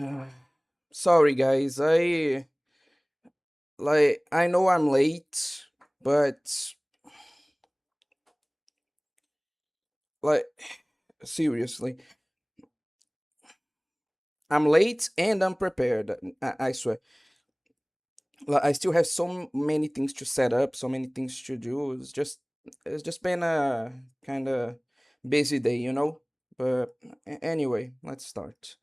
Uh, Sorry guys, I know I'm late, but like seriously, I'm late and unprepared. I swear. Like, I still have so many things to set up, so many things to do. It's just been a kind of busy day, you know? But anyway, let's start.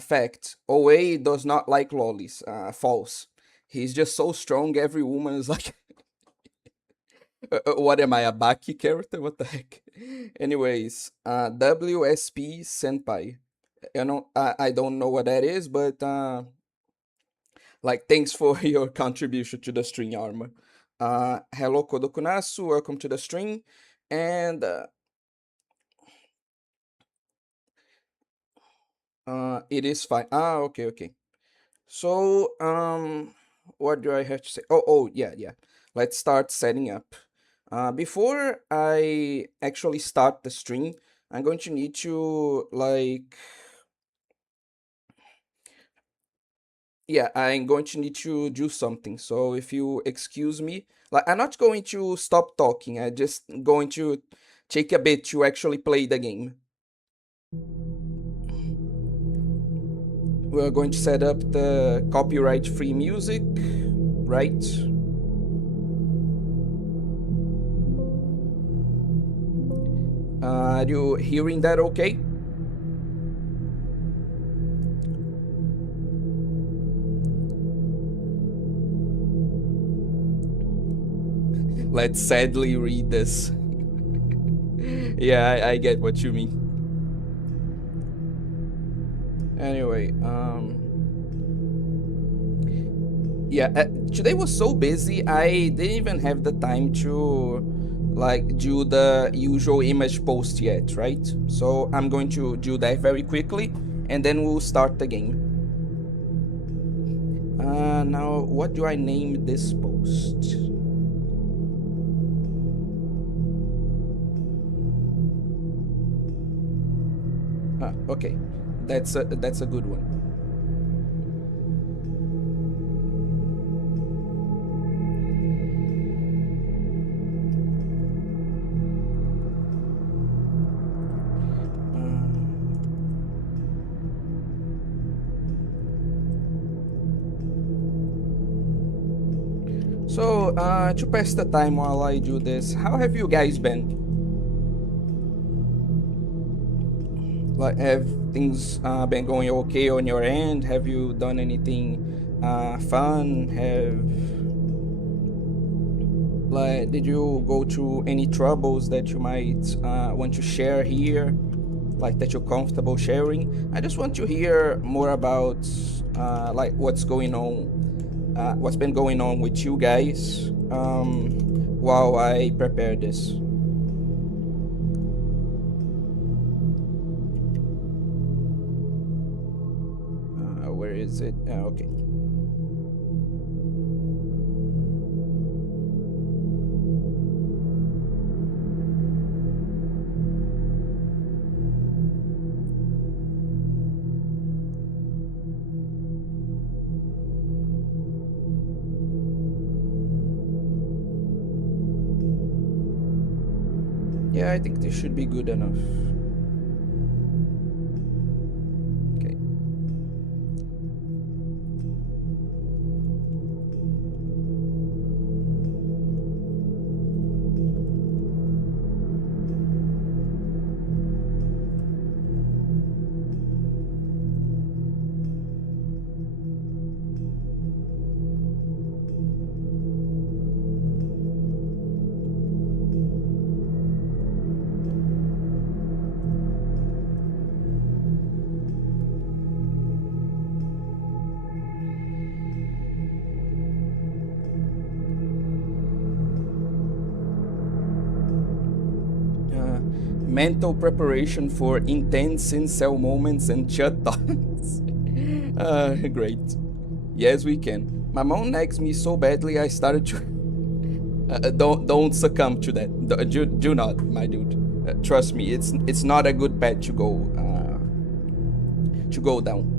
Fact: OA does not like lollies. False. He's just so strong. Every woman is like, what am I, a Baki character? What the heck? Anyways, WSP Senpai. I don't know what that is, but thanks for your contribution to the string armor. Hello Kodokunasu, welcome to the string, and it is fine. Okay, okay. So, what do I have to say? Oh, yeah, yeah. Let's start setting up. Before I actually start the string, I'm going to need to yeah, I'm going to need to do something. So if you excuse me, I'm not going to stop talking. I'm just going to take a bit to actually play the game. We're going to set up the copyright-free music, right? Are you hearing that okay? Let's sadly read this. Yeah, I get what you mean. Anyway, yeah, today was so busy, I didn't even have the time to do the usual image post yet, right? So I'm going to do that very quickly, and then we'll start the game. Now, what do I name this post? Okay, that's a good one. So, to pass the time while I do this, how have you guys been? Like, have things been going okay on your end? Have you done anything fun? Did you go through any troubles that you might want to share here? Like, that you're comfortable sharing? I just want to hear more about what's going on, what's been going on with you guys while I prepare this. Where is it? Okay. Yeah, I think this should be good enough. Okay. Mental preparation for intense incel moments and chat thoughts. Great. Yes, we can. My mom nags me so badly I started to. Don't succumb to that. Do not, my dude. Trust me, it's not a good path to go down.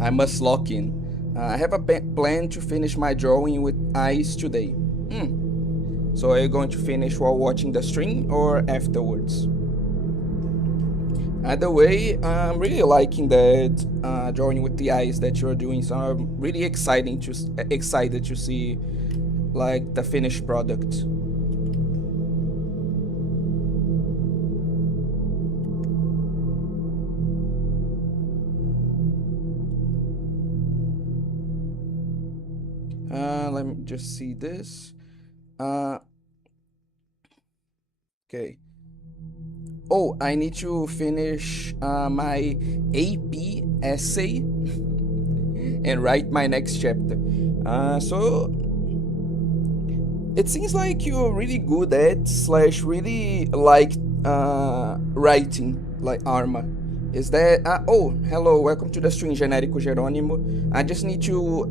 I must lock in. I have a plan to finish my drawing with eyes today. So are you going to finish while watching the stream or afterwards? Either way, I'm really liking that drawing with the eyes that you're doing. So I'm really excited to see like the finished product. Let me just see this. Uh, okay. Oh, I need to finish my AP essay and write my next chapter. So it seems like you're really good at slash really like writing like Arma. Is that oh hello, welcome to the stream Genérico Jerônimo. I just need to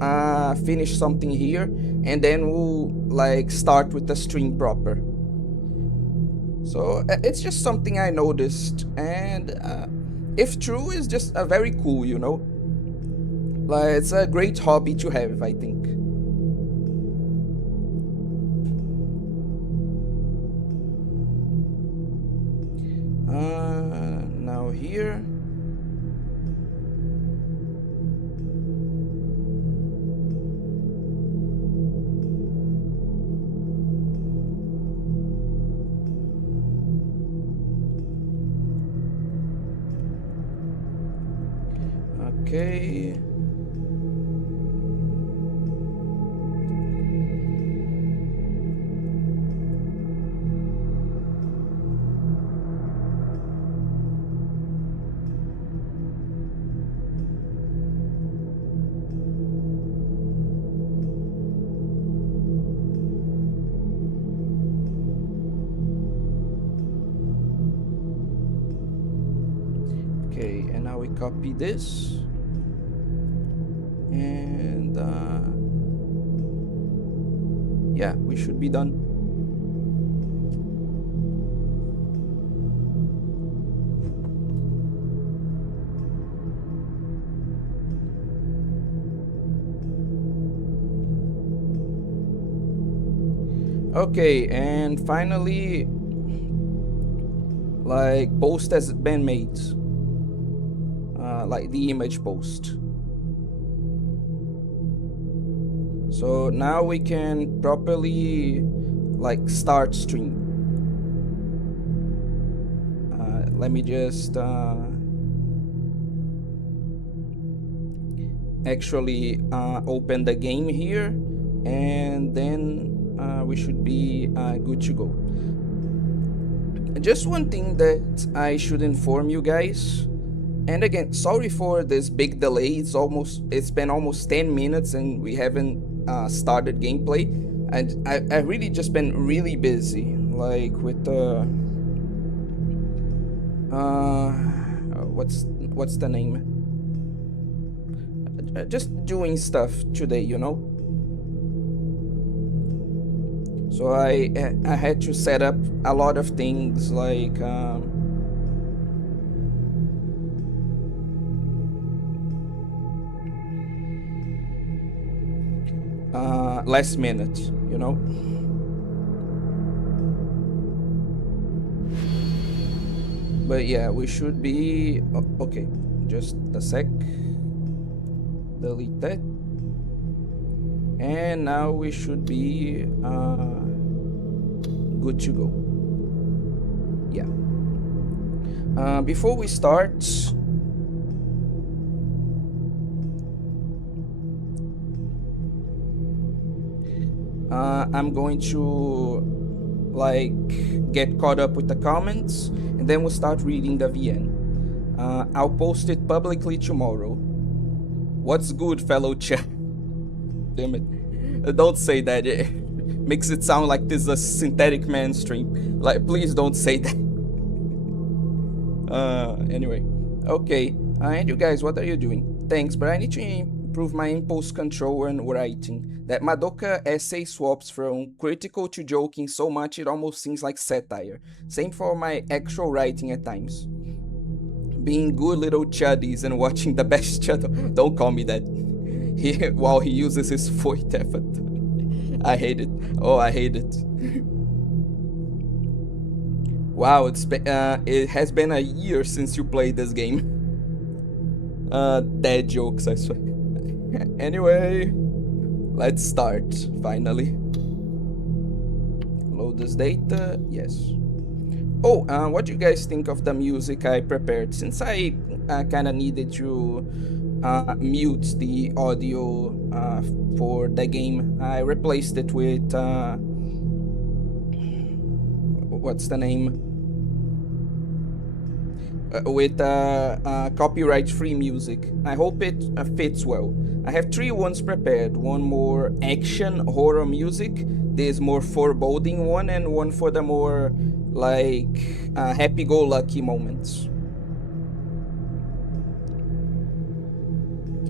finish something here and then we'll like start with the stream proper. So it's just something I noticed, and if true, it's just a very cool, you know. Like it's a great hobby to have, I think. Now here. Okay. Okay, and now we copy this. And yeah, we should be done. Okay, and finally, like post has been made. Like the image post. So now we can properly like start stream. Let me just actually open the game here, and then we should be good to go. Just one thing that I should inform you guys, and again, sorry for this big delay. It's been almost 10 minutes and we haven't started gameplay, and I really just been really busy, like with the what's the name? Just doing stuff today, you know. So I had to set up a lot of things like last minute, you know. But yeah, we should be okay. Just a sec. Delete that. And now we should be good to go. Yeah. Before we start, I'm going to like get caught up with the comments, and then we'll start reading the VN. I'll post it publicly tomorrow. What's good, fellow chat? Damn it! Don't say that. It makes it sound like this is a synthetic man stream. Like, please don't say that. Anyway, okay. And you guys, what are you doing? Thanks, but I need to improve my impulse control and writing. That Madoka essay swaps from critical to joking so much it almost seems like satire. Same for my actual writing at times. being good little chuddies and watching the best channel. Don't call me that. While he uses his foot effort. I hate it. Oh, I hate it. Wow, it has been a year since you played this game. Dad jokes, I swear. Anyway, let's start, finally. Load this data, yes. Oh, what do you guys think of the music I prepared? Since I kind of needed to mute the audio for the game, I replaced it with, what's the name? With copyright-free music. I hope it fits well. I have 3 ones prepared. One more action horror music, this more foreboding one, and one for the more like happy-go-lucky moments.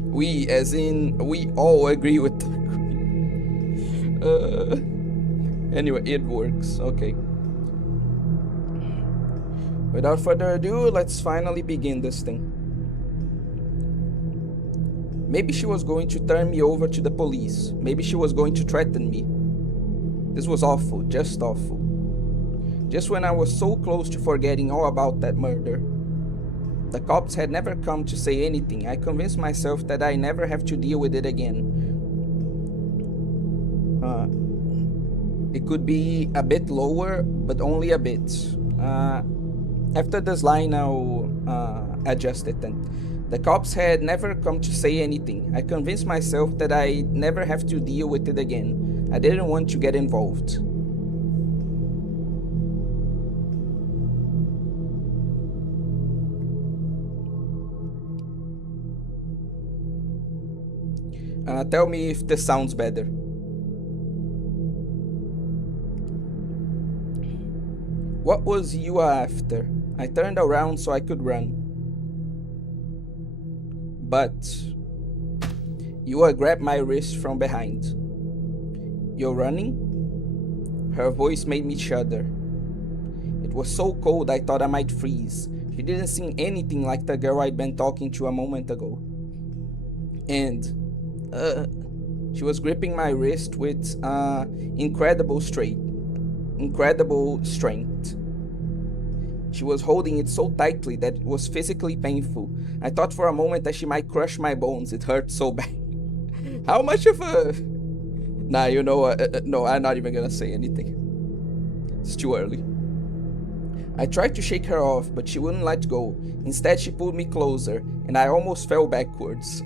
We, as in, we all agree with anyway, it works. Okay. Without further ado, let's finally begin this thing. Maybe she was going to turn me over to the police. Maybe she was going to threaten me. This was awful, just awful. Just when I was so close to forgetting all about that murder. The cops had never come to say anything. I convinced myself that I never have to deal with it again. It could be a bit lower, but only a bit. After this line, I'll adjust it then. The cops had never come to say anything. I convinced myself that I never have to deal with it again. I didn't want to get involved. Tell me if this sounds better. What was you after? I turned around so I could run. But Yua grabbed my wrist from behind. You're running? Her voice made me shudder. It was so cold I thought I might freeze. She didn't seem anything like the girl I'd been talking to a moment ago. And she was gripping my wrist with incredible strength. She was holding it so tightly that it was physically painful. I thought for a moment that she might crush my bones. It hurt so bad. How much of a... Nah, you know what? No, I'm not even gonna say anything. It's too early. I tried to shake her off, but she wouldn't let go. Instead, she pulled me closer, and I almost fell backwards.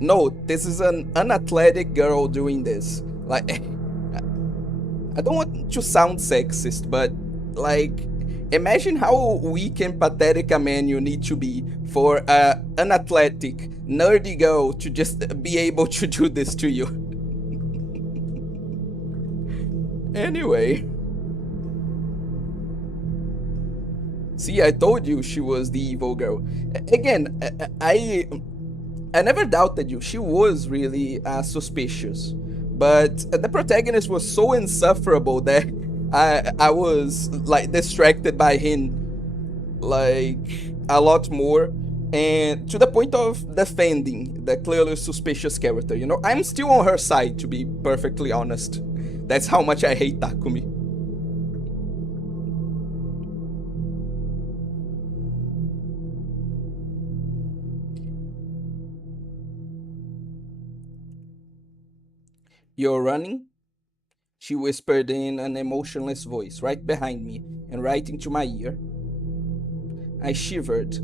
No, this is an unathletic girl doing this. Like, I don't want to sound sexist, but, like, imagine how weak and pathetic a man you need to be for an unathletic, nerdy girl to just be able to do this to you. Anyway. See, I told you she was the evil girl. Again, I never doubted you. She was really suspicious. But the protagonist was so insufferable that I was like distracted by him like a lot more, and to the point of defending the clearly suspicious character. You know, I'm still on her side, to be perfectly honest. That's how much I hate Takumi. You're running? She whispered in an emotionless voice right behind me and right into my ear. I shivered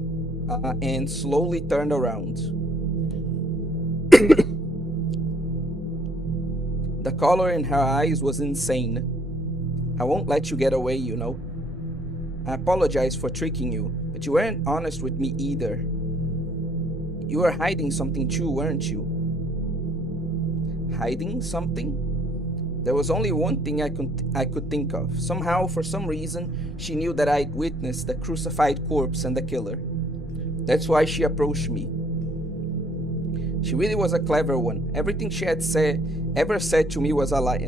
and slowly turned around. The color in her eyes was insane. I won't let you get away, you know. I apologize for tricking you, but you weren't honest with me either. You were hiding something too, weren't you? Hiding something? There was only one thing I could think of. Somehow, for some reason, she knew that I'd witnessed the crucified corpse and the killer. That's why she approached me. She really was a clever one. Everything she had ever said to me was a lie.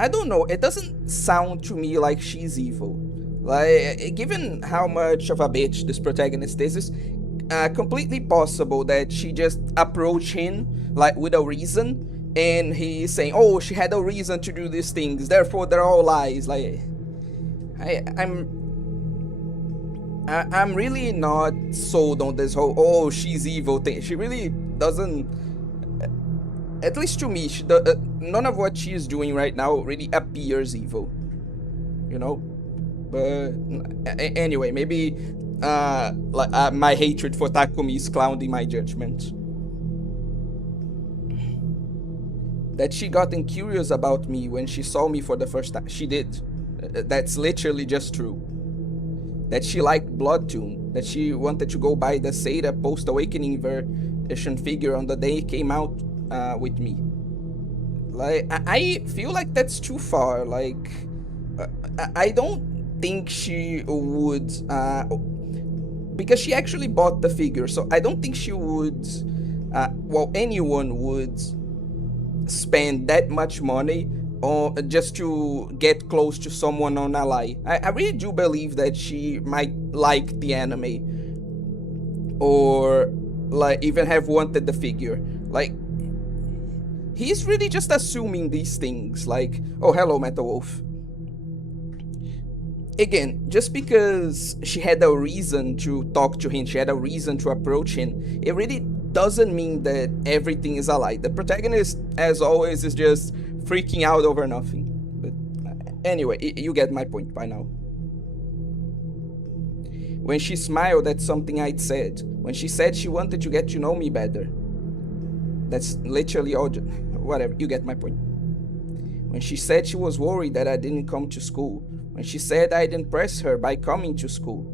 I don't know. It doesn't sound to me like she's evil. Like, given how much of a bitch this protagonist is, it's completely possible that she just approached him like with a reason, and he's saying, "Oh, she had a reason to do these things, therefore they're all lies." Like, I, I'm I'm really not sold on this whole "oh, she's evil" thing. She really doesn't. At least to me, none of what she is doing right now really appears evil. You know. But anyway, maybe my hatred for Takumi is clouding my judgment. That she gotten curious about me when she saw me for the first time. She did. That's literally just true. That she liked Bloodtune. That she wanted to go buy the Seda post-awakening version figure on the day it came out with me. Like, I feel like that's too far. Like, I don't think she would, because she actually bought the figure, so I don't think she would, well, anyone would spend that much money on just to get close to someone on a lie. I really do believe that she might like the anime, or like even have wanted the figure. Like, he's really just assuming these things. Like, oh, hello, Metal Wolf. Again, just because she had a reason to talk to him, she had a reason to approach him, it really doesn't mean that everything is a lie. The protagonist, as always, is just freaking out over nothing. But anyway, you get my point by now. When she smiled at something I'd said, when she said she wanted to get to know me better, that's literally all. Whatever, you get my point. When she said she was worried that I didn't come to school, when she said I'd impress her by coming to school.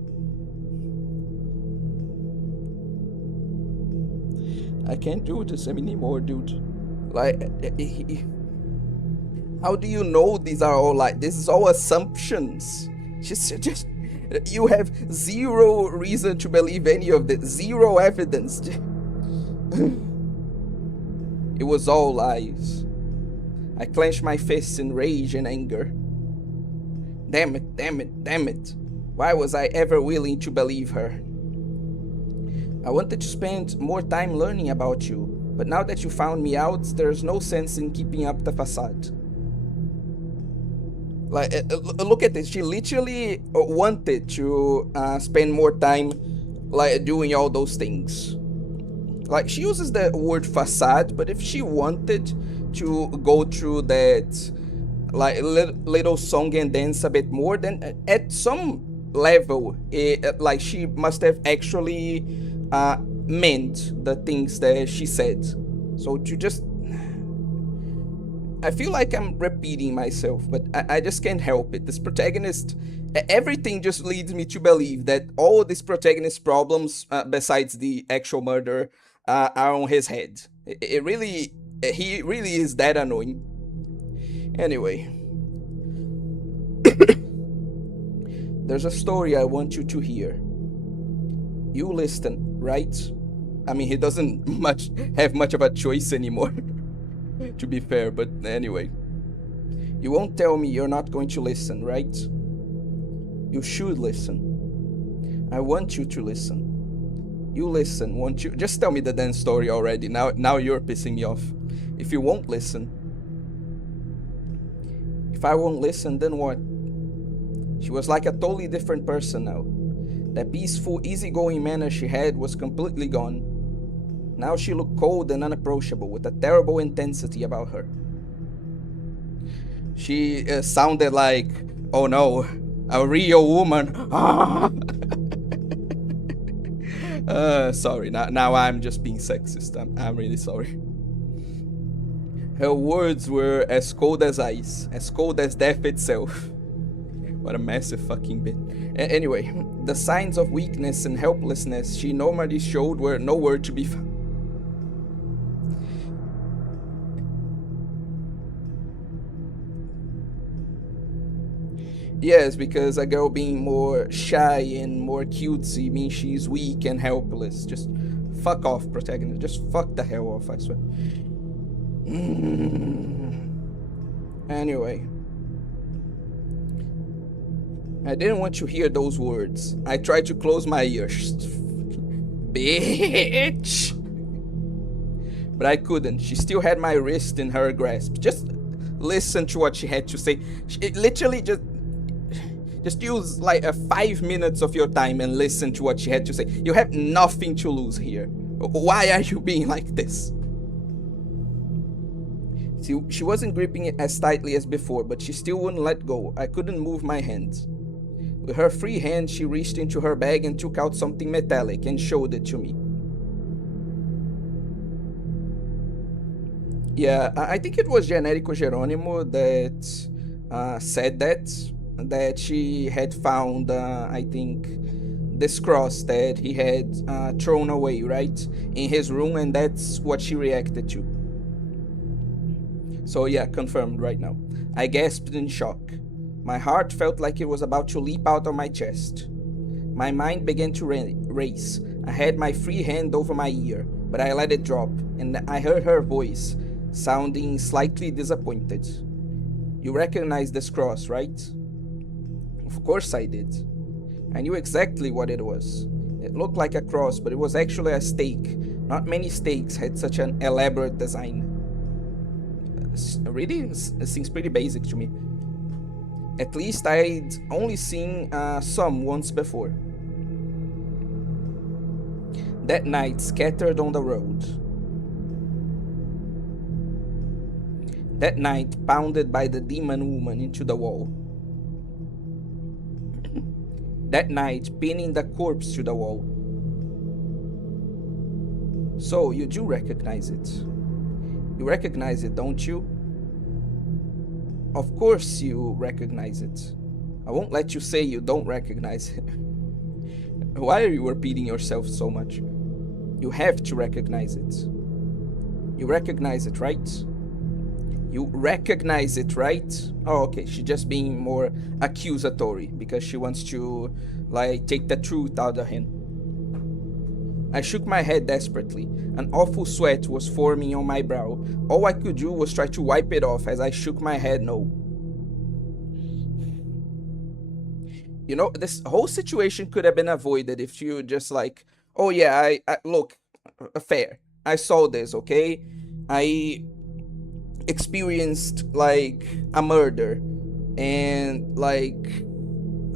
I can't do this anymore, dude. Like, how do you know these are all like, this is all assumptions? Just, you have zero reason to believe any of this, zero evidence. It was all lies. I clenched my fists in rage and anger. Damn it, damn it, damn it. Why was I ever willing to believe her? I wanted to spend more time learning about you, but now that you found me out, there's no sense in keeping up the facade. Like, look at this. She literally wanted to spend more time, like, doing all those things. Like, she uses the word facade, but if she wanted to go through that, like, little song and dance a bit more, then at some level, like, she must have actually meant the things that she said. So to just, I feel like I'm repeating myself, but I just can't help it. This protagonist, everything just leads me to believe that all this protagonist's problems, besides the actual murder, are on his head. He really is that annoying. Anyway, there's a story I want you to hear. You listen, right? I mean, he doesn't have much of a choice anymore, to be fair, but anyway. You won't tell me you're not going to listen, right? You should listen. I want you to listen. You listen, won't you? Just tell me the damn story already. Now you're pissing me off. If you won't listen. If I won't listen, then what? She was like a totally different person now. That peaceful, easygoing manner she had was completely gone. Now she looked cold and unapproachable, with a terrible intensity about her. She sounded like, oh no, a real woman. Sorry, now I'm just being sexist. I'm really sorry. Her words were as cold as ice, as cold as death itself. What a massive fucking bit. Anyway, the signs of weakness and helplessness she normally showed were nowhere to be found. Yes, because a girl being more shy and more cutesy means she's weak and helpless. Just fuck off, protagonist. Just fuck the hell off, I swear. Anyway, I didn't want to hear those words. I tried to close my ears. Bitch! But I couldn't. She still had my wrist in her grasp. Just listen to what she had to say. She literally just use like 5 minutes of your time and listen to what she had to say. You have nothing to lose here. Why are you being like this? She wasn't gripping it as tightly as before, but she still wouldn't let go. I couldn't move my hands. With her free hand, she reached into her bag and took out something metallic and showed it to me. Yeah, I think it was Generico Geronimo that said that she had found, I think, this cross that he had thrown away, right, in his room, and that's what she reacted to. So yeah, confirmed right now. I gasped in shock. My heart felt like it was about to leap out of my chest. My mind began to race. I had my free hand over my ear, but I let it drop, and I heard her voice, sounding slightly disappointed. You recognize this cross, right? Of course I did. I knew exactly what it was. It looked like a cross, but it was actually a stake. Not many stakes had such an elaborate design. Really, it seems pretty basic to me. At least I'd only seen some once before. That night, scattered on the road. That night, pounded by the demon woman into the wall. That night, pinning the corpse to the wall. So, you do recognize it. You recognize it, don't you? Of course you recognize it. I won't let you say you don't recognize it. Why are you repeating yourself so much? You have to recognize it. You recognize it, right? You recognize it, right? Oh, okay, she's just being more accusatory because she wants to, like, take the truth out of him. I shook my head desperately. An awful sweat was forming on my brow. All I could do was try to wipe it off as I shook my head no. You know, this whole situation could have been avoided if you just like, oh yeah, I look, fair. I saw this, okay? I experienced like a murder and like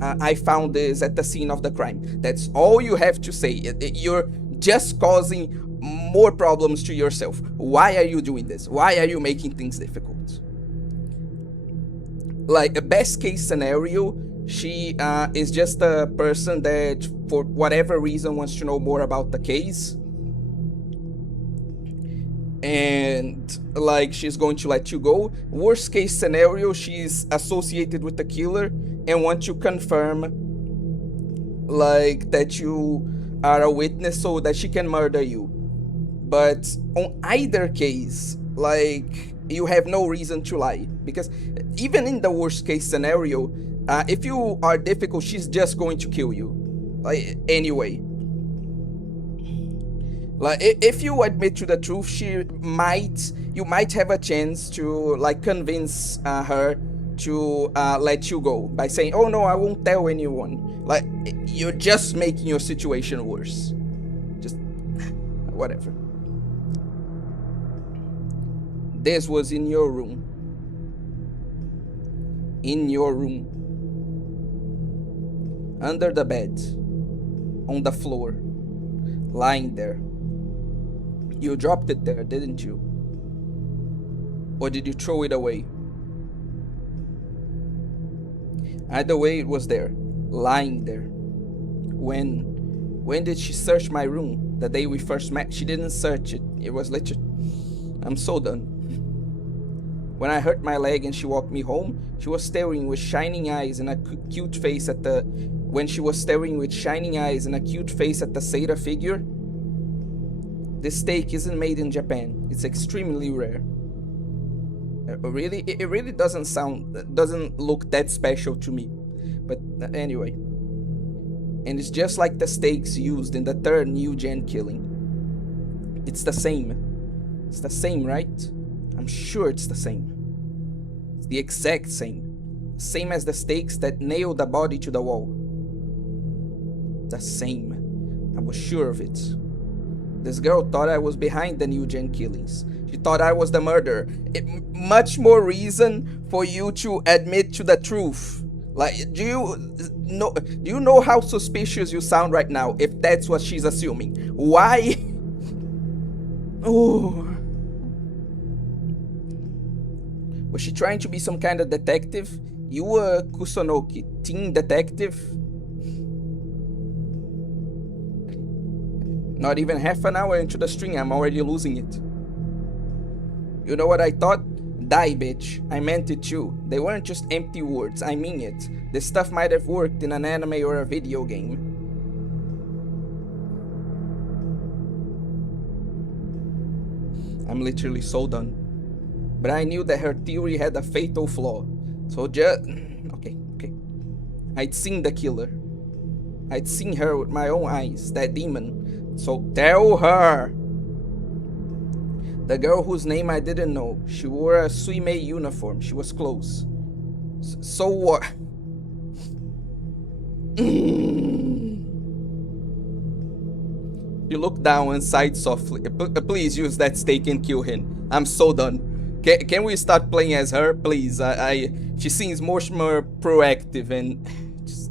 I found this at the scene of the crime. That's all you have to say. You're just causing more problems to yourself. Why are you doing this? Why are you making things difficult? Like a best case scenario, she is just a person that for whatever reason wants to know more about the case, and like she's going to let you go. Worst case scenario, she's associated with the killer and want to confirm like that you are a witness so that she can murder you. But on either case, like, you have no reason to lie, because even in the worst case scenario, if you are difficult, she's just going to kill you, like, anyway. Like, if you admit to the truth, you might have a chance to like convince her to let you go by saying, oh no, I won't tell anyone. Like, you're just making your situation worse. Just whatever. This was in your room. In your room. Under the bed. On the floor. Lying there. You dropped it there, didn't you? Or did you throw it away? Either way, it was there. Lying there. When did she search my room? The day we first met. She didn't search it. It was literally... I'm so done. When I hurt my leg and she walked me home, she was staring with shining eyes and a cute face at the... When she was staring with shining eyes and a cute face at the Seiya figure. This steak isn't made in Japan. It's extremely rare. Really? It really doesn't look that special to me. But anyway. And it's just like the steaks used in the third New Gen killing. It's the same. It's the same, right? I'm sure it's the same. It's the exact same. same as the stakes that nailed the body to the wall. The same. I was sure of it. This girl thought I was behind the New Gen killings. She thought I was the murderer. Much more reason for you to admit to the truth. Like, do you know how suspicious you sound right now if that's what she's assuming? Why? Oh. Was she trying to be some kind of detective? You were Kusunoki, teen detective? Not even half an hour into the string, I'm already losing it. You know what I thought? Die, bitch. I meant it too. They weren't just empty words, I mean it. This stuff might have worked in an anime or a video game. I'm literally so done. But I knew that her theory had a fatal flaw. So just... Okay. I'd seen the killer. I'd seen her with my own eyes, that demon. So tell her! The girl whose name I didn't know. She wore a Suimei uniform. She was close. So what? She looked down and sighed softly. Please use that stake and kill him. I'm so done. Can we start playing as her, please? She seems much more proactive and just...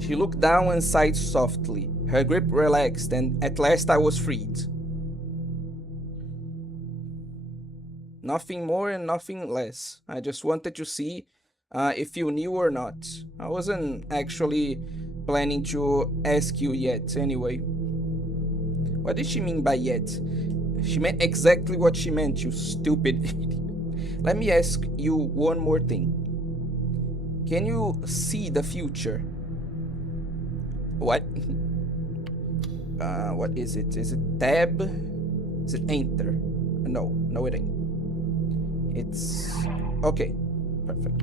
She looked down and sighed softly. Her grip relaxed, and at last I was freed. Nothing more and nothing less. I just wanted to see if you knew or not. I wasn't actually planning to ask you yet, anyway. What did she mean by yet? She meant exactly what she meant, you stupid idiot. Let me ask you one more thing. Can you see the future? What? What is it? Is it tab? Is it enter? No, it ain't. It's... Okay, perfect.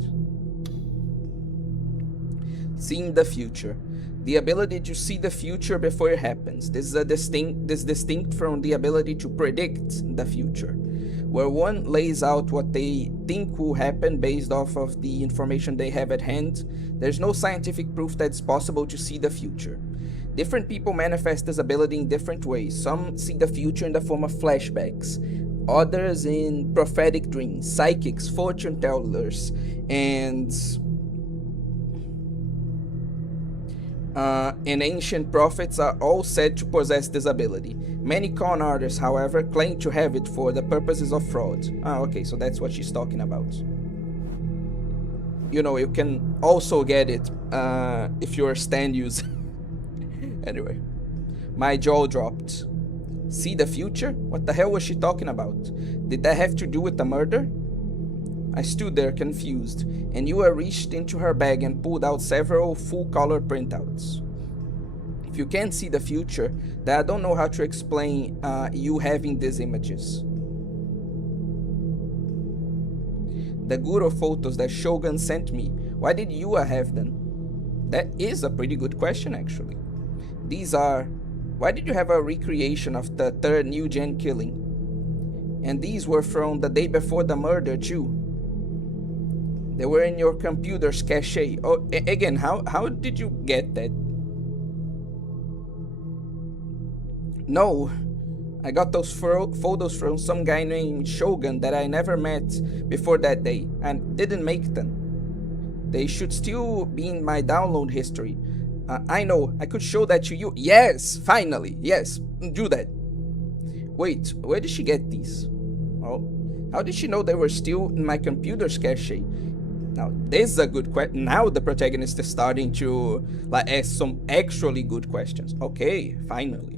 Seeing the future. The ability to see the future before it happens. This is distinct from the ability to predict the future, where one lays out what they think will happen based off of the information they have at hand. There's no scientific proof that it's possible to see the future. Different people manifest this ability in different ways. Some see the future in the form of flashbacks, others in prophetic dreams, psychics, fortune tellers, and ancient prophets are all said to possess this ability. Many con artists, however, claim to have it for the purposes of fraud. Okay, so that's what she's talking about. You know, you can also get it if you're a stand user. Anyway, my jaw dropped. See the future? What the hell was she talking about? Did that have to do with the murder? I stood there confused, and Yua reached into her bag and pulled out several full-color printouts. If you can't see the future, then I don't know how to explain you having these images. The Guro photos that Shogun sent me, why did Yua have them? That is a pretty good question, actually. These are... Why did you have a recreation of the third New Gen killing? And these were from the day before the murder, too. They were in your computer's cache. Oh, again, how did you get that? No, I got those photos from some guy named Shogun that I never met before that day and didn't make them. They should still be in my download history. I know, I could show that to you. Yes, finally, yes, do that. Wait, where did she get these? Oh, how did she know they were still in my computer's cache? Now, this is a good question. Now the protagonist is starting to ask some actually good questions. Okay, finally.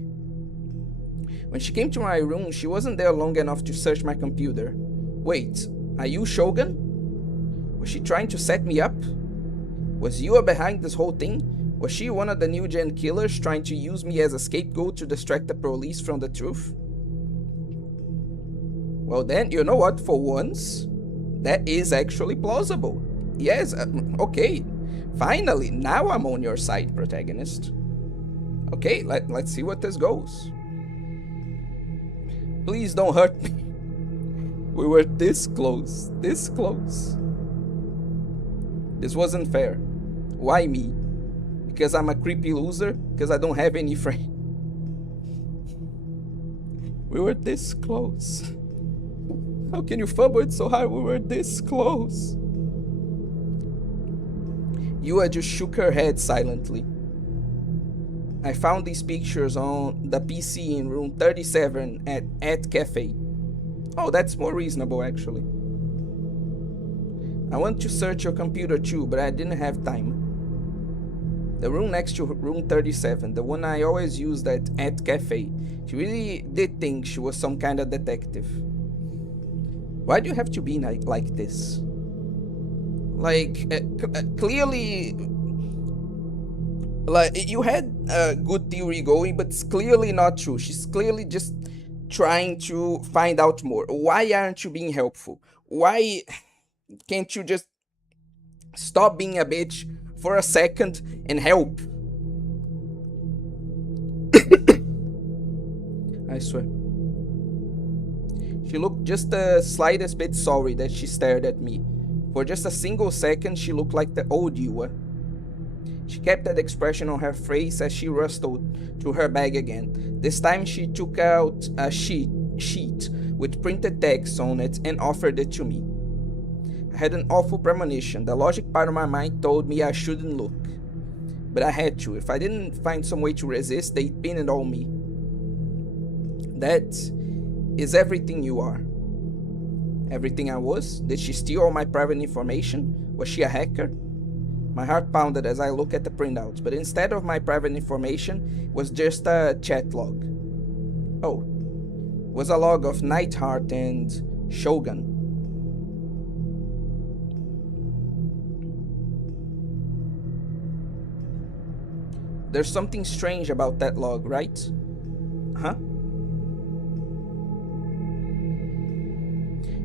When she came to my room, she wasn't there long enough to search my computer. Wait, are you Shogun? Was she trying to set me up? Was Yua behind this whole thing? Was she one of the New Gen killers trying to use me as a scapegoat to distract the police from the truth? Well then, you know what, for once, that is actually plausible. Yes, okay, finally, now I'm on your side, protagonist. Okay, let's see what this goes. Please don't hurt me. We were this close. This close. This wasn't fair. Why me? Because I'm a creepy loser? Because I don't have any friends? We were this close. How can you fumble it so hard? We were this close. Yua just shook her head silently. I found these pictures on the PC in room 37 at Cafe. Oh, that's more reasonable actually. I want to search your computer too, but I didn't have time. The room next to room 37, the one I always used at Cafe. She really did think she was some kind of detective. Why do you have to be like this? Like, clearly, like, you had a good theory going, but it's clearly not true. She's clearly just trying to find out more. Why aren't you being helpful? Why can't you just stop being a bitch for a second and help? I swear. She looked just the slightest bit sorry that she stared at me. For just a single second, she looked like the old Yua. She kept that expression on her face as she rustled to her bag again. This time she took out a sheet with printed text on it and offered it to me. I had an awful premonition. The logic part of my mind told me I shouldn't look. But I had to. If I didn't find some way to resist, they'd pin it on me. That is everything you are. Everything I was? Did she steal all my private information? Was she a hacker? My heart pounded as I looked at the printouts, but instead of my private information, it was just a chat log. Oh, it was a log of Nightheart and Shogun. There's something strange about that log, right? Huh?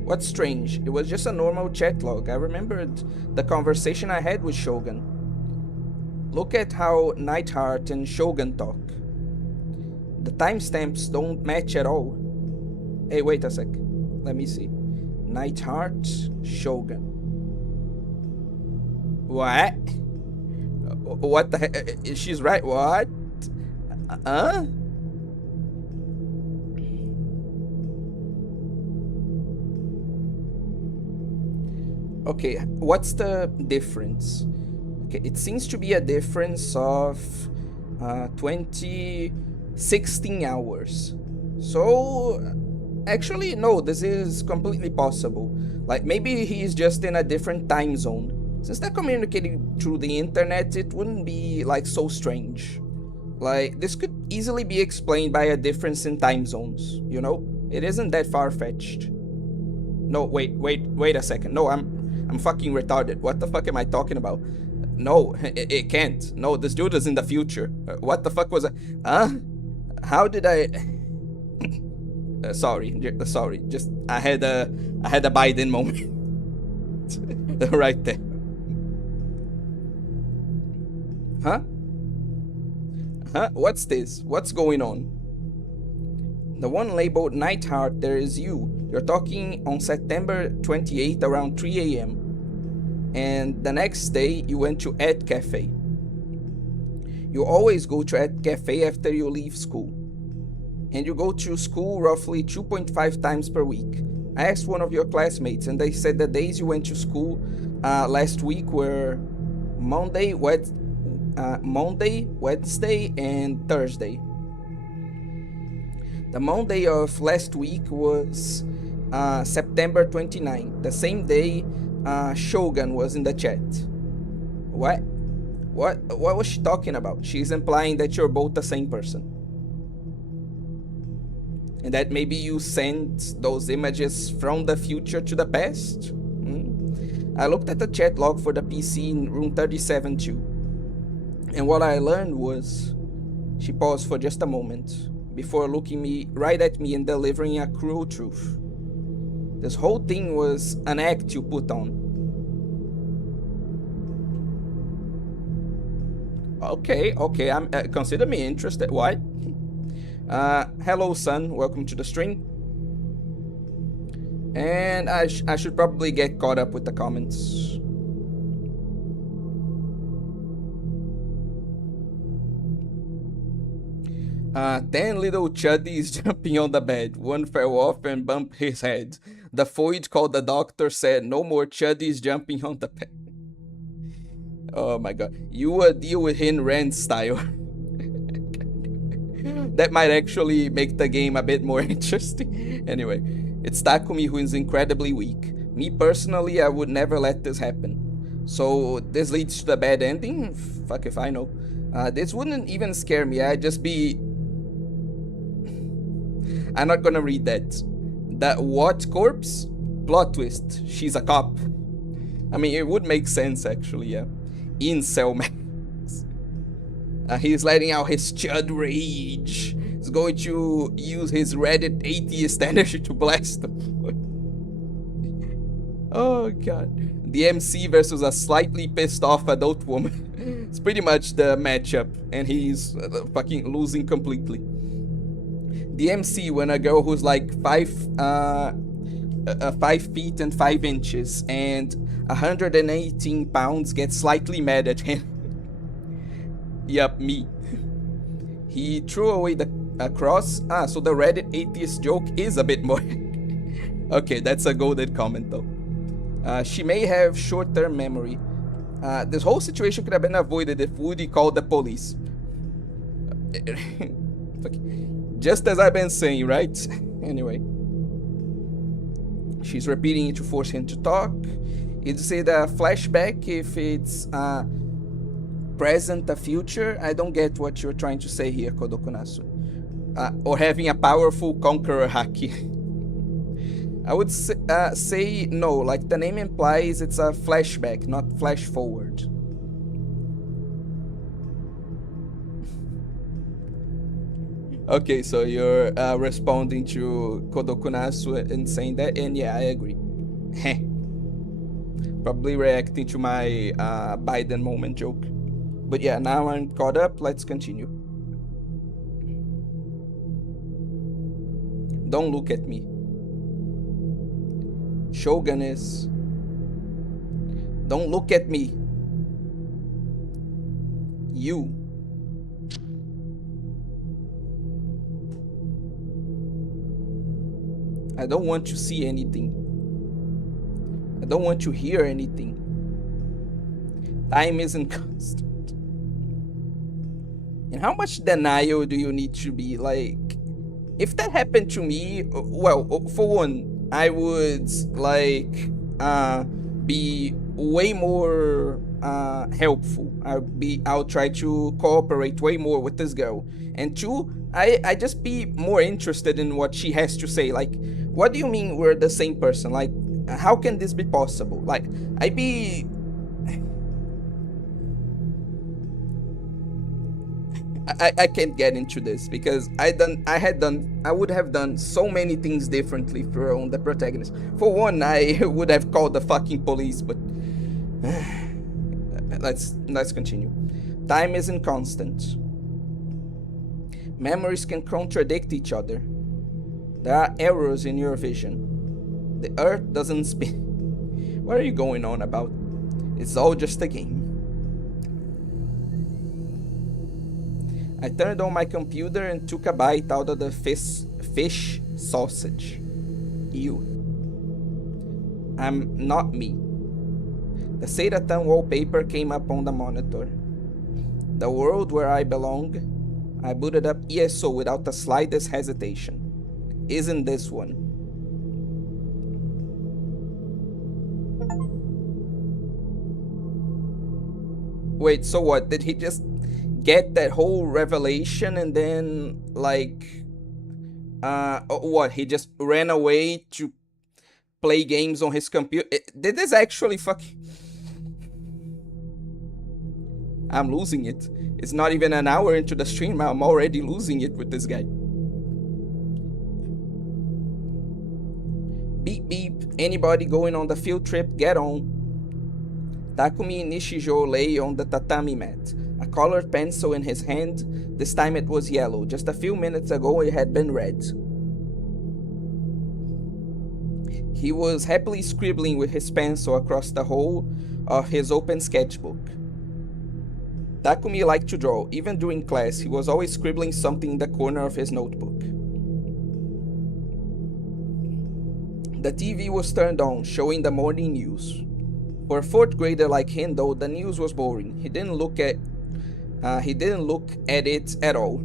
What's strange? It was just a normal chat log. I remembered the conversation I had with Shogun. Look at how Nightheart and Shogun talk. The timestamps don't match at all. Hey, wait a sec. Let me see. Nightheart, Shogun. What? What the heck? She's right. What? Huh? Okay, what's the difference? Okay, it seems to be a difference of 16 hours. So, actually, no, this is completely possible. Like, maybe he's just in a different time zone. Since they're communicating through the internet, it wouldn't be, like, so strange. Like, this could easily be explained by a difference in time zones, you know? It isn't that far-fetched. No, wait a second. No, I'm fucking retarded. What the fuck am I talking about? No, it can't. No, this dude is in the future. What the fuck was I? Huh? How did I? Sorry. Just I had a Biden moment right there. Huh? Huh? What's this? What's going on? The one labeled Nightheart, there is you. You're talking on September 28th around 3 a.m. And the next day you went to Ed Cafe. You always go to Ed Cafe after you leave school. And you go to school roughly 2.5 times per week. I asked one of your classmates and they said the days you went to school last week were Monday, Wednesday, and Thursday. The Monday of last week was September 29th, the same day Shogun was in the chat. What? What was she talking about? She's implying that you're both the same person. And that maybe you sent those images from the future to the past? I looked at the chat log for the PC in room 37 too. And what I learned was... She paused for just a moment, before looking right at me and delivering a cruel truth. This whole thing was an act you put on. Okay, consider me interested. What? Hello, son. Welcome to the stream. And I should probably get caught up with the comments. 10 little chuddies jumping on the bed. One fell off and bumped his head. The Foid called the doctor, said no more chuddies jumping on the bed. Oh my god. You will deal with him Rand style. That might actually make the game a bit more interesting. Anyway, it's Takumi who is incredibly weak. Me personally, I would never let this happen. So this leads to the bad ending? Fuck if I know. This wouldn't even scare me. I'd just be... I'm not gonna read that. That what corpse? Plot twist. She's a cop. I mean, it would make sense actually, yeah. Incel man. He's letting out his chud rage. He's going to use his Reddit atheist energy to blast them. Oh god. The MC versus a slightly pissed off adult woman. It's pretty much the matchup, and he's fucking losing completely. The MC when a girl who's like 5 feet and 5 inches and 118 pounds gets slightly mad at him. Yup, me. He threw away the cross. So the Reddit atheist joke is a bit more. Okay, that's a golden comment though. She may have short-term memory. This whole situation could have been avoided if Woody called the police. Just as I've been saying, right? Anyway. She's repeating it to force him to talk. You'd say the flashback if it's present, a future. I don't get what you're trying to say here, Kodokunasu. Or having a powerful conqueror haki. I would say no, like the name implies it's a flashback, not flash forward. Okay, so you're responding to Kodokunasu and saying that, and yeah, I agree. Heh. Probably reacting to my Biden moment joke. But yeah, now I'm caught up, let's continue. Don't look at me. Shoguness. Don't look at me. You. I don't want to see anything. I don't want to hear anything. Time isn't constant. And how much denial do you need to be? Like, if that happened to me, well, for one, I would like be way more helpful. I'll try to cooperate way more with this girl. And two, I just be more interested in what she has to say. Like, what do you mean we're the same person? Like, how can this be possible? Like, I can't get into this because I would have done so many things differently from the protagonist. For one, I would have called the fucking police, but let's continue. Time isn't constant. Memories can contradict each other. There are errors in your vision. The earth doesn't spin. What are you going on about? It's all just a game. I turned on my computer and took a bite out of the fish sausage. Ew. I'm not me. The Seiratan wallpaper came up on the monitor. The world where I belong. I booted up ESO without the slightest hesitation. Isn't this one? Wait, so what? Did he just get that whole revelation and then, like, what? He just ran away to play games on his computer? Did this actually fucking... I'm losing it. It's not even an hour into the stream, I'm already losing it with this guy. Beep beep, anybody going on the field trip, get on. Takumi Nishijo lay on the tatami mat, a colored pencil in his hand. This time it was yellow. Just a few minutes ago it had been red. He was happily scribbling with his pencil across the whole of his open sketchbook. Takumi liked to draw. Even during class, he was always scribbling something in the corner of his notebook. The TV was turned on, showing the morning news. For a fourth grader like him, though, the news was boring. He didn't look at it at all.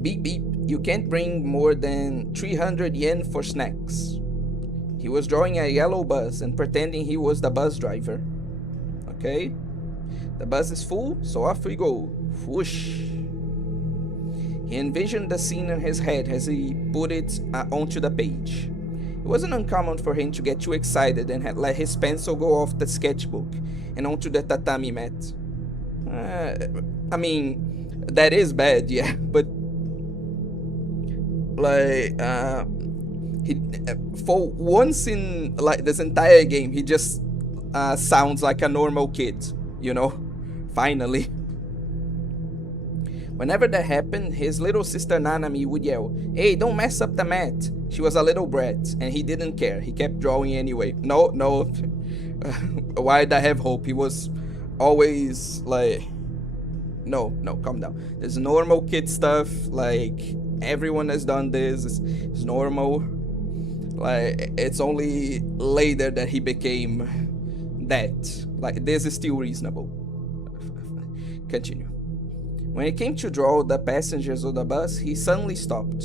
Beep beep, you can't bring more than 300 yen for snacks. He was drawing a yellow bus and pretending he was the bus driver. Okay, the bus is full, so off we go. Whoosh. He envisioned the scene in his head as he put it onto the page. It wasn't uncommon for him to get too excited and let his pencil go off the sketchbook and onto the tatami mat. I mean, that is bad, yeah, but like he for once in like this entire game, he just sounds like a normal kid, you know. Finally. Whenever that happened, his little sister Nanami would yell, "Hey, don't mess up the mat." She was a little brat, and he didn't care. He kept drawing anyway. No. Why'd I have hope? He was always like, no, calm down. There's normal kid stuff. Like, everyone has done this. It's normal. Like, it's only later that he became that. Like, this is still reasonable. Continue. When it came to draw the passengers of the bus, he suddenly stopped.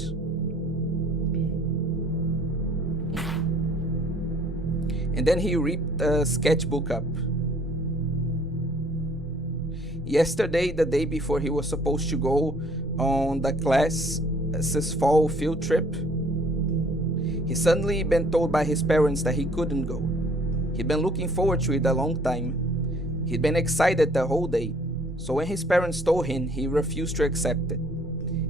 And then he ripped the sketchbook up. Yesterday, the day before he was supposed to go on the class's fall field trip, he suddenly been told by his parents that he couldn't go. He'd been looking forward to it a long time. He'd been excited the whole day. So when his parents told him, he refused to accept it.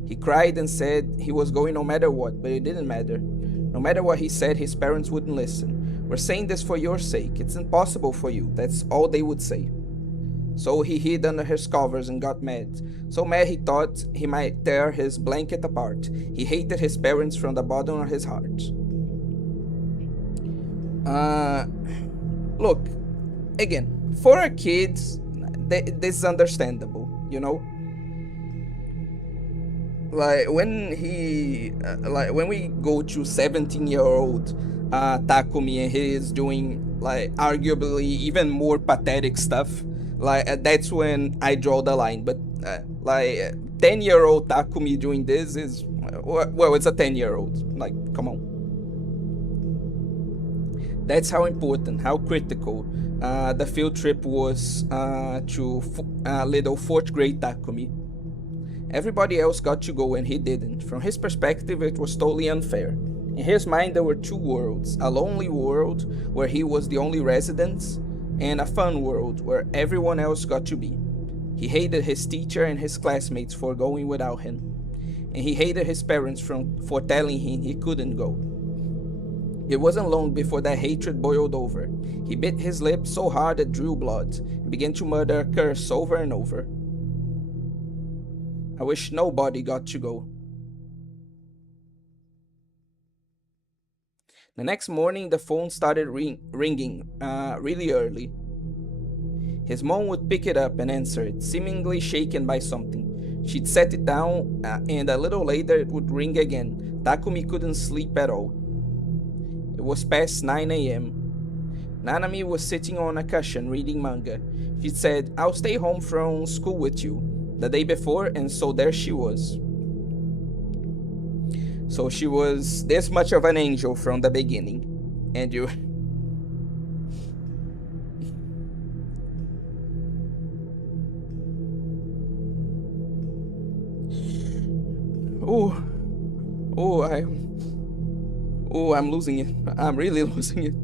He cried and said he was going no matter what, but it didn't matter. No matter what he said, his parents wouldn't listen. "We're saying this for your sake. It's impossible for you." That's all they would say. So he hid under his covers and got mad. So mad he thought he might tear his blanket apart. He hated his parents from the bottom of his heart. Look, again, for a kid, this is understandable, you know. Like when we go to 17-year-old Takumi and he is doing like arguably even more pathetic stuff, like that's when I draw the line. But 10-year-old Takumi doing this is, well, it's a 10-year-old. Like, come on. That's how important, how critical the field trip was to little 4th grade Takumi. Everybody else got to go and he didn't. From his perspective, it was totally unfair. In his mind, there were two worlds: a lonely world where he was the only resident, and a fun world where everyone else got to be. He hated his teacher and his classmates for going without him, and he hated his parents for telling him he couldn't go. It wasn't long before that hatred boiled over. He bit his lip so hard it drew blood, and began to mutter a curse over and over. I wish nobody got to go. The next morning, the phone started ringing really early. His mom would pick it up and answer it, seemingly shaken by something. She'd set it down, and a little later it would ring again. Takumi couldn't sleep at all. It was past 9 a.m. Nanami was sitting on a cushion reading manga. She said, "I'll stay home from school with you," the day before, and so there she was. So she was this much of an angel from the beginning. And you... I'm losing it. I'm really losing it.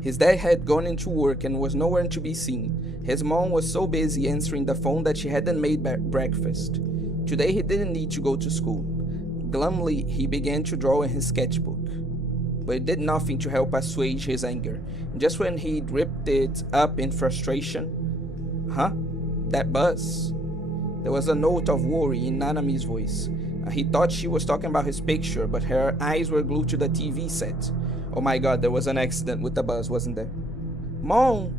His dad had gone into work and was nowhere to be seen. His mom was so busy answering the phone that she hadn't made breakfast. Today he didn't need to go to school. Glumly, he began to draw in his sketchbook. But it did nothing to help assuage his anger. And just when he'd ripped it up in frustration... Huh? That bus? There was a note of worry in Nanami's voice. He thought she was talking about his picture, but her eyes were glued to the TV set. Oh my god, there was an accident with the bus, wasn't there? Mom!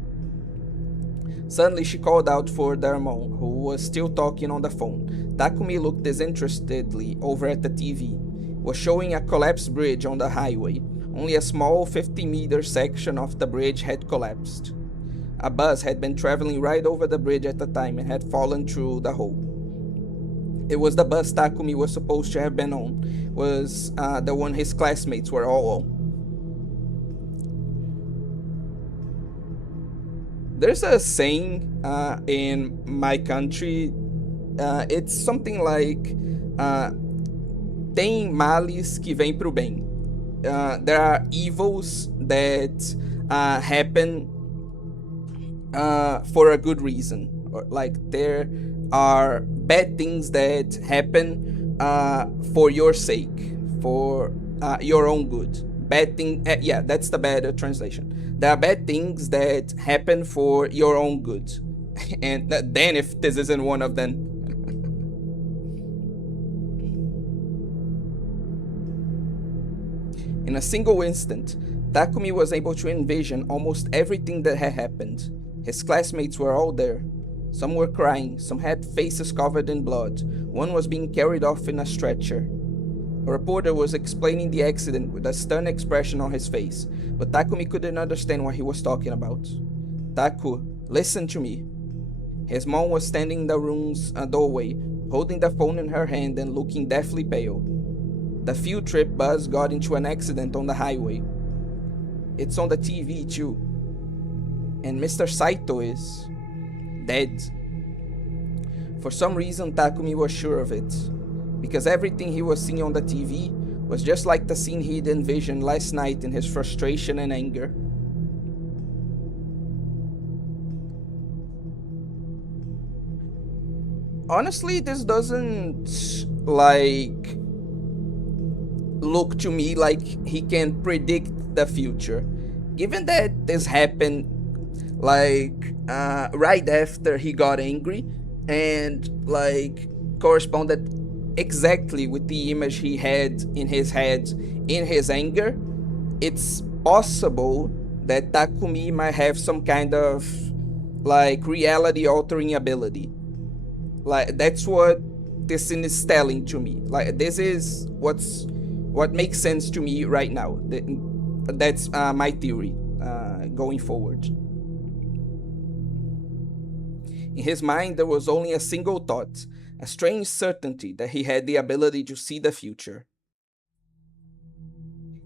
Suddenly she called out for their mom, who was still talking on the phone. Takumi looked disinterestedly over at the TV. It was showing a collapsed bridge on the highway. Only a small 50-meter section of the bridge had collapsed. A bus had been traveling right over the bridge at the time and had fallen through the hole. It was the bus Takumi was supposed to have been on, was the one his classmates were all on. There's a saying in my country. It's something like tem males que vêm pro bem. There are evils that happen for a good reason. Or, like, there are bad things that happen for your sake, for your own good. Bad thing, yeah, that's the better translation. There are bad things that happen for your own good. And then, if this isn't one of them. In a single instant, Takumi was able to envision almost everything that had happened. His classmates were all there. Some were crying, some had faces covered in blood, one was being carried off in a stretcher. A reporter was explaining the accident with a stern expression on his face, but Takumi couldn't understand what he was talking about. Taku, listen to me. His mom was standing in the room's doorway, holding the phone in her hand and looking deathly pale. The field trip bus got into an accident on the highway. It's on the TV too. And Mr. Saito is dead. For some reason, Takumi was sure of it, because everything he was seeing on the TV was just like the scene he'd envisioned last night in his frustration and anger. Honestly, this doesn't look to me like he can predict the future. Given that this happened right after he got angry and corresponded exactly with the image he had in his head in his anger, it's possible that Takumi might have some kind of reality altering ability. That's what this scene is telling to me. This is what makes sense to me right now. That's my theory going forward. In his mind, there was only a single thought, a strange certainty that he had the ability to see the future.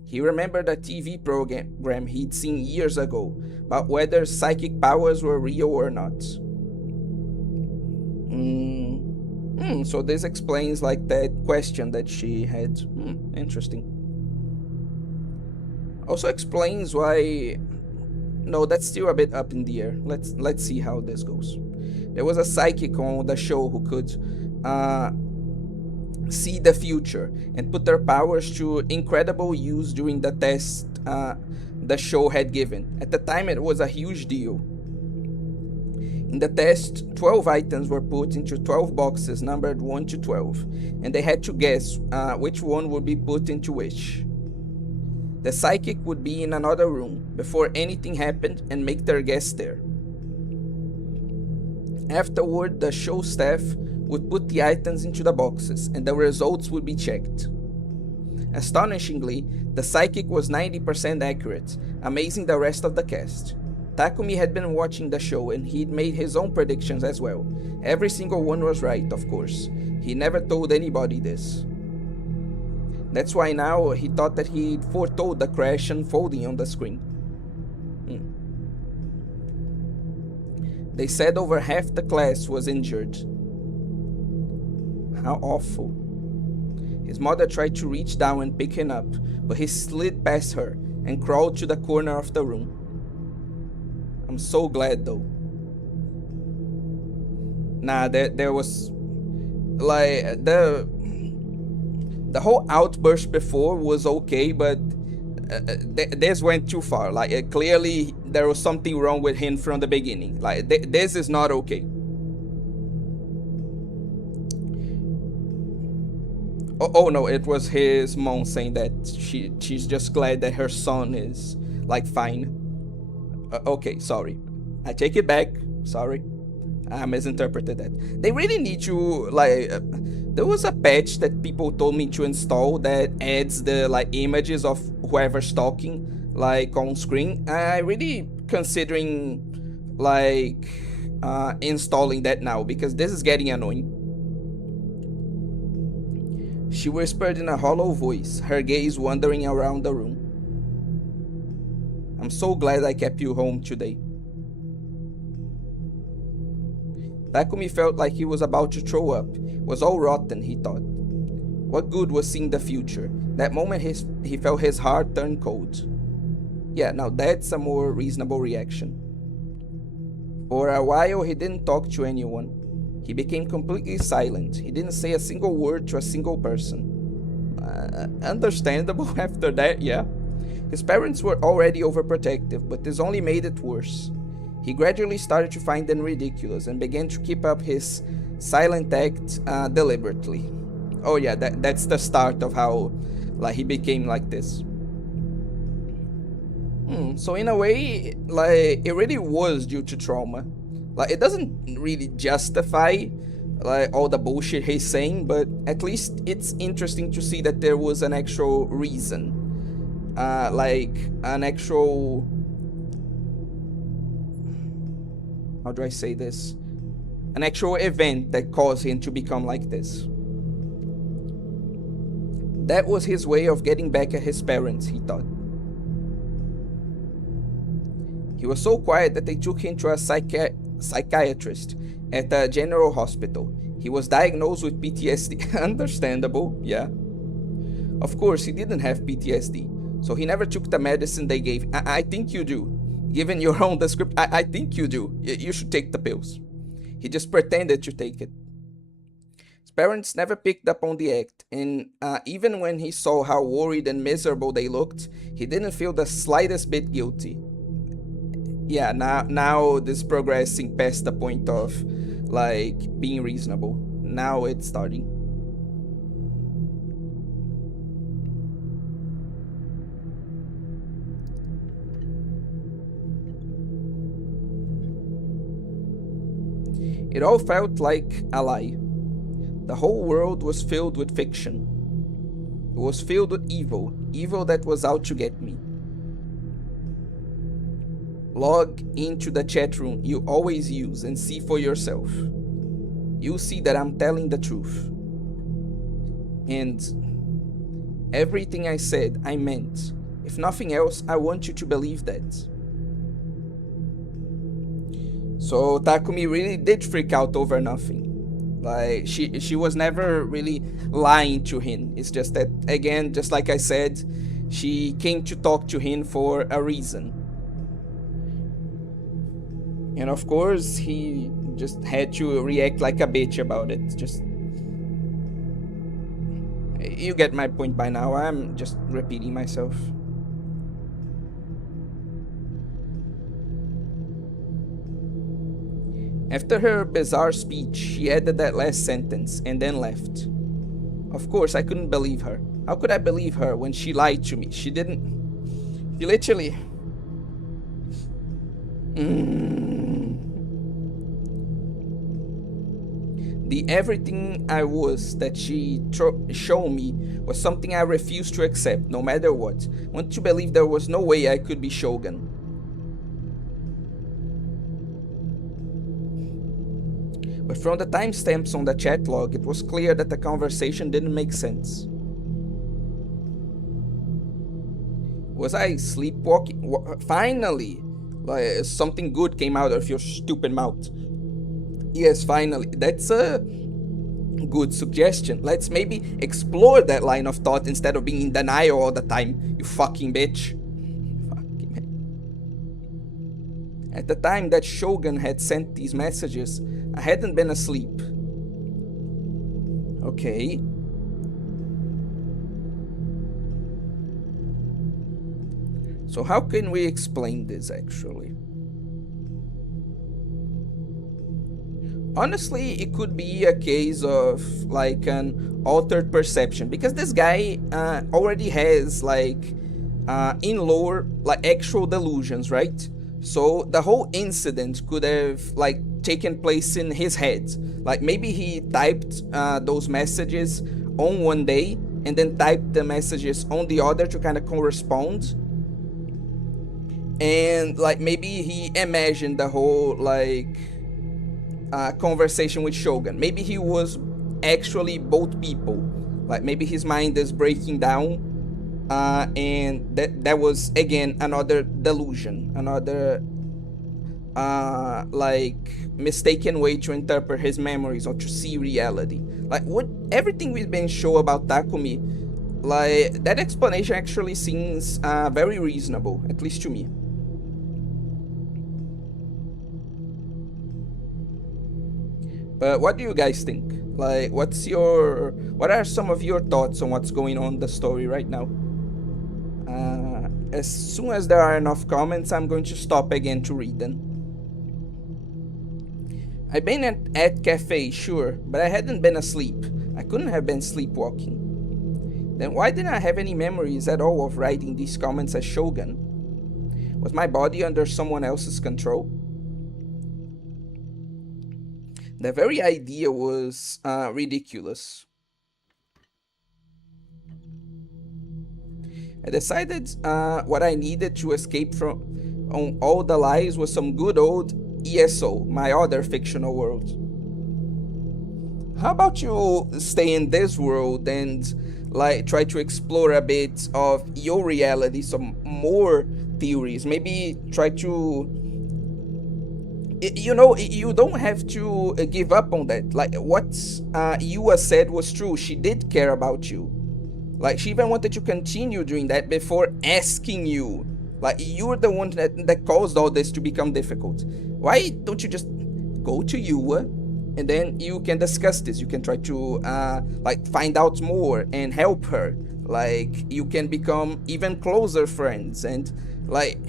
He remembered a TV program he'd seen years ago about whether psychic powers were real or not. So this explains that question that she had. Interesting. Also explains why. No, that's still a bit up in the air. Let's see how this goes. There was a psychic on the show who could see the future and put their powers to incredible use during the test the show had given. At the time, it was a huge deal. In the test, 12 items were put into 12 boxes numbered 1 to 12, and they had to guess which one would be put into which. The psychic would be in another room before anything happened and make their guess there. Afterward, the show staff would put the items into the boxes and the results would be checked. Astonishingly, the psychic was 90% accurate, amazing the rest of the cast. Takumi had been watching the show and he'd made his own predictions as well. Every single one was right, of course. He never told anybody this. That's why now he thought that he'd foretold the crash unfolding on the screen. They said over half the class was injured. How awful. His mother tried to reach down and pick him up, but he slid past her and crawled to the corner of the room. I'm so glad though. Nah, there was the whole outburst before was okay, but this went too far. Clearly there was something wrong with him from the beginning. This is not okay. Oh no, it was his mom saying that she's just glad that her son is like fine. Okay, sorry. I take it back. Sorry. I misinterpreted that. They really need to like. There was a patch that people told me to install that adds the like images of whoever's talking like on screen. I really considering like installing that now because this is getting annoying. She whispered in a hollow voice, her gaze wandering around the room. I'm so glad I kept you home today. Takumi felt like he was about to throw up. It was all rotten, he thought. What good was seeing the future? That moment he felt his heart turn cold. Yeah, now that's a more reasonable reaction. For a while, he didn't talk to anyone. He became completely silent. He didn't say a single word to a single person. Understandable after that, yeah. His parents were already overprotective, but this only made it worse. He gradually started to find them ridiculous and began to keep up his silent act deliberately. Oh yeah, that's the start of how like he became like this. So in a way, like it really was due to trauma. Like it doesn't really justify like all the bullshit he's saying, but at least it's interesting to see that there was an actual reason. Like an actual, how do I say this? An actual event that caused him to become like this. That was his way of getting back at his parents, he thought. He was so quiet that they took him to a psychiatrist at a general hospital. He was diagnosed with PTSD. Understandable, yeah. Of course, he didn't have PTSD, so he never took the medicine they gave. I think you do. Given your own description, I think you do. You should take the pills. He just pretended to take it. His parents never picked up on the act, and even when he saw how worried and miserable they looked, he didn't feel the slightest bit guilty. Yeah, now this progressing past the point of like being reasonable. Now it's starting. It all felt like a lie. The whole world was filled with fiction. It was filled with evil, evil that was out to get me. Log into the chat room you always use and see for yourself. You'll see that I'm telling the truth. And everything I said, I meant. If nothing else, I want you to believe that. So Takumi really did freak out over nothing. Like she was never really lying to him. It's just that again, just like I said, she came to talk to him for a reason. And of course, he just had to react like a bitch about it. Just you get my point by now. I'm just repeating myself. After her bizarre speech, she added that last sentence and then left. Of course, I couldn't believe her. How could I believe her when she lied to me? She didn't. She literally. The everything I was that she showed me was something I refused to accept, no matter what. I want to believe there was no way I could be Shogun. But from the timestamps on the chat log, it was clear that the conversation didn't make sense. Was I sleepwalking? Finally! Like, something good came out of your stupid mouth. Yes, finally. That's a good suggestion. Let's maybe explore that line of thought instead of being in denial all the time, you fucking bitch. At the time that Shogun had sent these messages, I hadn't been asleep. Okay. So how can we explain this actually? Honestly, it could be a case of like an altered perception because this guy already has like in lore like actual delusions, right? So the whole incident could have like taken place in his head. Like maybe he typed those messages on one day and then typed the messages on the other to kind of correspond, and like maybe he imagined the whole like conversation with Shogun. Maybe he was actually both people. Like maybe his mind is breaking down, and that was again another delusion, another like mistaken way to interpret his memories or to see reality. Like what everything we've been shown about Takumi, like that explanation actually seems very reasonable, at least to me. But what do you guys think? Like, what are some of your thoughts on what's going on in the story right now? As soon as there are enough comments, I'm going to stop again to read them. I've been at cafe, sure, but I hadn't been asleep. I couldn't have been sleepwalking. Then why didn't I have any memories at all of writing these comments as Shogun? Was my body under someone else's control? The very idea was ridiculous. I decided what I needed to escape from on all the lies was some good old ESO, my other fictional world. How about you stay in this world and like try to explore a bit of your reality, some more theories. Maybe try to you don't have to give up on that. Like what Yua said was true. She did care about you. Like she even wanted to continue doing that before asking you. Like you're the one that caused all this to become difficult. Why don't you just go to Yua and then you can discuss this? You can try to like find out more and help her. Like you can become even closer friends and like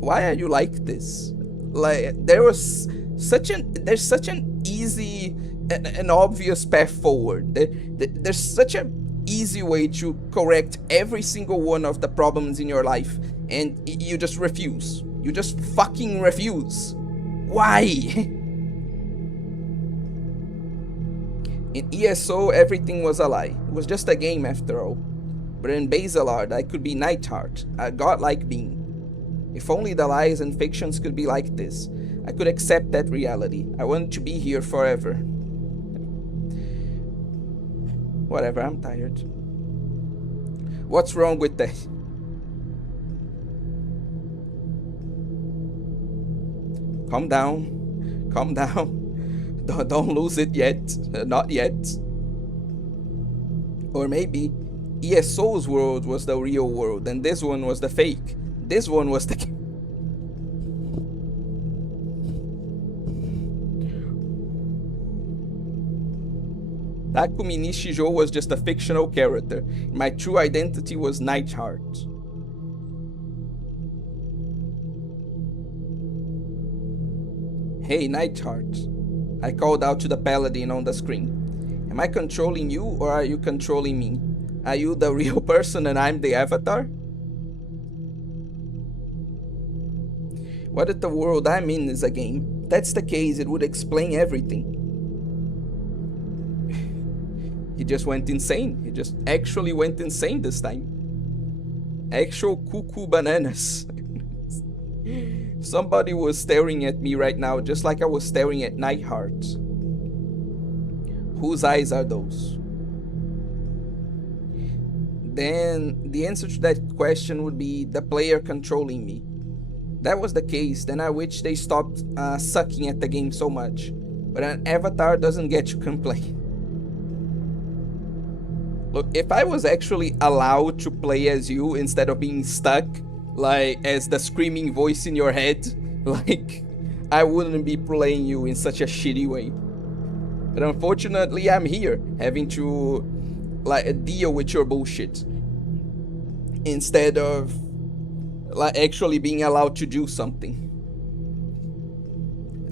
why are you like this? Like there's such an easy and obvious path forward. There's such an easy way to correct every single one of the problems in your life, and you just refuse. You just fucking refuse. Why? In ESO, everything was a lie. It was just a game after all. But in Basilard, I could be Nightheart, a godlike being. If only the lies and fictions could be like this. I could accept that reality. I want to be here forever. Whatever, I'm tired. What's wrong with that? Calm down. Calm down. Don't lose it yet. Not yet. Or maybe ESO's world was the real world and this one was the fake. This one was the... Takumi Nishijo was just a fictional character. My true identity was Nightheart. Hey, Nightheart. I called out to the paladin on the screen. Am I controlling you or are you controlling me? Are you the real person and I'm the avatar? What if the world I'm in is a game? If that's the case, it would explain everything. He just went insane. He just actually went insane this time. Actual cuckoo bananas. Somebody was staring at me right now, just like I was staring at Nightheart. Whose eyes are those? Then the answer to that question would be the player controlling me. That was the case, then I wish they stopped sucking at the game so much. But an avatar doesn't get to complain. Look, if I was actually allowed to play as you instead of being stuck, like, as the screaming voice in your head, like, I wouldn't be playing you in such a shitty way. But unfortunately, I'm here, having to, like, deal with your bullshit. Instead of like actually being allowed to do something.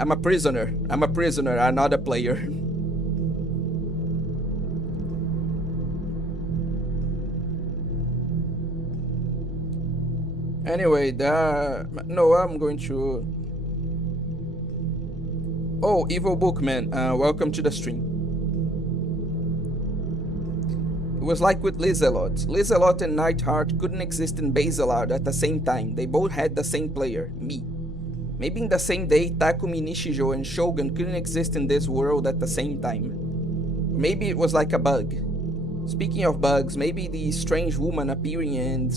I'm a prisoner. I'm a prisoner. I'm not a player. Anyway, no, I'm going to. Oh, Evil Bookman, welcome to the stream. It was like with Lizelot. Lizelot and Nightheart couldn't exist in Bazelard at the same time. They both had the same player, me. Maybe in the same day, Takumi Nishijo and Shogun couldn't exist in this world at the same time. Maybe it was like a bug. Speaking of bugs, maybe the strange woman appearing and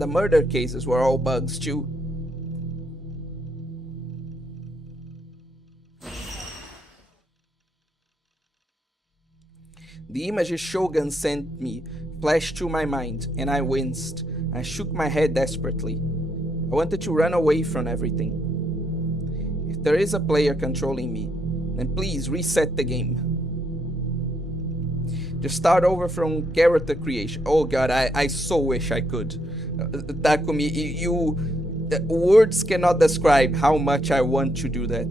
the murder cases were all bugs too. The images Shogun sent me flashed through my mind, and I winced. I shook my head desperately. I wanted to run away from everything. If there is a player controlling me, then please reset the game. Just start over from character creation. Oh god, I so wish I could. Takumi, words cannot describe how much I want to do that.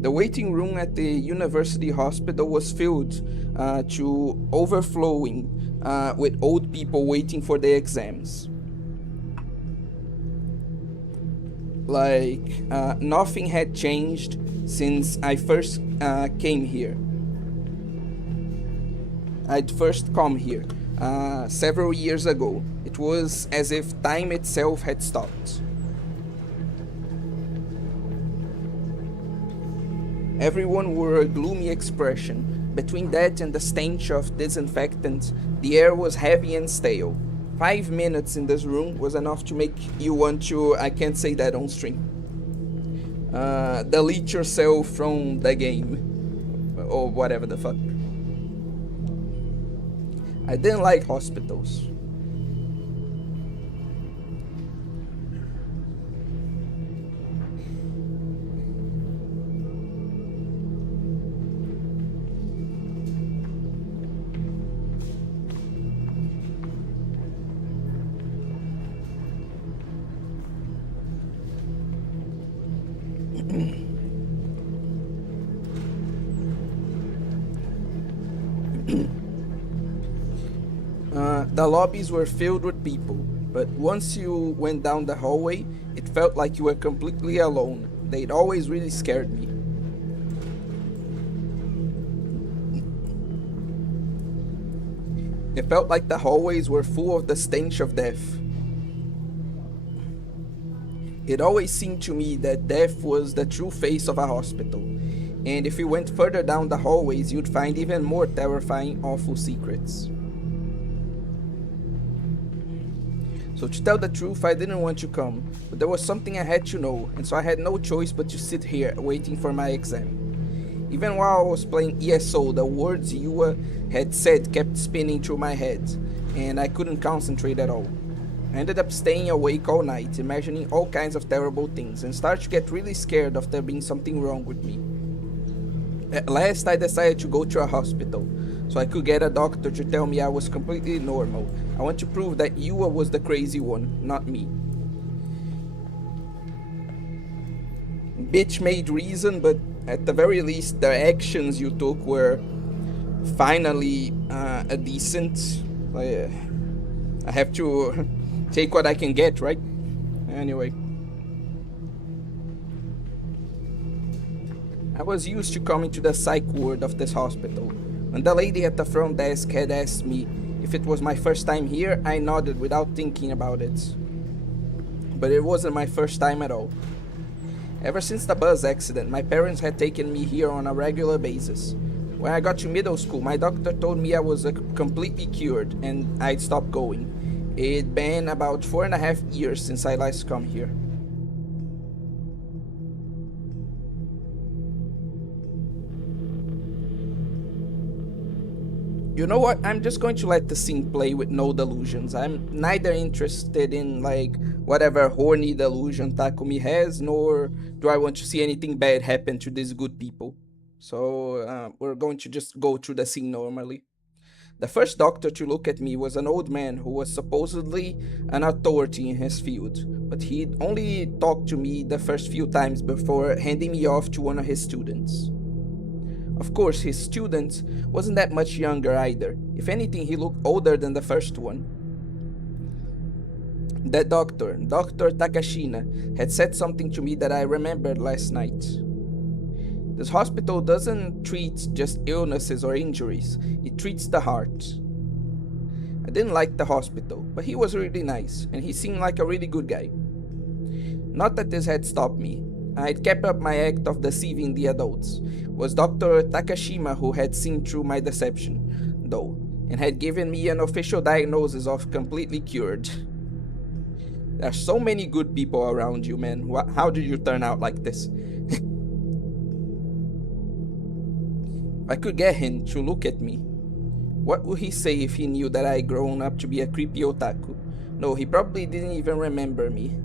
The waiting room at the university hospital was filled to overflowing with old people waiting for their exams. Like, nothing had changed since I first came here. I'd first come here several years ago. It was as if time itself had stopped. Everyone wore a gloomy expression. Between that and the stench of disinfectant, the air was heavy and stale. 5 minutes in this room was enough to make you want to, I can't say that on stream, delete yourself from the game. Or whatever the fuck. I didn't like hospitals. The lobbies were filled with people, but once you went down the hallway, it felt like you were completely alone. They'd always really scared me. It felt like the hallways were full of the stench of death. It always seemed to me that death was the true face of a hospital, and if you went further down the hallways, you'd find even more terrifying, awful secrets. So to tell the truth, I didn't want to come, but there was something I had to know, and so I had no choice but to sit here waiting for my exam. Even while I was playing ESO, the words Yua had said kept spinning through my head, and I couldn't concentrate at all. I ended up staying awake all night, imagining all kinds of terrible things, and started to get really scared of there being something wrong with me. At last, I decided to go to a hospital, so I could get a doctor to tell me I was completely normal. I want to prove that Yua was the crazy one, not me. Bitch made reason, but at the very least, the actions you took were finally a decent. I have to take what I can get, right? Anyway. I was used to coming to the psych ward of this hospital. When the lady at the front desk had asked me if it was my first time here, I nodded without thinking about it. But it wasn't my first time at all. Ever since the bus accident, my parents had taken me here on a regular basis. When I got to middle school, my doctor told me I was completely cured and I'd stop going. It'd been about 4.5 years since I last come here. You know what? I'm just going to let the scene play with no delusions. I'm neither interested in, like, whatever horny delusion Takumi has, nor do I want to see anything bad happen to these good people. So we're going to just go through the scene normally. The first doctor to look at me was an old man who was supposedly an authority in his field, but he'd only talked to me the first few times before handing me off to one of his students. Of course, his student wasn't that much younger either. If anything, he looked older than the first one. That doctor, Dr. Takashina, had said something to me that I remembered last night. This hospital doesn't treat just illnesses or injuries, it treats the heart. I didn't like the hospital, but he was really nice, and he seemed like a really good guy. Not that this had stopped me. I had kept up my act of deceiving the adults. It was Dr. Takashima who had seen through my deception, though, and had given me an official diagnosis of completely cured. There are so many good people around you, man. How did you turn out like this? I could get him to look at me. What would he say if he knew that I had grown up to be a creepy otaku? No, he probably didn't even remember me.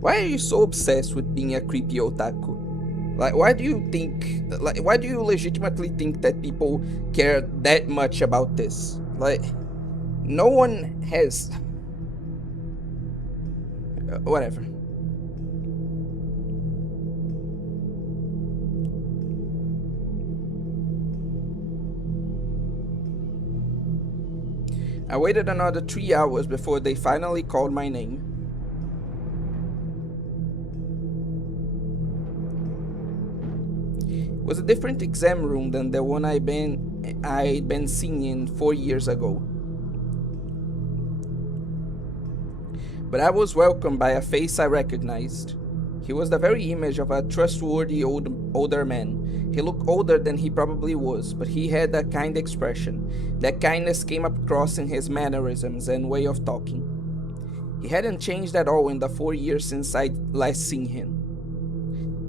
Why are you so obsessed with being a creepy otaku? Like, why do you legitimately think that people care that much about this? Like, no one has... whatever. I waited another 3 hours before they finally called my name. It was a different exam room than the one I'd been seeing in 4 years ago. But I was welcomed by a face I recognized. He was the very image of a trustworthy older man. He looked older than he probably was, but he had a kind expression. That kindness came across in his mannerisms and way of talking. He hadn't changed at all in the 4 years since I'd last seen him.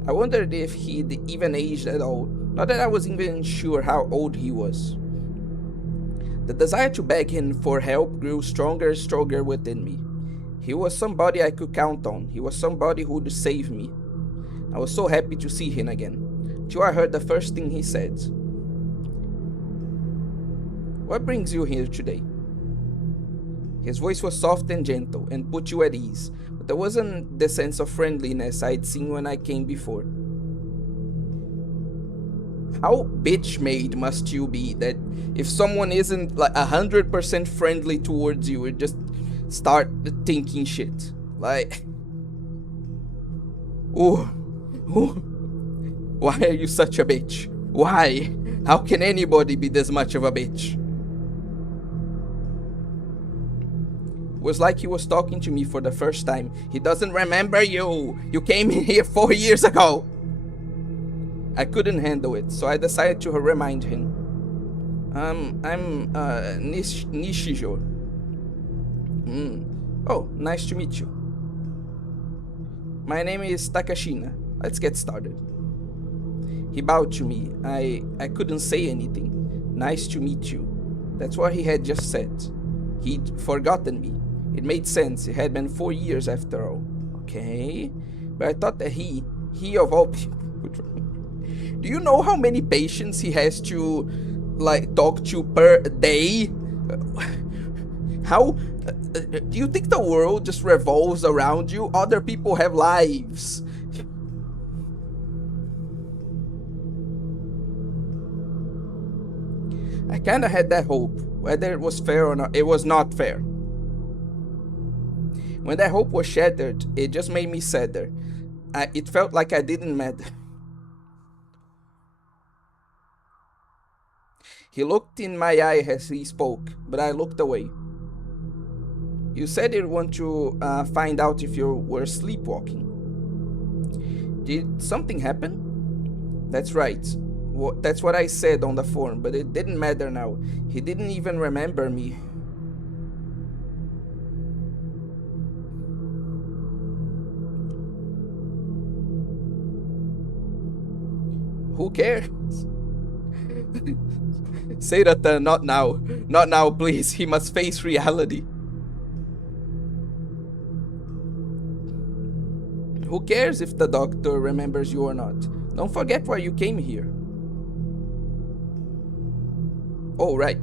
I wondered if he'd even aged at all, not that I was even sure how old he was. The desire to beg him for help grew stronger and stronger within me. He was somebody I could count on. He was somebody who would save me. I was so happy to see him again, till I heard the first thing he said. What brings you here today? His voice was soft and gentle, and put you at ease, but there wasn't the sense of friendliness I'd seen when I came before. How bitch-made must you be that if someone isn't like 100% friendly towards you, it just start thinking shit. Like, oh, why are you such a bitch? Why? How can anybody be this much of a bitch? It was like he was talking to me for the first time. He doesn't remember you. You came in here 4 years ago. I couldn't handle it, so I decided to remind him. I'm Nishijo. Oh, nice to meet you. My name is Takashina. Let's get started. He bowed to me. I couldn't say anything. Nice to meet you. That's what he had just said. He'd forgotten me. It made sense. It had been 4 years after all. Okay. But I thought that he of all people... Do you know how many patients he has to, like, talk to per day? How... do you think the world just revolves around you? Other people have lives. I kinda had that hope. Whether it was fair or not, it was not fair. When that hope was shattered, it just made me sadder. It felt like I didn't matter. He looked in my eye as he spoke, but I looked away. You said you'd want to find out if you were sleepwalking. Did something happen? That's right. That's what I said on the form, but it didn't matter now. He didn't even remember me. Who cares? Say that not now. Not now, please. He must face reality. Who cares if the doctor remembers you or not? Don't forget why you came here. Oh, right.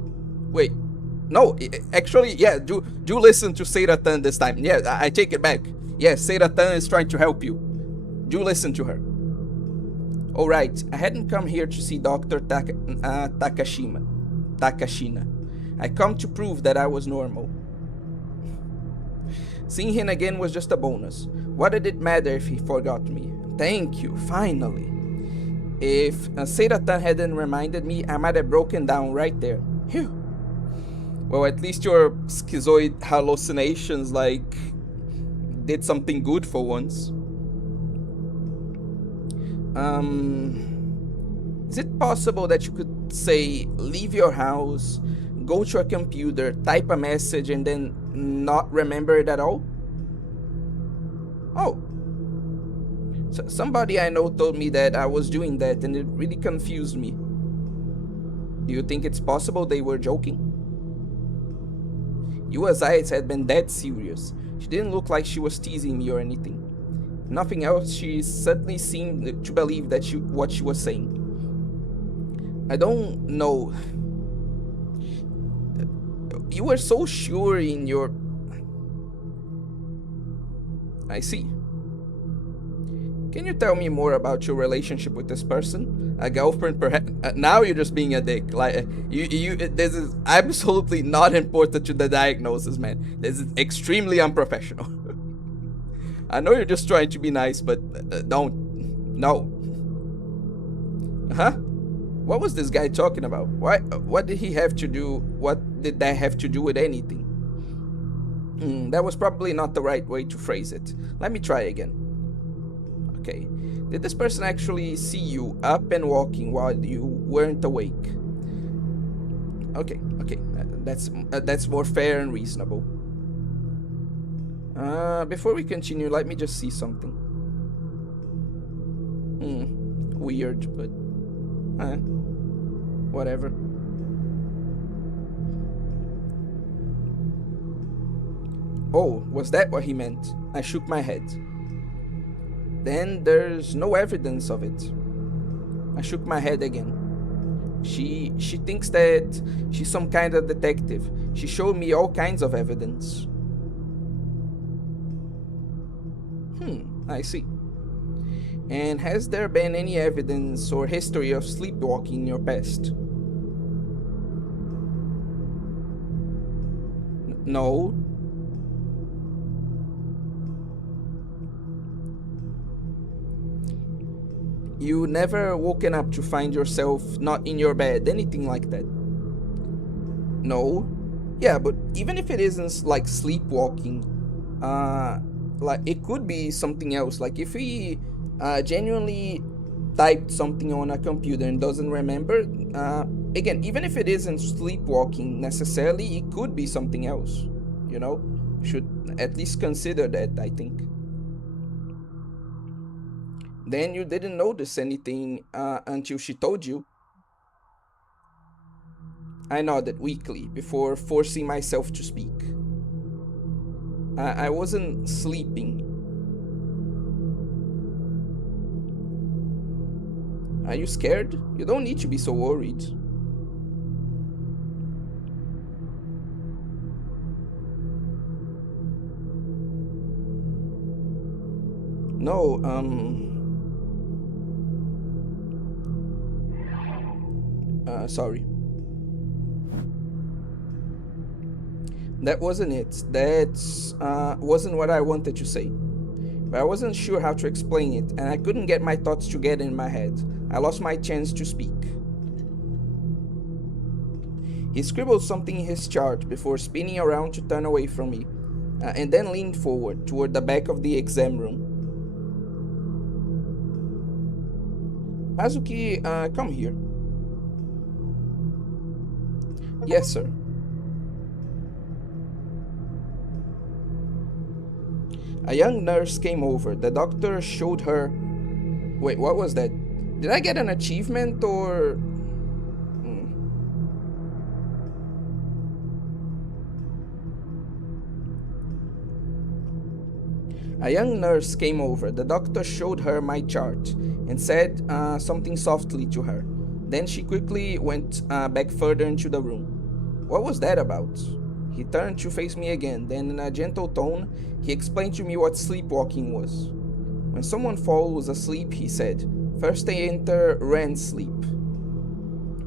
Wait. No, actually, yeah, do listen to Seiratan this time. Yeah, I take it back. Yes, Seiratan is trying to help you. Do listen to her. All right, I hadn't come here to see Dr. Takashina. I come to prove that I was normal. Seeing him again was just a bonus. What did it matter if he forgot me? Thank you, finally. If Seiratan hadn't reminded me, I might have broken down right there. Phew. Well, at least your schizoid hallucinations, like, did something good for once. Is it possible that you could say, leave your house, go to a computer, type a message, and then not remember it at all? Oh. So somebody I know told me that I was doing that, and it really confused me. Do you think it's possible they were joking? Yua's eyes had been dead serious. She didn't look like she was teasing me or anything. Nothing else, she suddenly seemed to believe that what she was saying. I don't know. You were so sure in your... I see. Can you tell me more about your relationship with this person? A girlfriend, perhaps? Now you're just being a dick. Like, this is absolutely not important to the diagnosis, man. This is extremely unprofessional. I know you're just trying to be nice, but don't. No. Huh? What was this guy talking about? What did he have to do? What did that have to do with anything? That was probably not the right way to phrase it. Let me try again. Okay. Did this person actually see you up and walking while you weren't awake? Okay. That's more fair and reasonable. Before we continue, let me just see something. Weird, but whatever. Oh, was that what he meant? I shook my head. Then there's no evidence of it. I shook my head again. She thinks that she's some kind of detective. She showed me all kinds of evidence. I see. And has there been any evidence or history of sleepwalking in your past? No. You never woken up to find yourself not in your bed, anything like that? No. Yeah, but even if it isn't like sleepwalking, like it could be something else. Like if he genuinely typed something on a computer and doesn't remember, again, even if it isn't sleepwalking necessarily, it could be something else. You know, should at least consider that, I think. Then you didn't notice anything until she told you. I nodded weakly before forcing myself to speak. I wasn't sleeping. Are you scared? You don't need to be so worried. No, sorry. That wasn't it. That wasn't what I wanted to say. But I wasn't sure how to explain it, and I couldn't get my thoughts together in my head. I lost my chance to speak. He scribbled something in his chart before spinning around to turn away from me, and then leaned forward toward the back of the exam room. Hazuki, come here. Yes, sir. A young nurse came over. The doctor showed her... Wait, what was that? Did I get an achievement or... A young nurse came over. The doctor showed her my chart and said something softly to her. Then she quickly went back further into the room. What was that about? He turned to face me again, then in a gentle tone, he explained to me what sleepwalking was. When someone falls asleep, he said, first they enter REM sleep,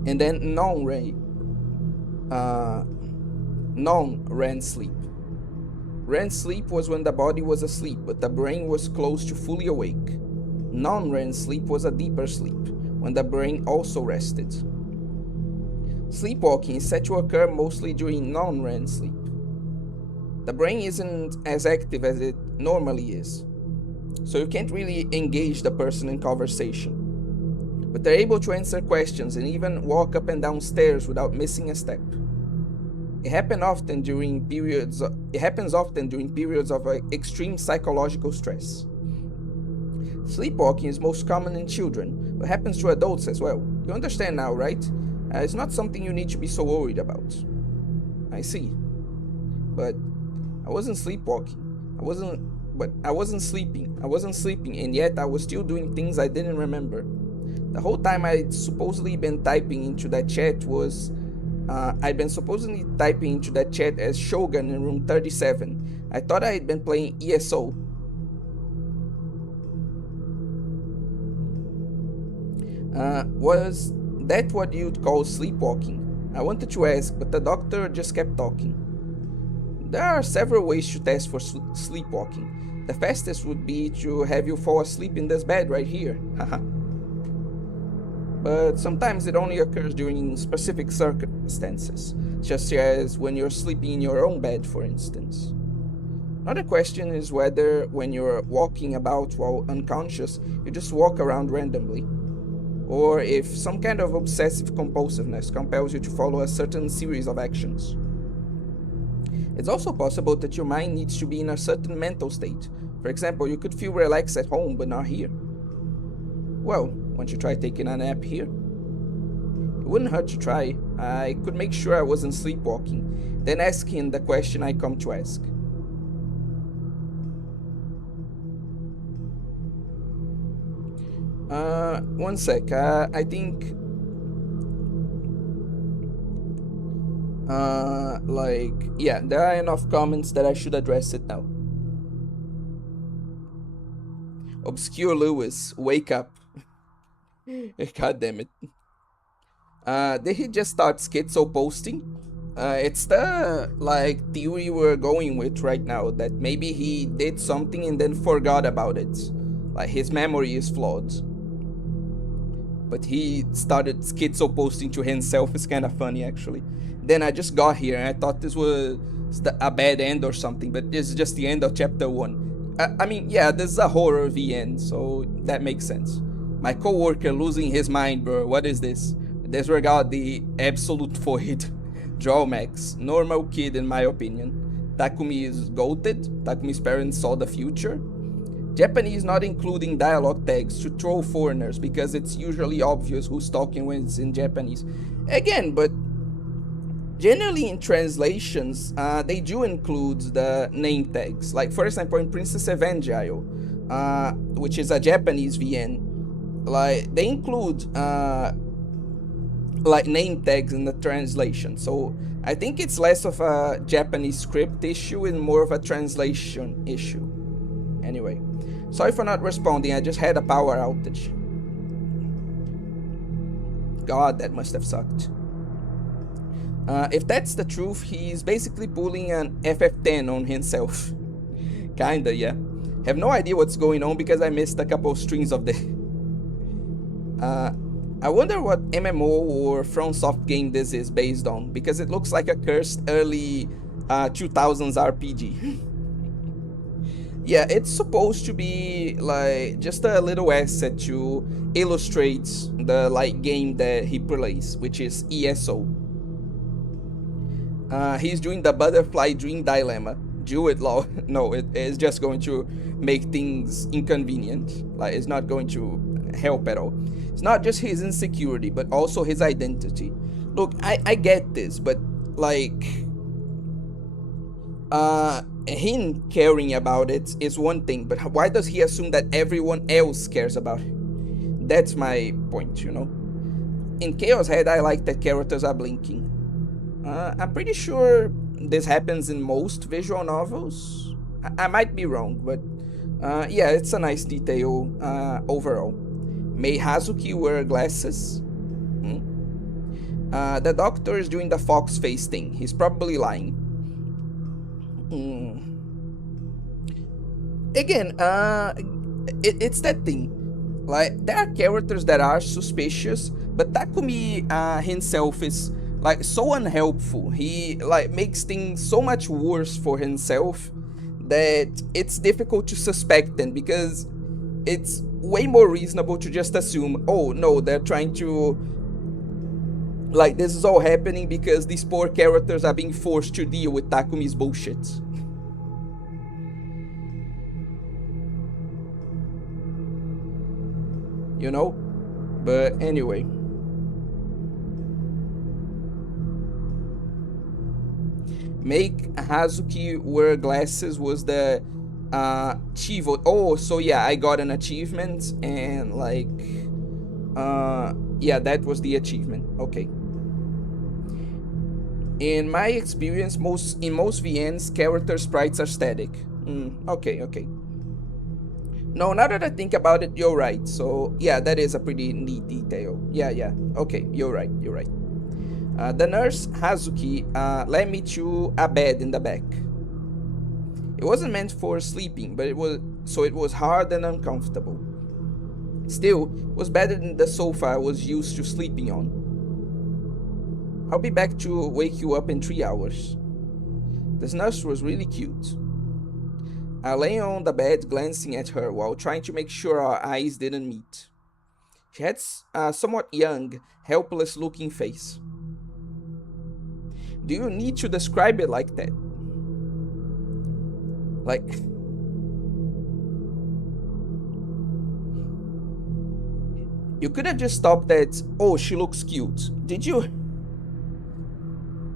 and then uh, non-REM sleep. REM sleep was when the body was asleep, but the brain was close to fully awake. Non-REM sleep was a deeper sleep, when the brain also rested. Sleepwalking is said to occur mostly during non-REM sleep. The brain isn't as active as it normally is, so you can't really engage the person in conversation. But they're able to answer questions and even walk up and down stairs without missing a step. It happens often during periods of extreme psychological stress. Sleepwalking is most common in children, but happens to adults as well. You understand now, right? It's not something you need to be so worried about. I see. But I wasn't sleepwalking. I wasn't sleeping. I wasn't sleeping, and yet I was still doing things I didn't remember. The whole time I'd supposedly been typing into that chat was I'd been supposedly typing into that chat as Shogun in room 37. I thought I had been playing ESO. Was that what you'd call sleepwalking? I wanted to ask, but the doctor just kept talking. There are several ways to test for sleepwalking. The fastest would be to have you fall asleep in this bed right here. Haha. But sometimes it only occurs during specific circumstances, just as when you're sleeping in your own bed, for instance. Another question is whether, when you're walking about while unconscious, you just walk around randomly, or if some kind of obsessive compulsiveness compels you to follow a certain series of actions. It's also possible that your mind needs to be in a certain mental state. For example, you could feel relaxed at home but not here. Well, won't you try taking a nap here? It wouldn't hurt to try. I could make sure I wasn't sleepwalking, then ask him the question I come to ask. One sec. I think yeah, there are enough comments that I should address it now. Obscure Lewis, wake up. God damn it. Did he just start schizo posting? It's the theory we're going with right now, that maybe he did something and then forgot about it. Like his memory is flawed. But he started schizo posting to himself. It's kind of funny actually. Then I just got here and I thought this was a bad end or something, but this is just the end of chapter 1. I mean, yeah, this is a horror VN, so that makes sense. My coworker losing his mind, bro. What is this? Disregard the absolute void. Drawmax. Normal kid in my opinion. Takumi is goated. Takumi's parents saw the future. Japanese not including dialogue tags to troll foreigners because it's usually obvious who's talking when it's in Japanese. Again, but generally in translations, they do include the name tags. Like for example, in Princess Evangel, which is a Japanese VN, like they include like name tags in the translation. So I think it's less of a Japanese script issue and more of a translation issue. Anyway, sorry for not responding, I just had a power outage. God, that must have sucked. If that's the truth, he's basically pulling an FF10 on himself. Kinda, yeah. Have no idea what's going on because I missed a couple of streams of the... I wonder what MMO or FromSoft game this is based on, because it looks like a cursed early 2000s RPG. Yeah, it's supposed to be like just a little asset to illustrate the game that he plays, which is ESO. He's doing the butterfly dream dilemma. Do it, law. No, it is just going to make things inconvenient. Like, it's not going to help at all. It's not just his insecurity, but also his identity. Look, I get this, but like, him caring about it is one thing, but why does he assume that everyone else cares about it? That's my point, you know? In Chaoshead, I like that characters are blinking. I'm pretty sure this happens in most visual novels. I might be wrong, but yeah, it's a nice detail overall. May Hazuki wear glasses? Hmm? The doctor is doing the fox face thing. He's probably lying. Hmm. Again, it's that thing. Like, there are characters that are suspicious, but Takumi himself is like so unhelpful. He like makes things so much worse for himself that it's difficult to suspect them, because it's way more reasonable to just assume, oh no, they're trying to, like, this is all happening because these poor characters are being forced to deal with Takumi's bullshit. You know? But anyway, make Hazuki wear glasses was the chivo. Oh, so yeah, I got an achievement, and like yeah, that was the achievement. Okay. In my experience, most VNs, character sprites are static. Okay, okay. No, now that I think about it, you're right. So yeah, that is a pretty neat detail. Yeah, yeah. Okay, you're right. You're right. The nurse Hazuki led me to a bed in the back. It wasn't meant for sleeping, but it was hard and uncomfortable. Still, it was better than the sofa I was used to sleeping on. I'll be back to wake you up in 3 hours. This nurse was really cute. I lay on the bed glancing at her while trying to make sure our eyes didn't meet. She had a somewhat young, helpless looking face. Do you need to describe it like that? Like, you could have just stopped at, oh, she looks cute. Did you?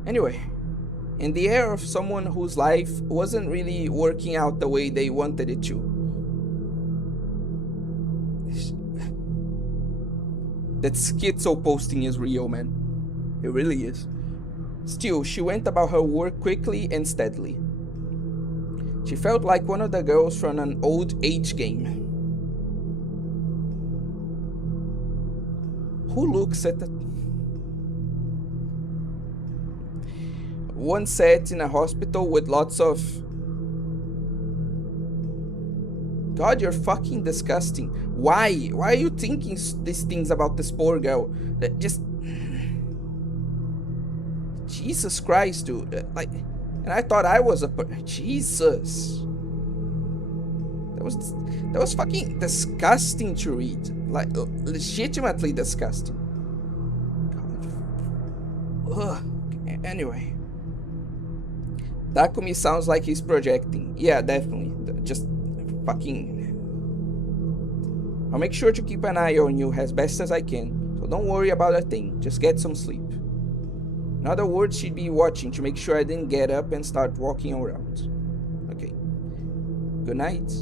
Anyway, in the air of someone whose life wasn't really working out the way they wanted it to. That schizo posting is real, man. It really is. Still, she went about her work quickly and steadily. She felt like one of the girls from an old age game. Who looks at the... One sat in a hospital with lots of... God, you're fucking disgusting. Why? Why are you thinking these things about this poor girl? Just... Jesus Christ, dude. Like... And I thought I was a... Jesus. That was fucking disgusting to read. Like, legitimately disgusting. God. Ugh. Anyway. Takumi sounds like he's projecting. Yeah, definitely. Just fucking... I'll make sure to keep an eye on you as best as I can. So don't worry about a thing. Just get some sleep. In other words, she'd be watching to make sure I didn't get up and start walking around. Okay. Good night.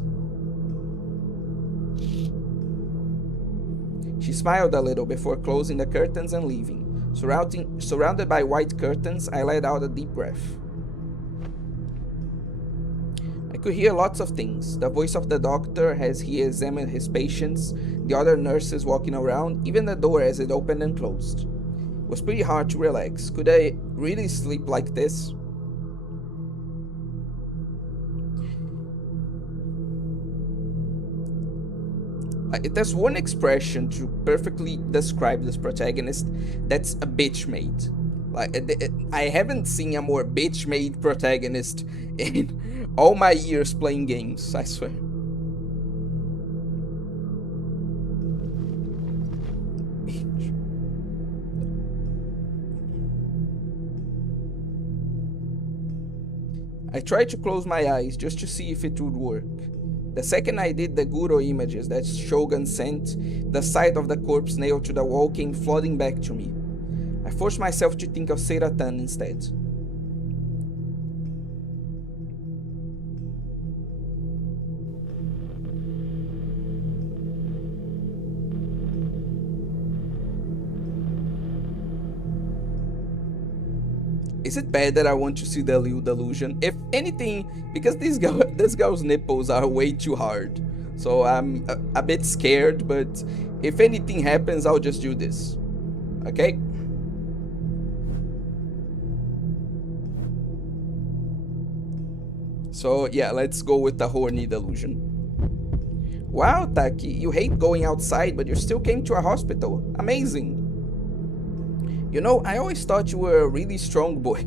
She smiled a little before closing the curtains and leaving. Surrounded by white curtains, I let out a deep breath. I could hear lots of things. The voice of the doctor as he examined his patients, the other nurses walking around, even the door as it opened and closed. It was pretty hard to relax. Could I really sleep like this? There's one expression to perfectly describe this protagonist that's a bitch made. I haven't seen a more bitch made protagonist in all my years playing games, I swear. I tried to close my eyes just to see if it would work. The second I did, the Guro images that Shogun sent, the sight of the corpse nailed to the wall came flooding back to me. I forced myself to think of Seiratan instead. is it bad that I want to see the Liu delusion? If anything, because this girl's nipples are way too hard. So I'm a bit scared, but if anything happens, I'll just do this. Okay? So yeah, let's go with the horny delusion. Wow, Taki, you hate going outside, but you still came to a hospital. Amazing. You know, I always thought you were a really strong boy.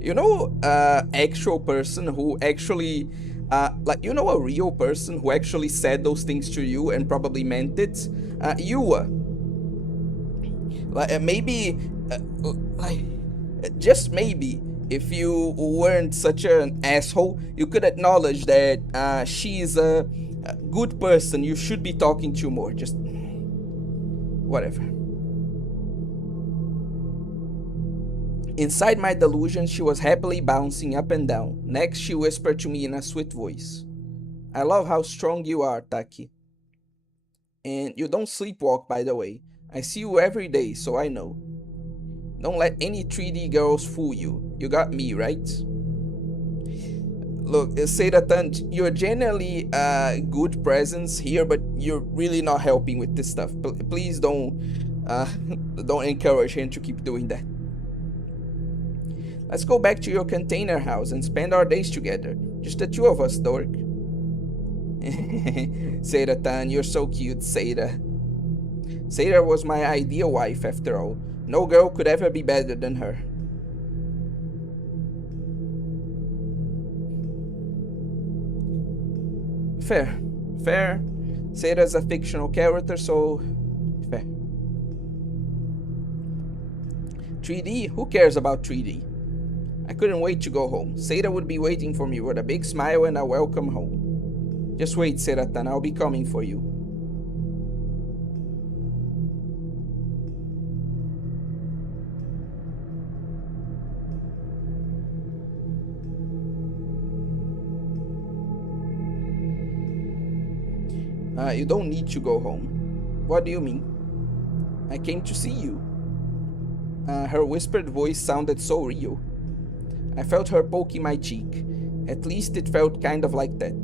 You know, actual person who actually, like, you know, a real person who actually said those things to you and probably meant it. You were. Like, maybe, like, just maybe, if you weren't such an asshole, you could acknowledge that she's a good person. You should be talking to more. Just whatever. Inside my delusion, she was happily bouncing up and down. Next, she whispered to me in a sweet voice, I love how strong you are, Taki. And you don't sleepwalk, by the way. I see you every day, so I know. Don't let any 3D girls fool you. You got me, right? Look, Seiratan, you're generally a good presence here, but you're really not helping with this stuff. Please don't encourage him to keep doing that. Let's go back to your container house and spend our days together. Just the two of us, dork. Seiratan, you're so cute, Seira. Seira was my ideal wife, after all. No girl could ever be better than her. Fair. Fair. Seira's a fictional character, so fair. 3D? Who cares about 3D? I couldn't wait to go home. Seira would be waiting for me with a big smile and a welcome home. Just wait, Seiratan, I'll be coming for you. You don't need to go home. What do you mean? I came to see you. Her whispered voice sounded so real. I felt her poking my cheek. At least it felt kind of like that.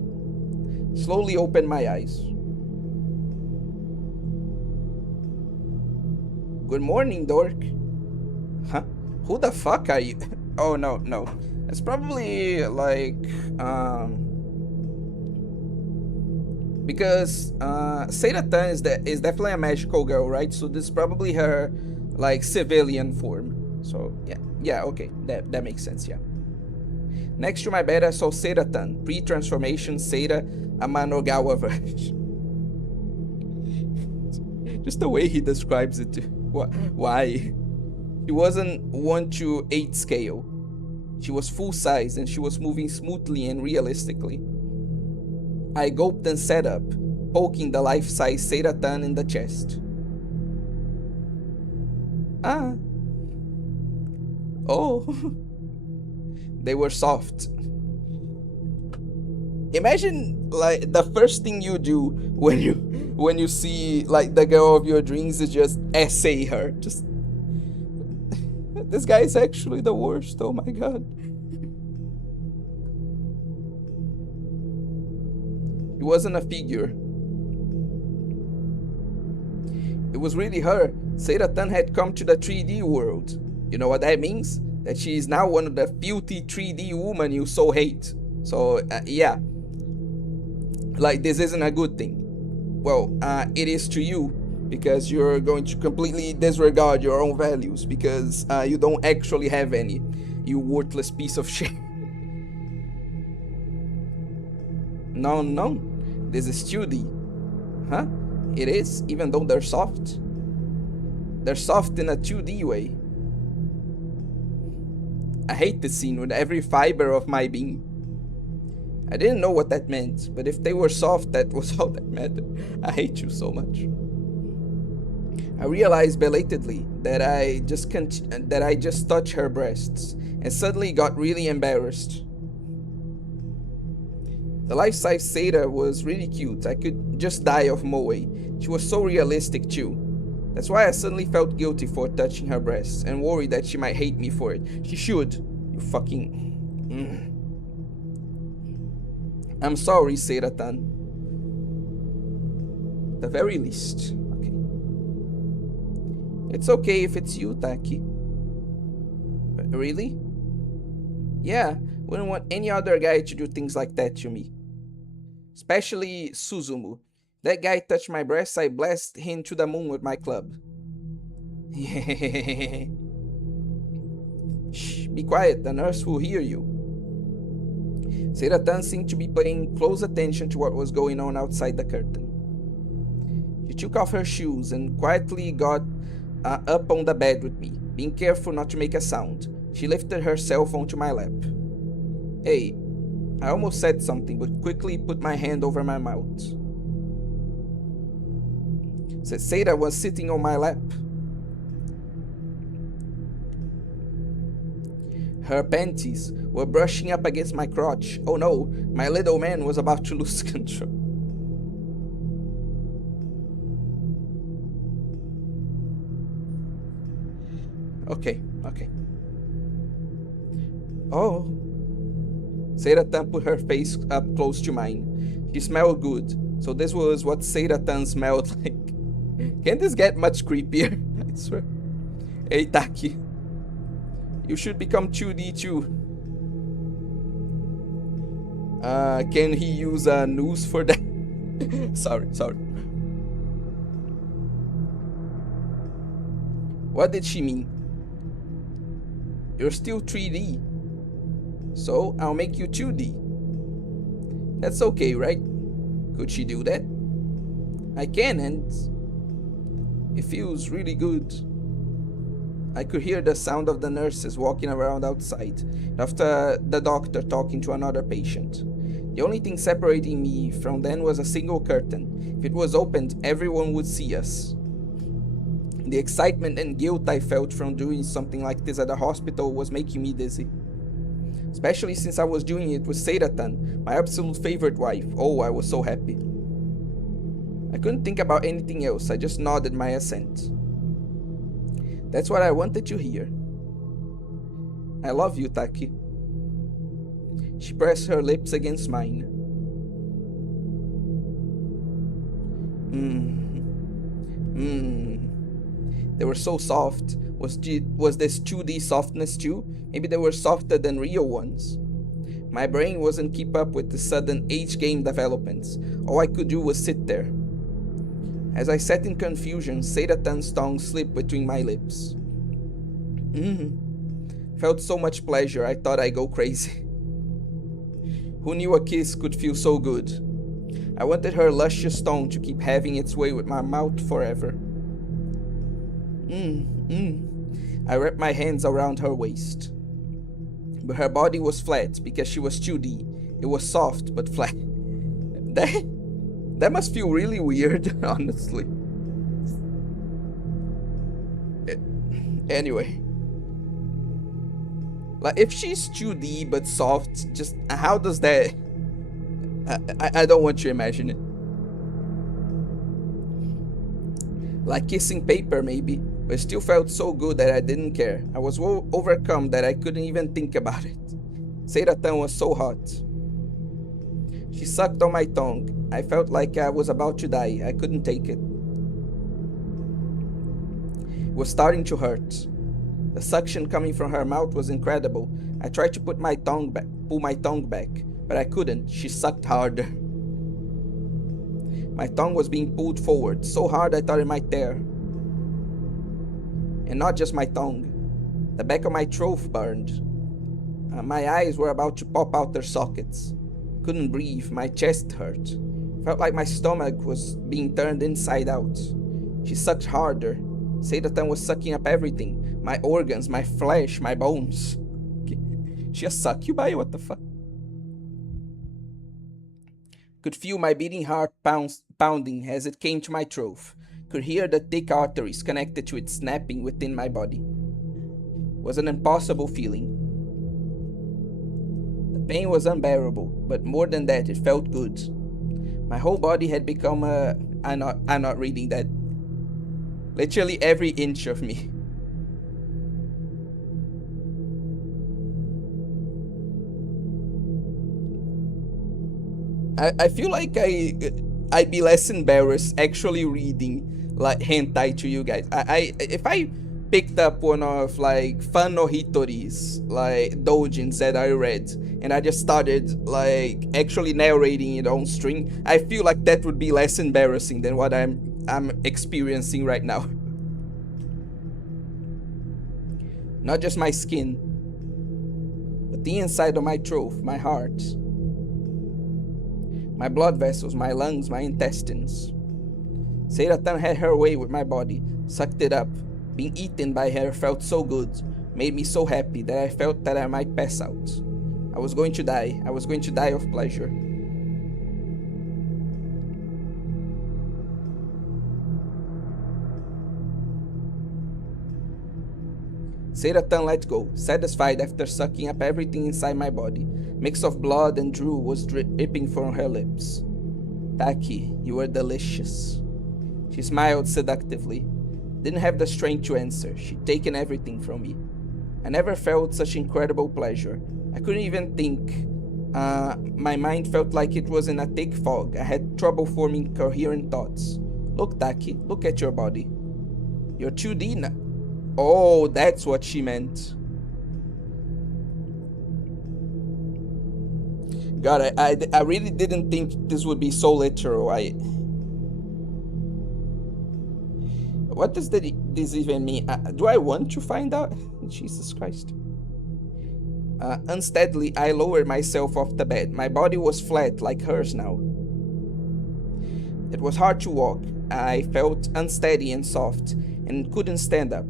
Slowly opened my eyes. Good morning, dork. Huh? Who the fuck are you? Oh, no. It's probably like, because Seiratan is definitely a magical girl, right? So this is probably her like civilian form. So yeah, okay, that makes sense. Yeah. Next to my bed, I saw Seiratan, pre-transformation Seira Amanogawa version. Just the way he describes it. Why? She wasn't 1 to 8 scale. She was full size and she was moving smoothly and realistically. I gulped and sat up, poking the life-size Seiratan in the chest. Ah. Oh. They were soft. Imagine like the first thing you do when you see like the girl of your dreams is just essay her. Just this guy is actually the worst. Oh my god. It wasn't a figure. It was really her. Seiratan had come to the 3D world. You know what that means? That she is now one of the filthy 3D women you so hate. So, yeah. Like, this isn't a good thing. Well, it is to you, because you're going to completely disregard your own values, because you don't actually have any, you worthless piece of shit. No. This is 2D. Huh? It is, even though they're soft. They're soft in a 2D way. I hate this scene with every fiber of my being. I didn't know what that meant, but if they were soft, that was all that mattered. I hate you so much. I realized belatedly that I just touched her breasts, and suddenly got really embarrassed. The life-size Seira was really cute. I could just die of moe. She was so realistic too. That's why I suddenly felt guilty for touching her breasts and worried that she might hate me for it. She should. You fucking. I'm sorry, Seira-tan. The very least. Okay. It's okay if it's you, Taki. Really? Yeah, wouldn't want any other guy to do things like that to me. Especially Suzumu. That guy touched my breasts, I blast him to the moon with my club. Shh, be quiet, the nurse will hear you. Seira-tan seemed to be paying close attention to what was going on outside the curtain. She took off her shoes and quietly got up on the bed with me, being careful not to make a sound. She lifted herself onto my lap. Hey, I almost said something, but quickly put my hand over my mouth. Seira was sitting on my lap. Her panties were brushing up against my crotch. Oh no, my little man was about to lose control. Okay. Oh. Seira-tan put her face up close to mine. She smelled good, so this was what Seira-tan smelled like. Can't this get much creepier? I swear. Hey, Taki. You should become 2D too. Can he use a noose for that? Sorry. What did she mean? You're still 3D. So I'll make you 2D. That's okay, right? Could she do that? I can, and it feels really good. I could hear the sound of the nurses walking around outside, after the doctor talking to another patient. The only thing separating me from them was a single curtain. If it was opened, everyone would see us. The excitement and guilt I felt from doing something like this at the hospital was making me dizzy. Especially since I was doing it with Seira-tan, my absolute favorite wife. Oh, I was so happy. I couldn't think about anything else, I just nodded my assent. That's what I wanted to hear. I love you, Taki. She pressed her lips against mine. They were so soft. Was this 2D softness too? Maybe they were softer than real ones. My brain wasn't keep up with the sudden H-game developments. All I could do was sit there. As I sat in confusion, Seira-tan's tongue slipped between my lips. Felt so much pleasure, I thought I'd go crazy. Who knew a kiss could feel so good? I wanted her luscious tongue to keep having its way with my mouth forever. I wrapped my hands around her waist. But her body was flat because she was 2D. It was soft but flat. That must feel really weird, honestly. Anyway. Like, if she's 2D but soft, just how does that... I don't want to imagine it. Like kissing paper, maybe. But it still felt so good that I didn't care. I was overcome that I couldn't even think about it. Seira-tan was so hot. She sucked on my tongue. I felt like I was about to die. I couldn't take it. It was starting to hurt. The suction coming from her mouth was incredible. I tried to pull my tongue back, but I couldn't. She sucked harder. My tongue was being pulled forward, so hard I thought it might tear. And not just my tongue. The back of my throat burned. My eyes were about to pop out their sockets. Couldn't breathe, my chest hurt. Felt like my stomach was being turned inside out. She sucked harder. Seira-tan was sucking up everything. My organs, my flesh, my bones. She a succubi? What the fuck? Could feel my beating heart pounding as it came to my throat. Could hear the thick arteries connected to it snapping within my body. It was an impossible feeling. The pain was unbearable, but more than that, it felt good. My whole body had become I'm not reading that. Literally every inch of me. I feel like I'd be less embarrassed actually reading like hentai to you guys. I if I picked up one of like Fan no Hitori's like doujins that I read and I just started like actually narrating it on string, I feel like that would be less embarrassing than what I'm experiencing right now. Not just my skin, but the inside of my throat, my heart, my blood vessels, my lungs, my intestines. Seiratan had her way with my body, sucked it up. Being eaten by her felt so good, made me so happy that I felt that I might pass out. I was going to die. I was going to die of pleasure. Seiratan let go, satisfied after sucking up everything inside my body. Mix of blood and drool was dripping from her lips. Taki, you were delicious. She smiled seductively. Didn't have the strength to answer. She'd taken everything from me. I never felt such incredible pleasure. I couldn't even think. My mind felt like it was in a thick fog. I had trouble forming coherent thoughts. Look, Taki, look at your body. You're 2D now. Oh, that's what she meant. God, I really didn't think this would be so literal. What does this even mean? Do I want to find out? Jesus Christ. Unsteadily, I lowered myself off the bed. My body was flat, like hers now. It was hard to walk. I felt unsteady and soft, and couldn't stand up.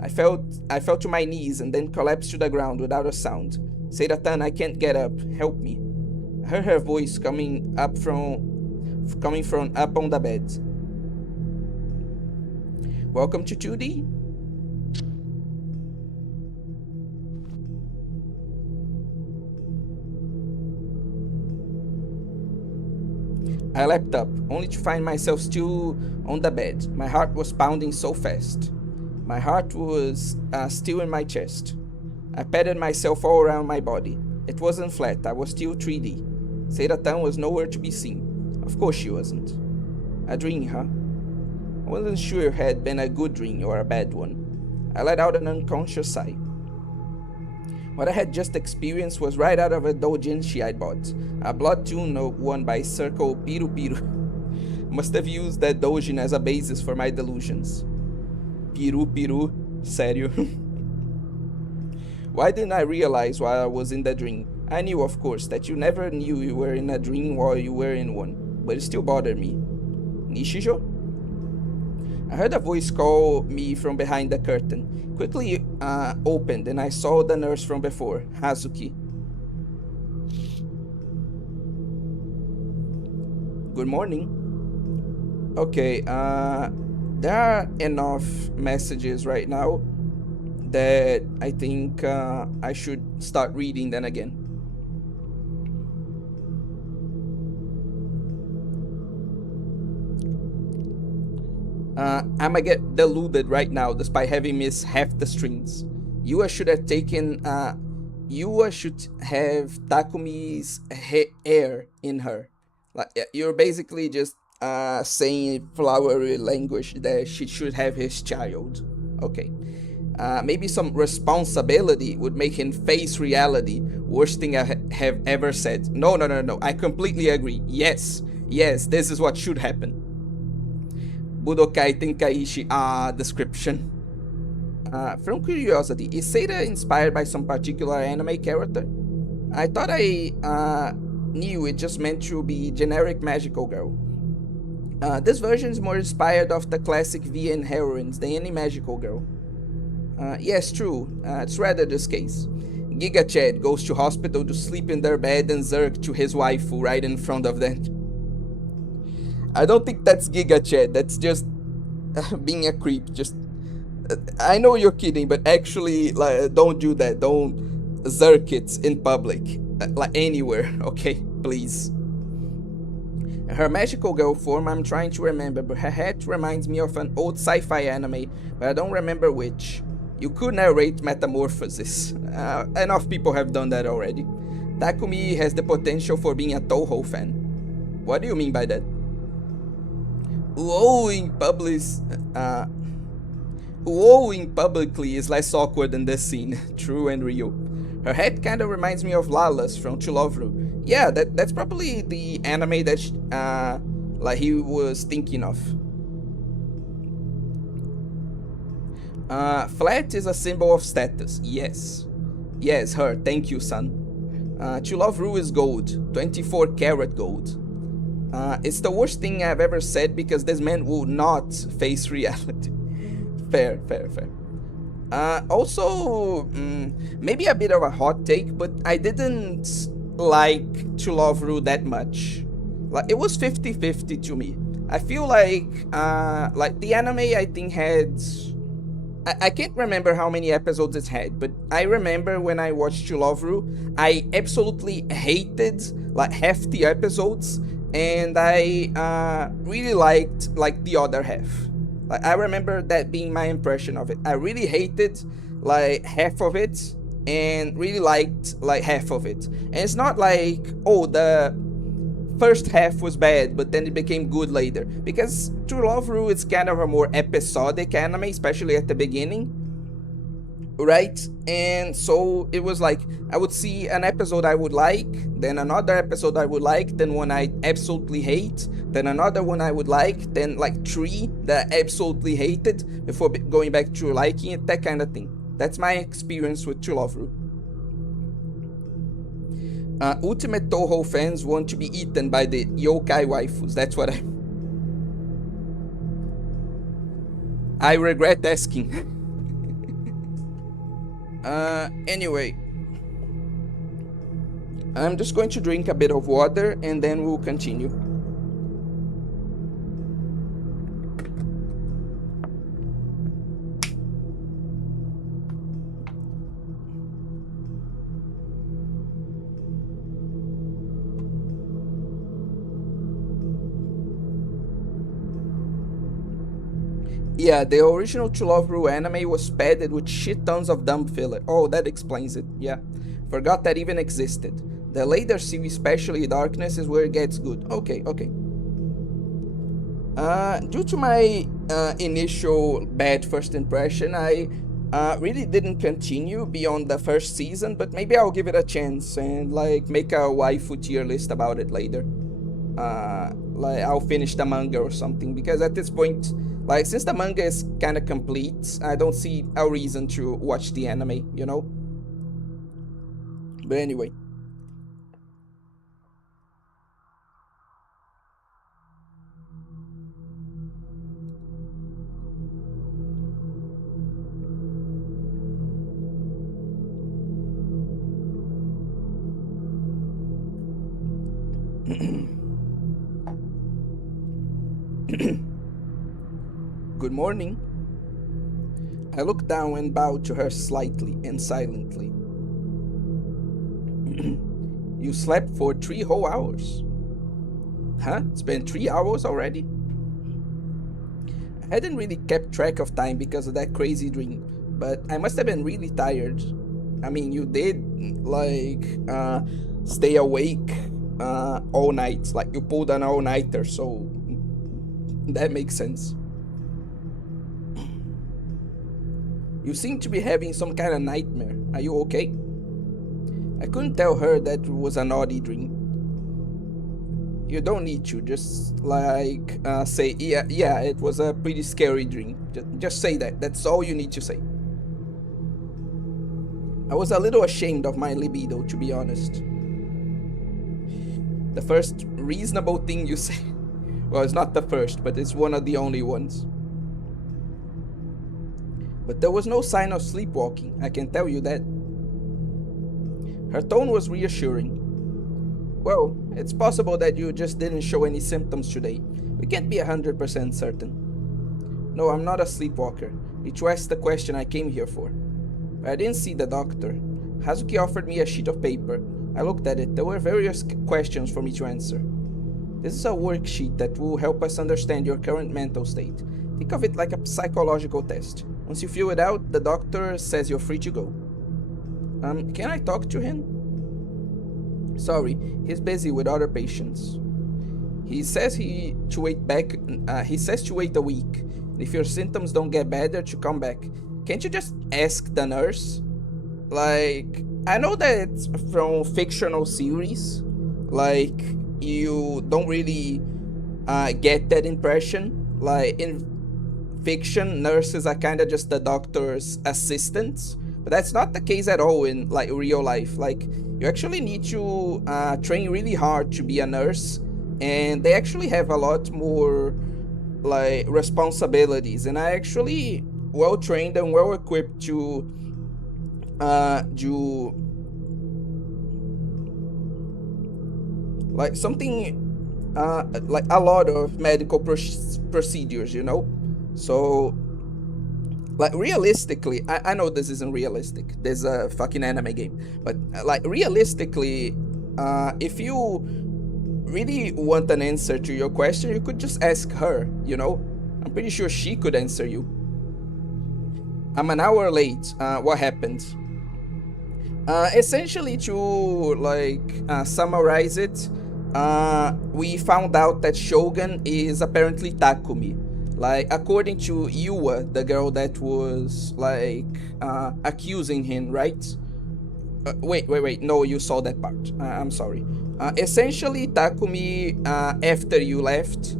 I fell to my knees and then collapsed to the ground without a sound. Seiratan, I can't get up. Help me. I heard her voice coming from up on the bed. Welcome to 2D. I leapt up, only to find myself still on the bed. My heart was pounding so fast. My heart was still in my chest. I patted myself all around my body. It wasn't flat, I was still 3D. Seiratan was nowhere to be seen. Of course she wasn't. A dream, huh? I wasn't sure it had been a good dream or a bad one. I let out an unconscious sigh. What I had just experienced was right out of a doujinshi I'd bought. A blood tune one by Circle Piru Piru. Must have used that doujin as a basis for my delusions. Piru Piru? Sério? Why didn't I realize while I was in the dream? I knew, of course, that you never knew you were in a dream while you were in one, but it still bothered me. Nishijo? I heard a voice call me from behind the curtain. Quickly opened, and I saw the nurse from before, Hazuki. Good morning. Okay, there are enough messages right now that I think I should start reading them again. I'ma get deluded right now despite having missed half the strings. Yua should have taken Yua should have Takumi's air in her. Like you're basically just saying flowery language that she should have his child. Okay. Maybe some responsibility would make him face reality. Worst thing I have ever said. No. I completely agree. Yes, this is what should happen. Budokai Tenkaichi description. From curiosity, is Seira inspired by some particular anime character? I thought I knew it just meant to be generic magical girl. This version is more inspired of the classic VN heroines than any magical girl. Yes, true. It's rather this case. Giga Chad goes to hospital to sleep in their bed and zerk to his waifu right in front of them. I don't think that's Giga Chad. That's just being a creep. Just I know you're kidding, but actually, like, don't do that. Don't zerk it in public, like anywhere. Okay, please. Her magical girl form I'm trying to remember, but her head reminds me of an old sci-fi anime, but I don't remember which. You could narrate metamorphosis. Enough people have done that already. Takumi has the potential for being a Toho fan. What do you mean by that? Wowing uh, wowing publicly is less awkward than this scene. True and real. Her head kind of reminds me of Lala's from To Love Ru. Yeah, that's probably the anime that like he was thinking of. Flat is a symbol of status. Yes. Yes, her. Thank you, son. To Love Ru is gold. 24 karat gold. It's the worst thing I've ever said because this man will not face reality. Fair, fair, fair. Also, maybe a bit of a hot take, but I didn't like To Love Ru that much. Like, it was 50-50 to me. I feel like the anime I think had I can't remember how many episodes it had, but I remember when I watched To Love Ru, I absolutely hated like half the episodes, and I really liked like the other half. Like I remember that being my impression of it. I really hated like half of it, and really liked like half of it. And it's not like, oh, the first half was bad, but then it became good later. Because True Love Ru is kind of a more episodic anime, especially at the beginning, right? And so it was like I would see an episode I would like, then another episode I would like, then one I absolutely hate, then another one I would like, then like three that I absolutely hated before going back to liking it, that kind of thing. That's my experience with True Love Ru. Ultimate Toho fans want to be eaten by the yokai waifus. That's what I regret asking. Anyway, I'm just going to drink a bit of water and then we'll continue. Yeah, the original To Love Ru anime was padded with shit tons of dumb filler. Oh, that explains it, yeah. Forgot that even existed. The later series, especially Darkness, is where it gets good. Okay, okay. Due to my initial bad first impression, I really didn't continue beyond the first season, but maybe I'll give it a chance and like make a waifu tier list about it later. Like I'll finish the manga or something, because at this point, like since the manga is kind of complete, I don't see a reason to watch the anime, you know? But anyway. Good morning. I looked down and bowed to her slightly and silently. You slept for 3 whole hours. Huh? It's been 3 hours already? I hadn't really kept track of time because of that crazy dream, but I must have been really tired. I mean, you did, like, stay awake all night. Like, you pulled an all-nighter, so that makes sense. You seem to be having some kind of nightmare. Are you okay? I couldn't tell her that was a naughty dream. You don't need to, just like say, yeah, it was a pretty scary dream. Just say that. That's all you need to say. I was a little ashamed of my libido, to be honest. The first reasonable thing you say. Well, it's not the first, but it's one of the only ones. But there was no sign of sleepwalking, I can tell you that. Her tone was reassuring. Well, it's possible that you just didn't show any symptoms today. We can't be 100% certain. No, I'm not a sleepwalker. Did you ask the question I came here for? I didn't see the doctor. Hazuki offered me a sheet of paper. I looked at it. There were various questions for me to answer. This is a worksheet that will help us understand your current mental state. Think of it like a psychological test. Once you fill it out, the doctor says you're free to go. Can I talk to him? Sorry, he's busy with other patients. He says to wait back. He says to wait a week. If your symptoms don't get better, to come back. Can't you just ask the nurse? Like, I know that it's from fictional series. Like, you don't really get that impression. Like, in fiction, nurses are kind of just the doctor's assistants. But that's not the case at all in like real life. Like, you actually need to train really hard to be a nurse, and they actually have a lot more like responsibilities. And I actually well trained and well equipped to do like something like a lot of medical procedures, you know. So like realistically, I know this isn't realistic. There's a fucking anime game, but like realistically, if you really want an answer to your question, you could just ask her. You know, I'm pretty sure she could answer you. I'm an hour late. What happened? Essentially, to like summarize it, we found out that Shogun is apparently Takumi. Like, according to Yua, the girl that was like accusing him, right? Wait. No, you saw that part. I'm sorry. Essentially, Takumi, after you left,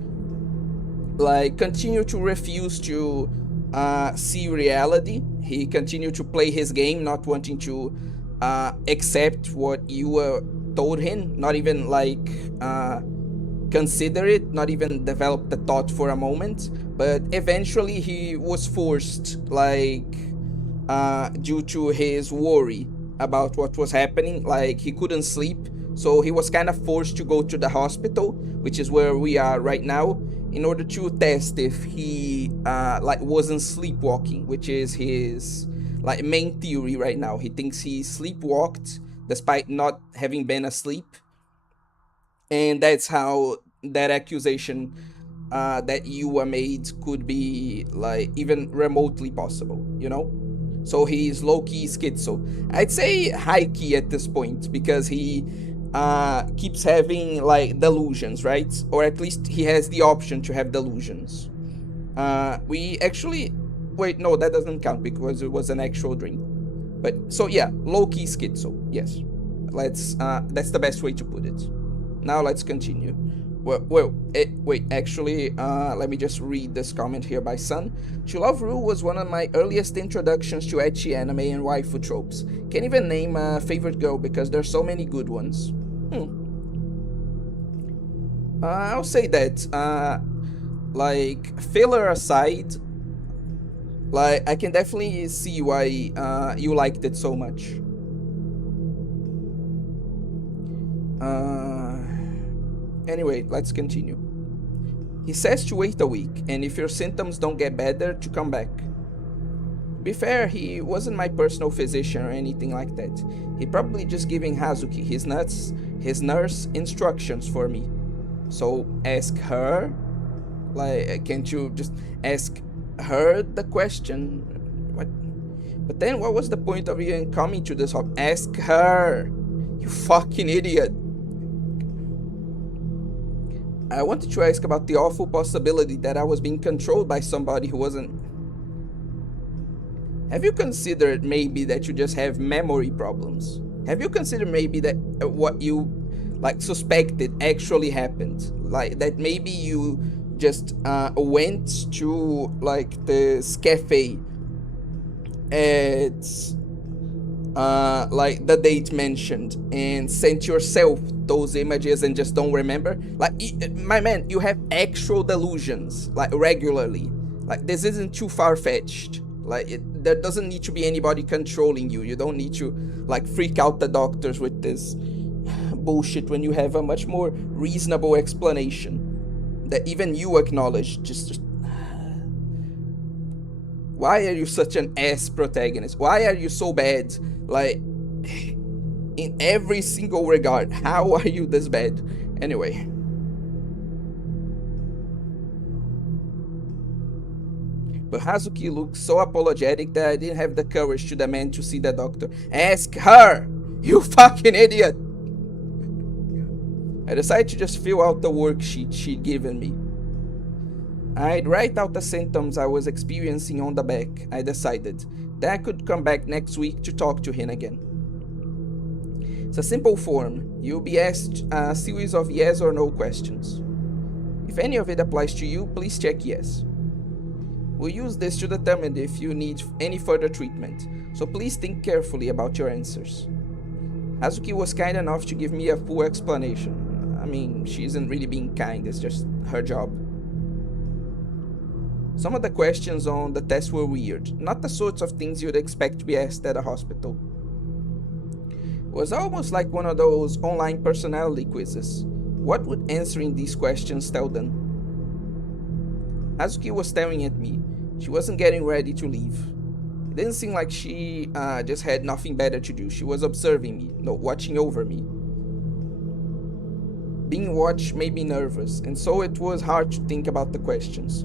like, continued to refuse to see reality. He continued to play his game, not wanting to accept what you told him, not even like consider it, not even develop the thought for a moment. But eventually he was forced, like due to his worry about what was happening. Like, he couldn't sleep, so he was kind of forced to go to the hospital, which is where we are right now, in order to test if he like wasn't sleepwalking, which is his like main theory right now. He thinks he sleepwalked despite not having been asleep, and that's how that accusation that you were made could be like even remotely possible, you know. So he's low-key schizo. I'd say high-key at this point, because he keeps having like delusions, right? Or at least he has the option to have delusions. We actually, wait, no, that doesn't count because it was an actual dream. But so yeah, low-key schizo, yes. Let's that's the best way to put it. Now let's continue. Wait, actually, let me just read this comment here by Sun. To Love Ru was one of my earliest introductions to ecchi anime and waifu tropes. Can't even name a favorite girl because there's so many good ones. I'll say that, like, filler aside, like, I can definitely see why you liked it so much. Anyway, let's continue. He says to wait a week, and if your symptoms don't get better, to come back. To be fair, he wasn't my personal physician or anything like that. He probably just giving Hazuki, his nurse, instructions for me. So ask her. Like, can't you just ask her the question? What? But then what was the point of even coming to this hop? Ask her. You fucking idiot. I wanted to ask about the awful possibility that I was being controlled by somebody who wasn't. Have you considered maybe that you just have memory problems? Have you considered maybe that what you like suspected actually happened? Like, that maybe you just went to like this cafe at like the date mentioned and sent yourself those images and just don't remember? Like, my man, you have actual delusions, like, regularly. Like, this isn't too far-fetched. Like, there doesn't need to be anybody controlling you. You don't need to like freak out the doctors with this bullshit when you have a much more reasonable explanation that even you acknowledge. Just why are you such an ass protagonist? Why are you so bad? Like, in every single regard, how are you this bad? Anyway. But Hazuki looked so apologetic that I didn't have the courage to demand to see the doctor. Ask her! You fucking idiot! I decided to just fill out the worksheet she'd given me. I'd write out the symptoms I was experiencing on the back, I decided. Then I could come back next week to talk to him again. It's a simple form. You'll be asked a series of yes or no questions. If any of it applies to you, please check yes. We'll use this to determine if you need any further treatment, so please think carefully about your answers. Hazuki was kind enough to give me a full explanation. I mean, she isn't really being kind, it's just her job. Some of the questions on the test were weird, not the sorts of things you'd expect to be asked at a hospital. It was almost like one of those online personality quizzes. What would answering these questions tell them? Hazuki was staring at me. She wasn't getting ready to leave. It didn't seem like she just had nothing better to do. She was observing me, no, watching over me. Being watched made me nervous, and so it was hard to think about the questions.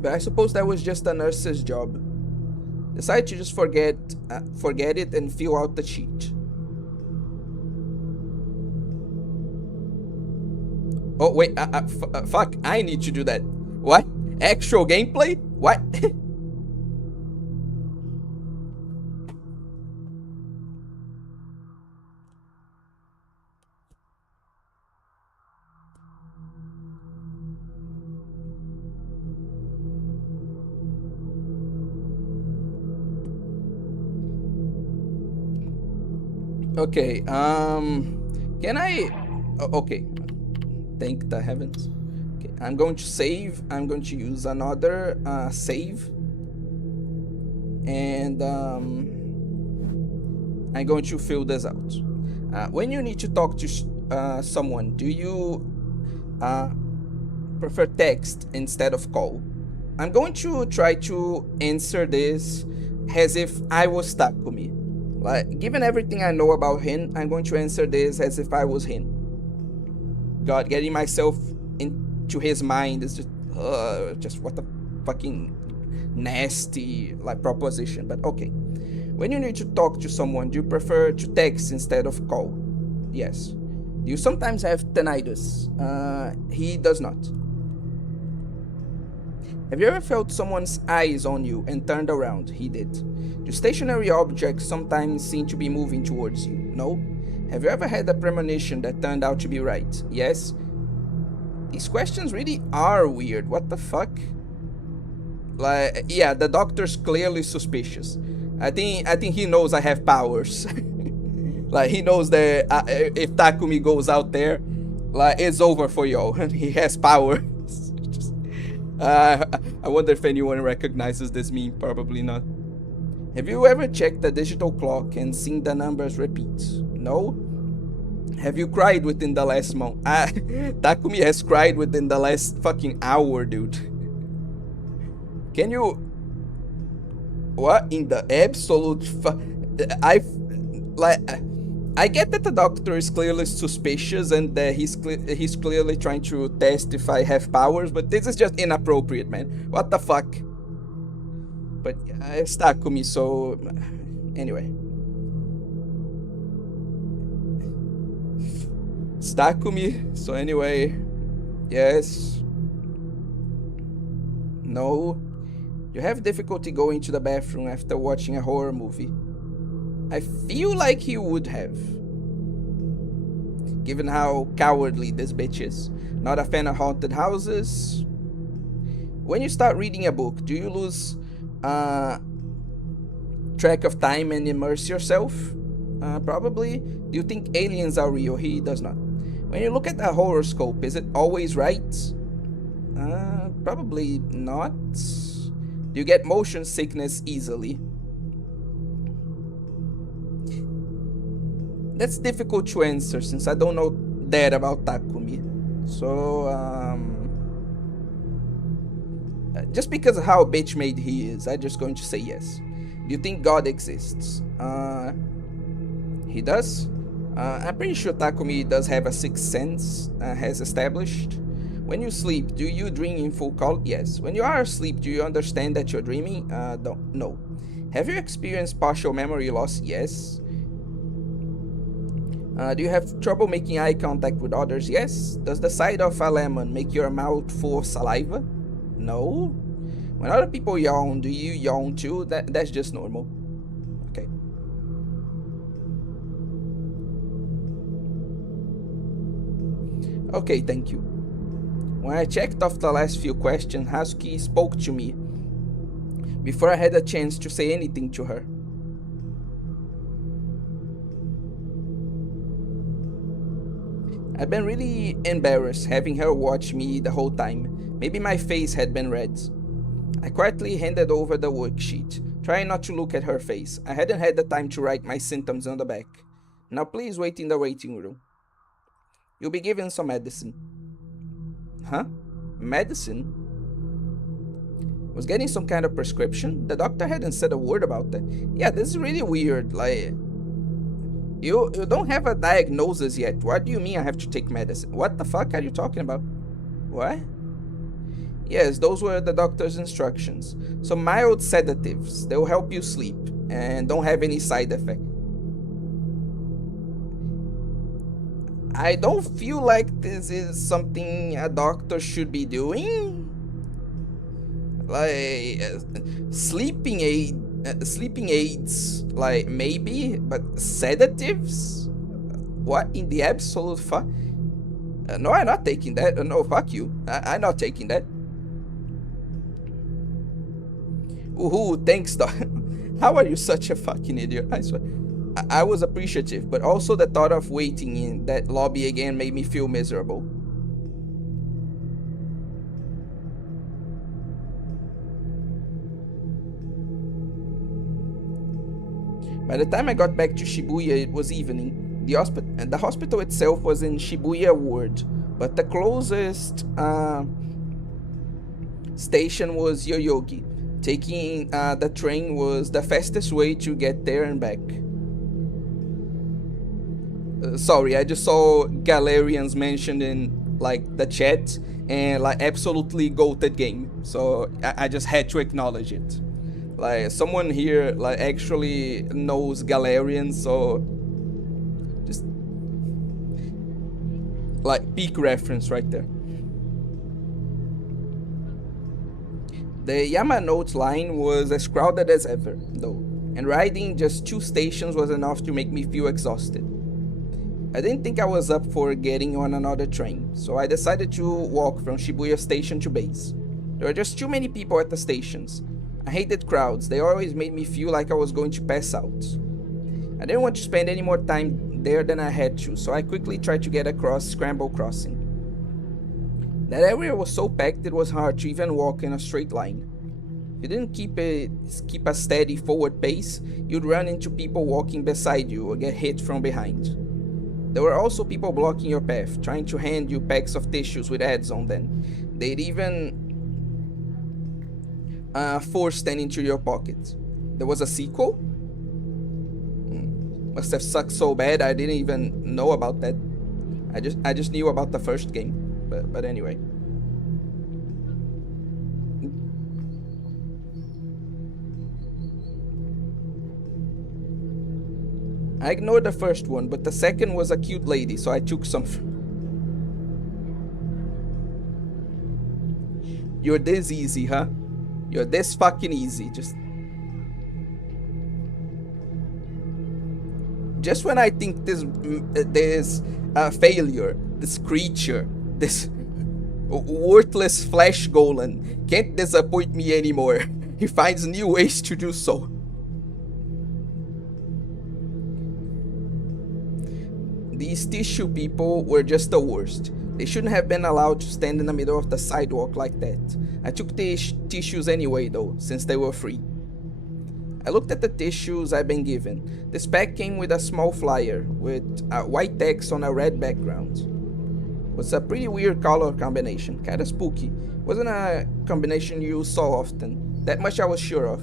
But I suppose that was just a nurse's job. Decided to just forget it and fill out the sheet. Oh wait, fuck, I need to do that. What? Actual gameplay? What? Okay, can I... okay, thank the heavens. Okay, I'm going to save. I'm going to use another save. And I'm going to fill this out. When you need to talk to someone, do you prefer text instead of call? I'm going to try to answer this as if I was Takumi. Like, given everything I know about him, I'm going to answer this as if I was him. God, getting myself into his mind is just what a fucking nasty like proposition. But okay. When you need to talk to someone, do you prefer to text instead of call? Yes. Do you sometimes have tinnitus? He does not. Have you ever felt someone's eyes on you and turned around? He did. Do stationary objects sometimes seem to be moving towards you? No. Have you ever had a premonition that turned out to be right? Yes. These questions really are weird. What the fuck? Like, yeah, the doctor's clearly suspicious. I think he knows I have powers. Like, he knows that if Takumi goes out there, like, it's over for y'all. He has powers. I wonder if anyone recognizes this meme. Probably not. Have you ever checked the digital clock and seen the numbers repeat? No? Have you cried within the last month? Takumi has cried within the last fucking hour, dude. Can you... What in the absolute I get that the doctor is clearly suspicious and that he's clearly trying to test if I have powers, but this is just inappropriate, man. What the fuck? But it's Takumi, so... Anyway. It's Takumi, so anyway... Yes. No. You have difficulty going to the bathroom after watching a horror movie. I feel like he would have. Given how cowardly this bitch is. Not a fan of haunted houses. When you start reading a book, do you lose track of time and immerse yourself? Probably. Do you think aliens are real? He does not. When you look at a horoscope, is it always right? Probably not. Do you get motion sickness easily? That's difficult to answer since I don't know that about Takumi. So, just because of how bitch made he is, I'm just going to say yes. Do you think God exists? He does. I'm pretty sure Takumi does have a sixth sense, has established. When you sleep, do you dream in full color? Yes. When you are asleep, do you understand that you're dreaming? Don't. No. Have you experienced partial memory loss? Yes. Do you have trouble making eye contact with others? Yes. Does the sight of a lemon make your mouth full of saliva? No. When other people yawn, do you yawn too? That's just normal. Okay. Okay, thank you. When I checked off the last few questions, Hasuki spoke to me before I had a chance to say anything to her. I've been really embarrassed having her watch me the whole time. Maybe my face had been red. I quietly handed over the worksheet, trying not to look at her face. I hadn't had the time to write my symptoms on the back. Now please wait in the waiting room. You'll be given some medicine. Huh? Medicine? Was getting some kind of prescription? The doctor hadn't said a word about that. Yeah, this is really weird. Like, you don't have a diagnosis yet. What do you mean I have to take medicine? What the fuck are you talking about? What? Yes, those were the doctor's instructions. Some mild sedatives. They'll help you sleep and don't have any side effect. I don't feel like this is something a doctor should be doing. Like sleeping aids, like maybe, but sedatives? What in the absolute fuck? No, I'm not taking that. No, fuck you. I'm not taking that. Ooh, thanks, doc. How are you such a fucking idiot? I swear. I was appreciative, but also the thought of waiting in that lobby again made me feel miserable. By the time I got back to Shibuya, it was evening. The hospital itself was in Shibuya Ward, but the closest station was Yoyogi. Taking the train was the fastest way to get there and back. Sorry, I just saw Galarians mentioned in like the chat and like absolutely goated game, so I just had to acknowledge it. Like someone here like actually knows Galarian, so just like peak reference right there. The Yamanote line was as crowded as ever, though, and riding just 2 stations was enough to make me feel exhausted. I didn't think I was up for getting on another train, so I decided to walk from Shibuya Station to base. There were just too many people at the stations. I hated crowds, they always made me feel like I was going to pass out. I didn't want to spend any more time there than I had to, so I quickly tried to get across Scramble Crossing. That area was so packed it was hard to even walk in a straight line. If you didn't keep a steady forward pace, you'd run into people walking beside you or get hit from behind. There were also people blocking your path, trying to hand you packs of tissues with ads on them. They'd even force them into your pocket. There was a sequel? Must have sucked so bad I didn't even know about that. I just knew about the first game. But anyway. I ignored the first one, but the second was a cute lady, so I took some. You're this easy, huh? You're this fucking easy. Just when I think this failure, this creature, this worthless flesh golem can't disappoint me anymore, he finds new ways to do so. These tissue people were just the worst. They shouldn't have been allowed to stand in the middle of the sidewalk like that. I took the tissues anyway though, since they were free. I looked at the tissues I'd been given. This pack came with a small flyer with white text on a red background. It was a pretty weird color combination, kinda spooky. Wasn't a combination you saw often. That much I was sure of.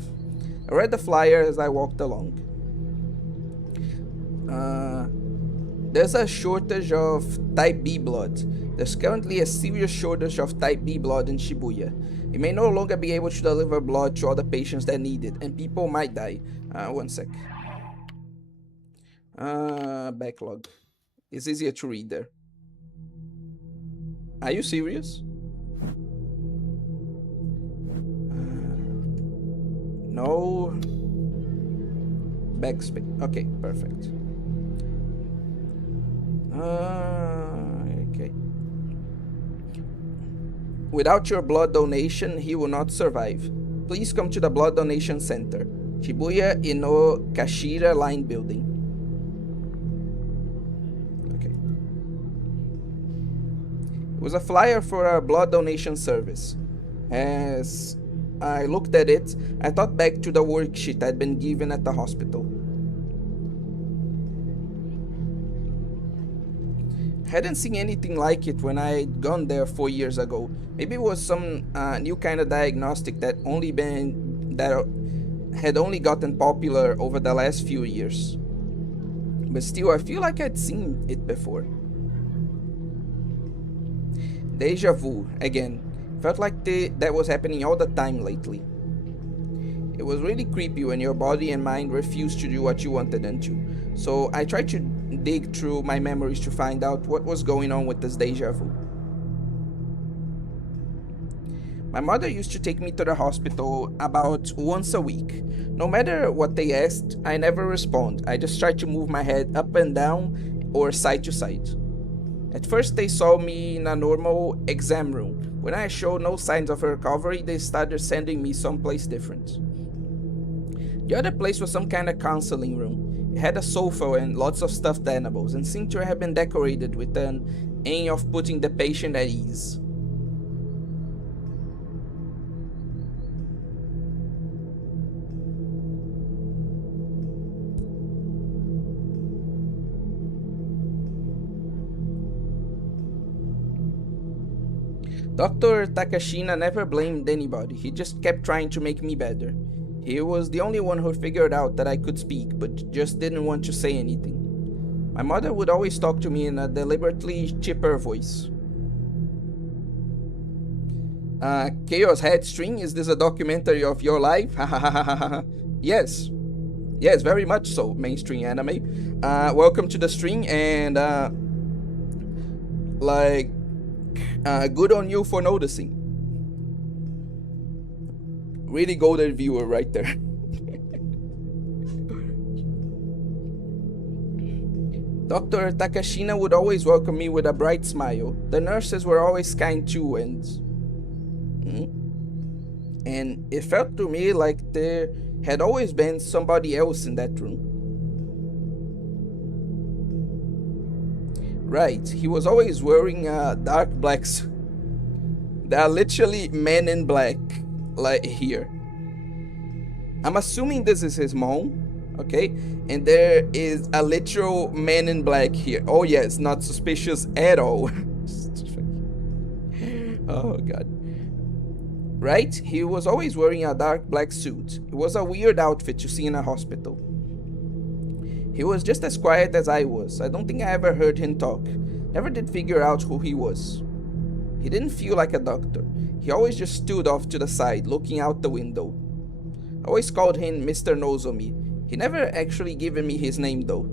I read the flyer as I walked along. There's a shortage of type B blood. There's currently a serious shortage of type B blood in Shibuya. We may no longer be able to deliver blood to all the patients that need it, and people might die. One sec. Backlog. It's easier to read there. Are you serious? No. Backspace. Okay, perfect. Okay. Without your blood donation, he will not survive. Please come to the blood donation center. Shibuya Ino Kashira Line Building. Okay. It was a flyer for a blood donation service. As I looked at it, I thought back to the worksheet I'd been given at the hospital. Hadn't seen anything like it when I'd gone there 4 years ago. Maybe it was some new kind of diagnostic that had only gotten popular over the last few years. But still, I feel like I'd seen it before. Deja vu, again. Felt like that was happening all the time lately. It was really creepy when your body and mind refused to do what you wanted them to. So I tried to dig through my memories to find out what was going on with this deja vu. My mother used to take me to the hospital about once a week. No matter what they asked, I never respond. I just tried to move my head up and down or side to side. At first they saw me in a normal exam room. When I showed no signs of recovery, they started sending me someplace different. The other place was some kind of counseling room. It had a sofa and lots of stuffed animals, and seemed to have been decorated with an aim of putting the patient at ease. Dr. Takashina never blamed anybody, he just kept trying to make me better. He was the only one who figured out that I could speak, but just didn't want to say anything. My mother would always talk to me in a deliberately chipper voice. Chaoshead String, is this a documentary of your life? Yes. Yes, very much so, mainstream anime. Welcome to the string, and good on you for noticing. Really golden viewer right there. Dr. Takashina would always welcome me with a bright smile. The nurses were always kind too, and it felt to me like there had always been somebody else in that room. Right, he was always wearing dark blacks. They are literally men in black, like here. I'm assuming this is his mom, okay? And there is a literal man in black here. Oh yes, not suspicious at all. Oh god. Right? He was always wearing a dark black suit. It was a weird outfit to see in a hospital. He was just as quiet as I was. I don't think I ever heard him talk. Never did figure out who he was. He didn't feel like a doctor. He always just stood off to the side, looking out the window. I always called him Mr. Nozomi. He never actually given me his name though.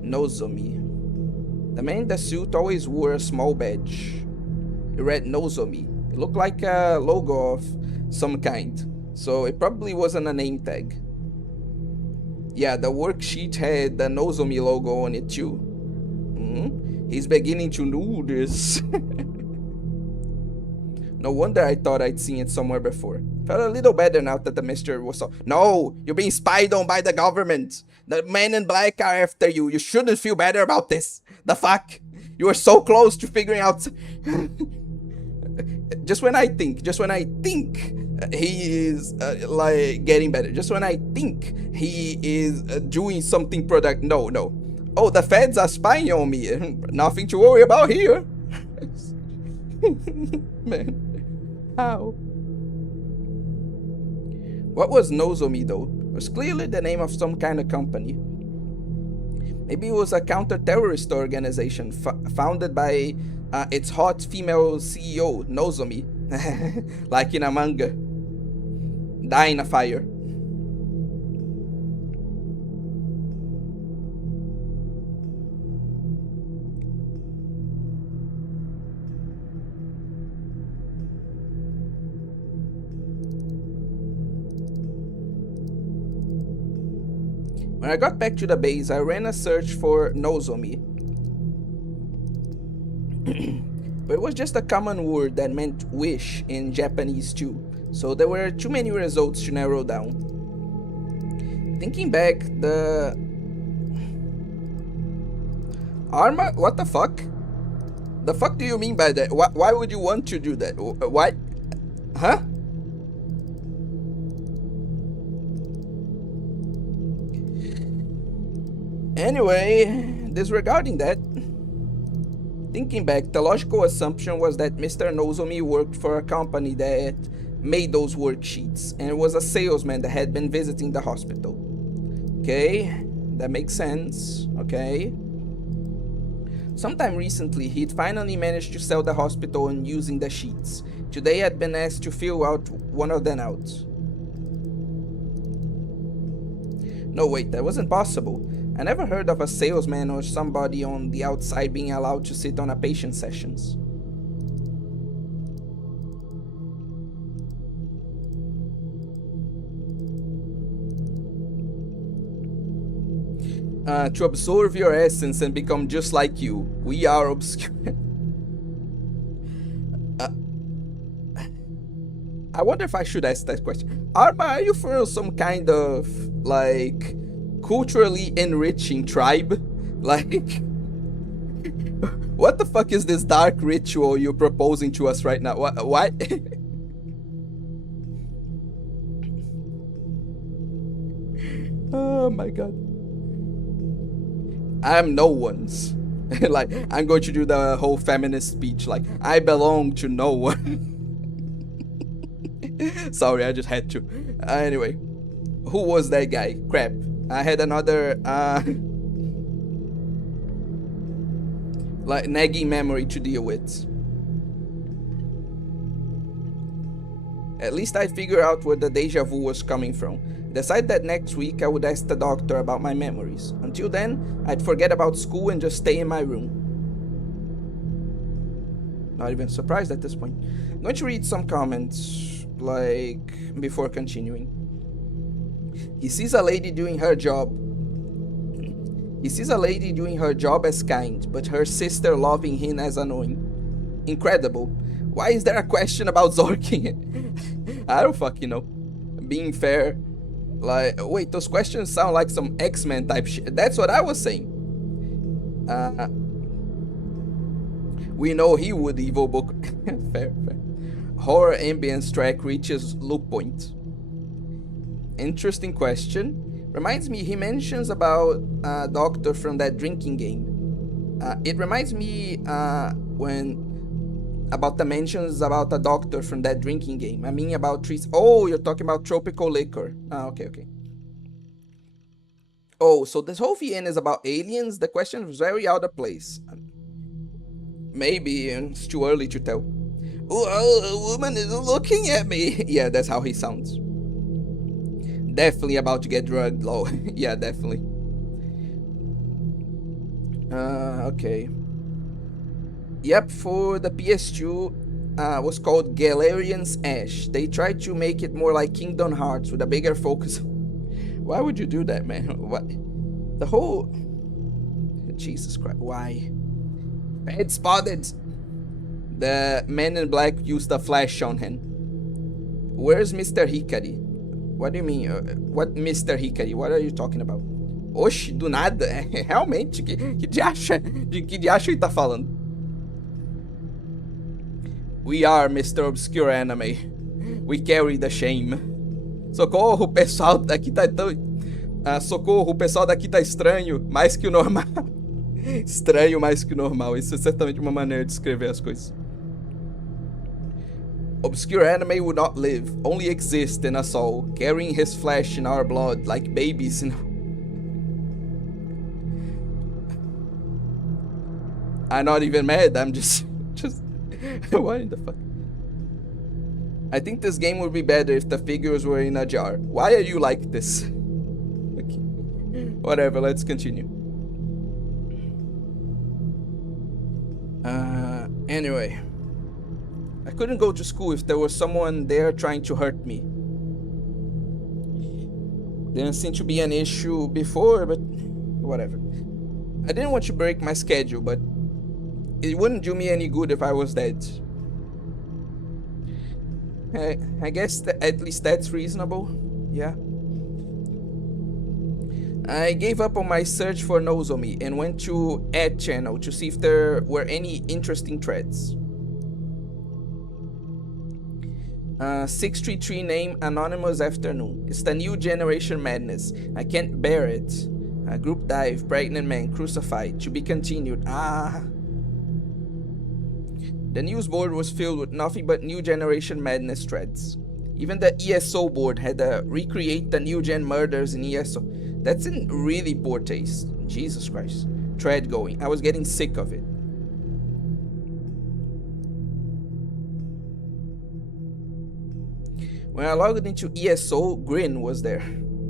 Nozomi. The man in the suit always wore a small badge. It read Nozomi. It looked like a logo of some kind, so it probably wasn't a name tag. Yeah, the worksheet had the Nozomi logo on it too. He's beginning to know this. No wonder I thought I'd seen it somewhere before. Felt a little better now that the mystery was so— No! You're being spied on by the government! The men in black are after you. You shouldn't feel better about this. The fuck? You were so close to figuring out— Just when I think he is getting better. Just when I think he is doing something product— No. Oh, the feds are spying on me. Nothing to worry about here. Man. How? What was Nozomi though? It was clearly the name of some kind of company. Maybe it was a counter-terrorist organization founded by its hot female CEO, Nozomi. Like in a manga. Die in a fire. When I got back to the base, I ran a search for Nozomi. But it was just a common word that meant wish in Japanese too, so there were too many results to narrow down. Thinking back, the... Arma? What the fuck? The fuck do you mean by that? Why would you want to do that? Why? Huh? Anyway, disregarding that, thinking back, the logical assumption was that Mr. Nozomi worked for a company that made those worksheets, and it was a salesman that had been visiting the hospital. Okay, that makes sense. Okay. Sometime recently, he'd finally managed to sell the hospital and using the sheets. Today, had been asked to fill out one of them out. No, wait, that wasn't possible. I never heard of a salesman or somebody on the outside being allowed to sit on a patient sessions. To absorb your essence and become just like you. We are obscure. I wonder if I should ask that question. Arma, are you from some kind of, like, culturally enriching tribe? Like, what the fuck is this dark ritual you're proposing to us right now? Why? Oh my god. I'm no one's. Like, I'm going to do the whole feminist speech, like, I belong to no one. Sorry, I just had to. Anyway, who was that guy? Crap. I had another, like, nagging memory to deal with. At least I figured out where the deja vu was coming from. Decided that next week I would ask the doctor about my memories. Until then, I'd forget about school and just stay in my room. Not even surprised at this point. I'm going to read some comments, like, before continuing. He sees a lady doing her job. He sees a lady doing her job as kind, but her sister loving him as annoying. Incredible. Why is there a question about Zorking? I don't fucking know. Being fair. Like, wait, those questions sound like some X-Men type shit. That's what I was saying. We know he would evil book. Fair. Horror ambience track reaches loop point. Interesting question. Reminds me, he mentions about a doctor from that drinking game. It reminds me about the mentions about a doctor from that drinking game. I mean about trees. Oh, you're talking about tropical liquor. Okay. Oh, so this whole VN is about aliens? The question is very out of place. Maybe it's too early to tell. Oh, a woman is looking at me. Yeah, that's how he sounds. Definitely about to get drugged, low. Yeah, definitely. Okay. Yep, for the PS2, was called Galarian's Ash. They tried to make it more like Kingdom Hearts with a bigger focus. Why would you do that, man? What? The whole... Jesus Christ, why? Bad spotted. The man in black used a flash on him. Where's Mr. Hikari? What do you mean? What Mr. Hikari? What are you talking about? Oxi, do nada? Realmente, que diacho ele tá falando? We are Mr. Obscure Anime. We carry the shame. Socorro, o pessoal daqui tá tão... socorro, o pessoal daqui tá estranho, mais que o normal. Estranho mais que o normal. Isso é certamente uma maneira de escrever as coisas. Obscure Anime would not live, only exist in us all, carrying his flesh in our blood like babies in... I'm not even mad. I'm just what in the fuck? I think this game would be better if the figures were in a jar. Why are you like this? Okay. Whatever, let's continue. Anyway. I couldn't go to school if there was someone there trying to hurt me. Didn't seem to be an issue before, but whatever. I didn't want to break my schedule, but it wouldn't do me any good if I was dead. I guess at least that's reasonable. Yeah. I gave up on my search for Nozomi and went to Ad Channel to see if there were any interesting threads. 633 name Anonymous Afternoon. It's the new generation madness. I can't bear it. Group dive, pregnant man crucified. To be continued. The news board was filled with nothing but new generation madness threads. Even the ESO board had to recreate the new gen murders in ESO. That's in really poor taste. Jesus Christ. Thread going. I was getting sick of it. When I logged into ESO, Grin was there.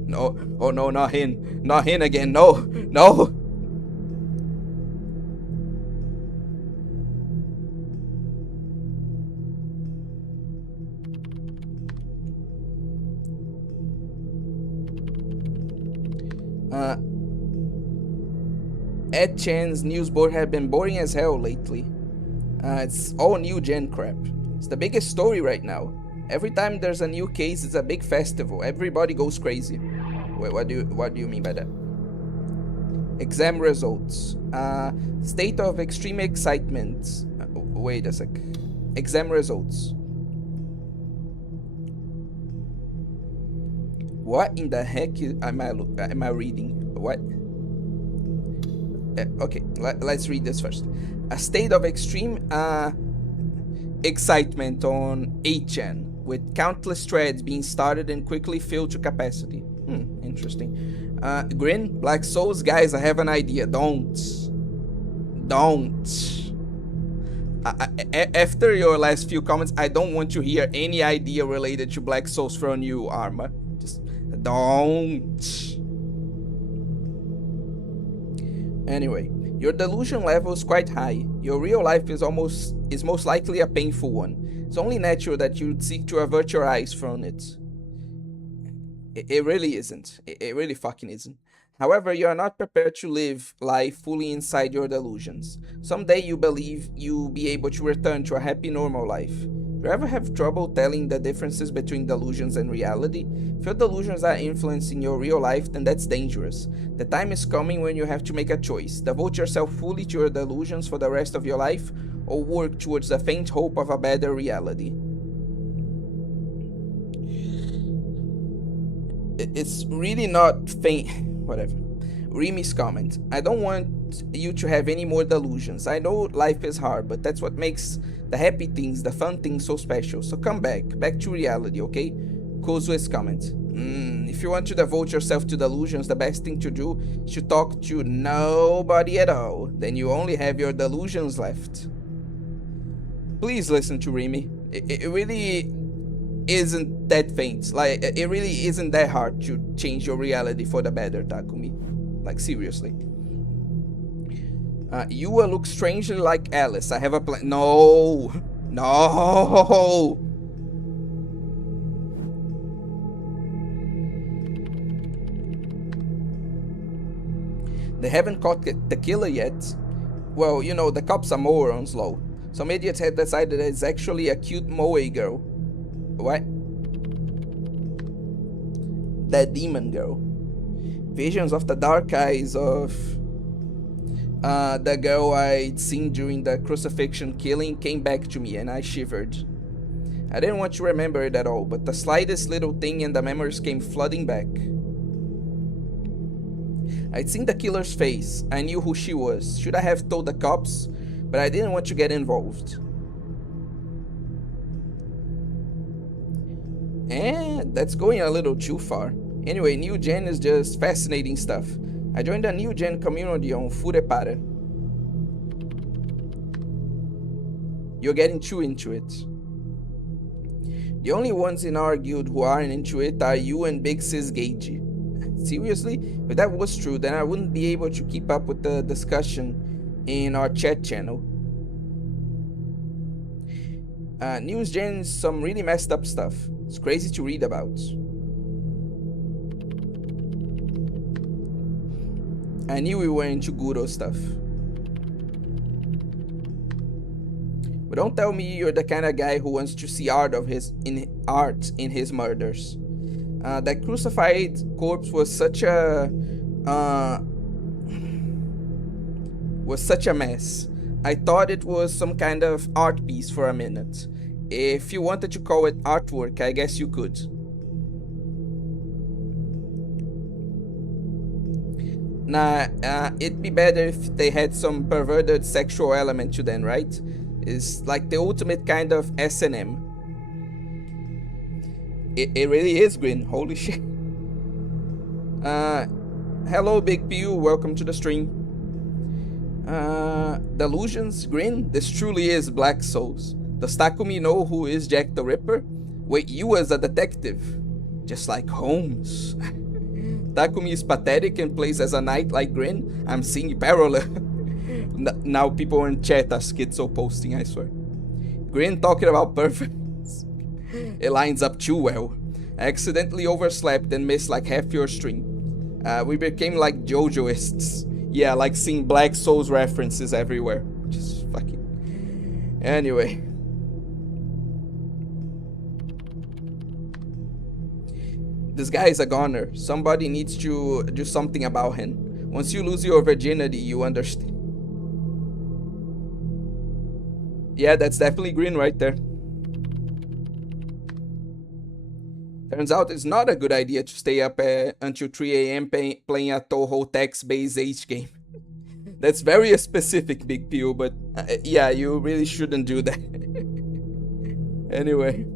No, oh no, not him. Not him again. No, no. Ed Chan's news board had been boring as hell lately. It's all new gen crap. It's the biggest story right now. Every time there's a new case, it's a big festival. Everybody goes crazy. Wait, what do you mean by that? Exam results. State of extreme excitement. Wait a sec. Exam results. What in the heck am I reading? What? Okay, let's read this first. A state of extreme excitement on 8chan, with countless threads being started and quickly filled to capacity. Interesting. Grin, Black Souls, guys, I have an idea. Don't. After your last few comments, I don't want to hear any idea related to Black Souls from you, Arma. Just don't. Anyway, your delusion level is quite high. Your real life is most likely a painful one. It's only natural that you'd seek to avert your eyes from it. It really isn't. It really fucking isn't. However, you are not prepared to live life fully inside your delusions. Someday you believe you'll be able to return to a happy normal life. Do you ever have trouble telling the differences between delusions and reality? If your delusions are influencing your real life, then that's dangerous. The time is coming when you have to make a choice. Devote yourself fully to your delusions for the rest of your life, or work towards the faint hope of a better reality. It's really not faint. Whatever. Remi's comment. I don't want you to have any more delusions. I know life is hard, but that's what makes the happy things, the fun things so special. So come back to reality, okay? Kozue's comment. If you want to devote yourself to delusions, the best thing to do is to talk to nobody at all. Then you only have your delusions left. Please listen to Remi. It really isn't that faint. Like, it really isn't that hard to change your reality for the better, Takumi. Like, seriously. You will look strangely like Alice. I have a plan. No. They haven't caught the killer yet. Well, you know, the cops are morons, low. Some idiots have decided that it's actually a cute moe girl. What? That demon girl. Visions of the dark eyes of the girl I'd seen during the crucifixion killing came back to me, and I shivered. I didn't want to remember it at all, but the slightest little thing and the memories came flooding back. I'd seen the killer's face. I knew who she was. Should I have told the cops? But I didn't want to get involved. That's going a little too far. Anyway, New Gen is just fascinating stuff. I joined a New Gen community on Furepara. You're getting too into it. The only ones in our guild who aren't into it are you and Big Sis Gagey. Seriously? If that was true, then I wouldn't be able to keep up with the discussion in our chat channel. News gen is some really messed up stuff. It's crazy to read about. I knew we were into Guro stuff. But don't tell me you're the kind of guy who wants to see art in his murders. That crucified corpse was such a mess. I thought it was some kind of art piece for a minute. If you wanted to call it artwork, I guess you could. Nah, it'd be better if they had some perverted sexual element to them, right? It's like the ultimate kind of S&M. It really is, Grin. Holy shit. Hello, Big Pew. Welcome to the stream. Delusions, Grin. This truly is Black Souls. Does Takumi know who is Jack the Ripper? Wait, you as a detective? Just like Holmes. Takumi is pathetic and plays as a knight like Grin. I'm seeing parallel. Now people in chat are schizo posting, I swear. Grin talking about perfects. It lines up too well. I accidentally overslept and missed like half your stream. We became like JoJoists. Yeah, like seeing Black Souls references everywhere. Just fucking... Anyway. This guy is a goner. Somebody needs to do something about him. Once you lose your virginity, you understand. Yeah, that's definitely Green right there. Turns out it's not a good idea to stay up until 3 a.m. playing a Toho text-based H game. That's very specific, Big Pew, but yeah, you really shouldn't do that. Anyway.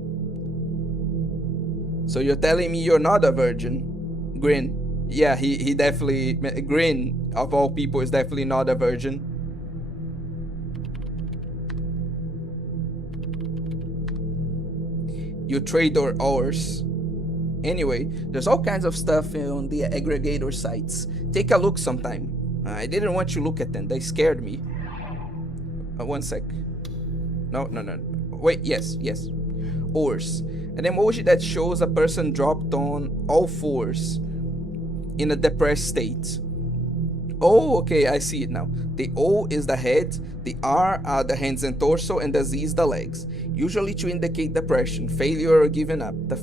So you're telling me you're not a virgin? Grin. Yeah, he definitely... Grin, of all people, is definitely not a virgin. You traitor ours. Anyway, there's all kinds of stuff on the aggregator sites. Take a look sometime. I didn't want you to look at them. They scared me. One sec. No. Wait, yes. Ors. An emoji that shows a person dropped on all fours in a depressed state. Oh, okay, I see it now. The O is the head, the R are the hands and torso, and the Z is the legs. Usually to indicate depression, failure, or giving up. The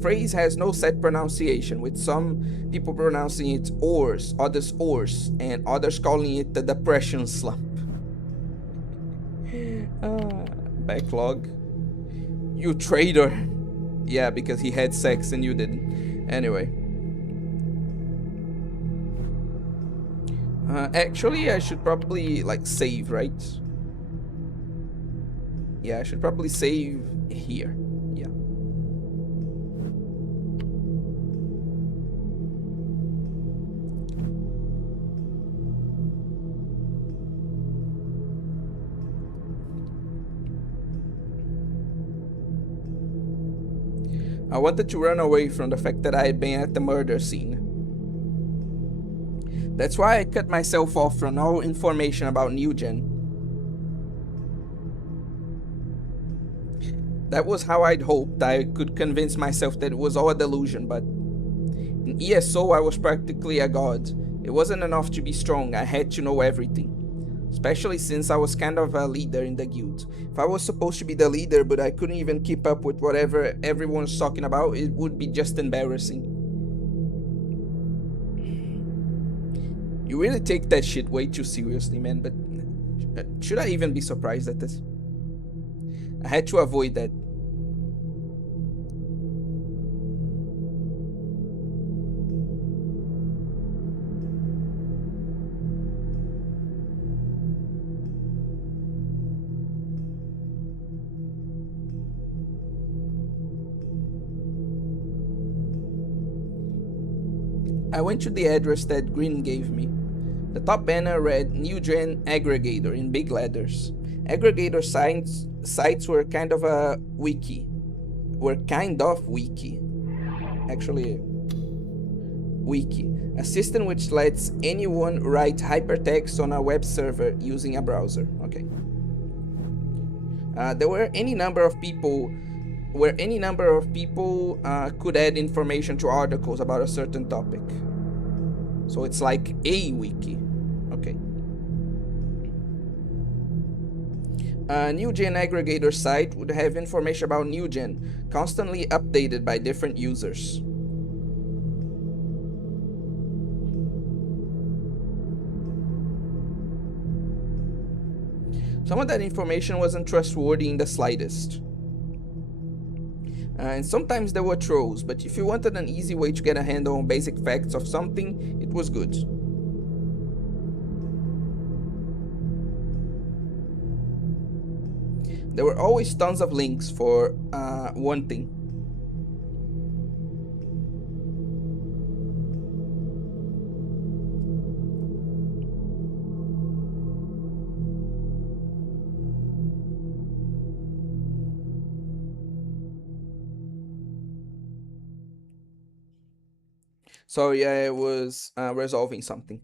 phrase has no set pronunciation, with some people pronouncing it ors, others ors, and others calling it the depression slump. Backlog. You traitor. Yeah, because he had sex and you didn't. Anyway. Actually, I should probably, like, save, right? Yeah, I should probably save here. Yeah. I wanted to run away from the fact that I had been at the murder scene. That's why I cut myself off from all information about New Gen. That was how I'd hoped I could convince myself that it was all a delusion, but in ESO I was practically a god. It wasn't enough to be strong, I had to know everything. Especially since I was kind of a leader in the guild. If I was supposed to be the leader but I couldn't even keep up with whatever everyone's talking about, it would be just embarrassing. You really take that shit way too seriously, man, but should I even be surprised at this? I had to avoid that. I went to the address that Green gave me. The top banner read New Gen Aggregator in big letters. Aggregator sites were kind of a wiki. Were kind of wiki. Actually, wiki. A system which lets anyone write hypertext on a web server using a browser. Okay. There were any number of people where any number of people could add information to articles about a certain topic. So it's like a wiki. Okay. A new gen aggregator site would have information about new gen, constantly updated by different users. Some of that information wasn't trustworthy in the slightest. And sometimes there were trolls, but if you wanted an easy way to get a handle on basic facts of something, it was good. There were always tons of links for one thing. Sorry, I was resolving something.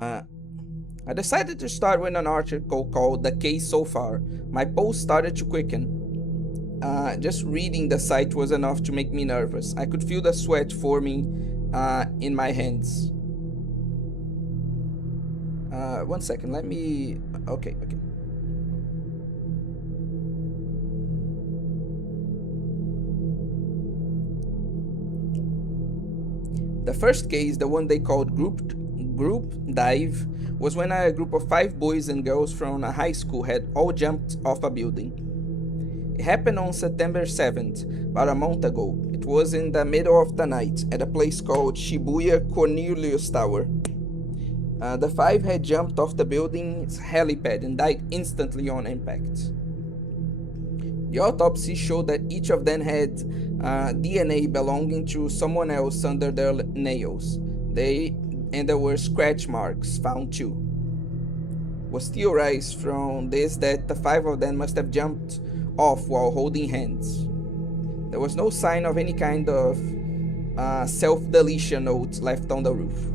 I decided to start with an article called The Case So Far. My pulse started to quicken. Just reading the site was enough to make me nervous. I could feel the sweat forming in my hands. 1 second, let me. Okay. The first case, the one they called Group Dive, was when a group of 5 boys and girls from a high school had all jumped off a building. It happened on September 7th, about a month ago. It was in the middle of the night at a place called Shibuya Cornelius Tower. The 5 had jumped off the building's helipad and died instantly on impact. The autopsy showed that each of them had DNA belonging to someone else under their nails. There were scratch marks found too. It was theorized from this that the 5 of them must have jumped off while holding hands. There was no sign of any kind of self-deletion note left on the roof.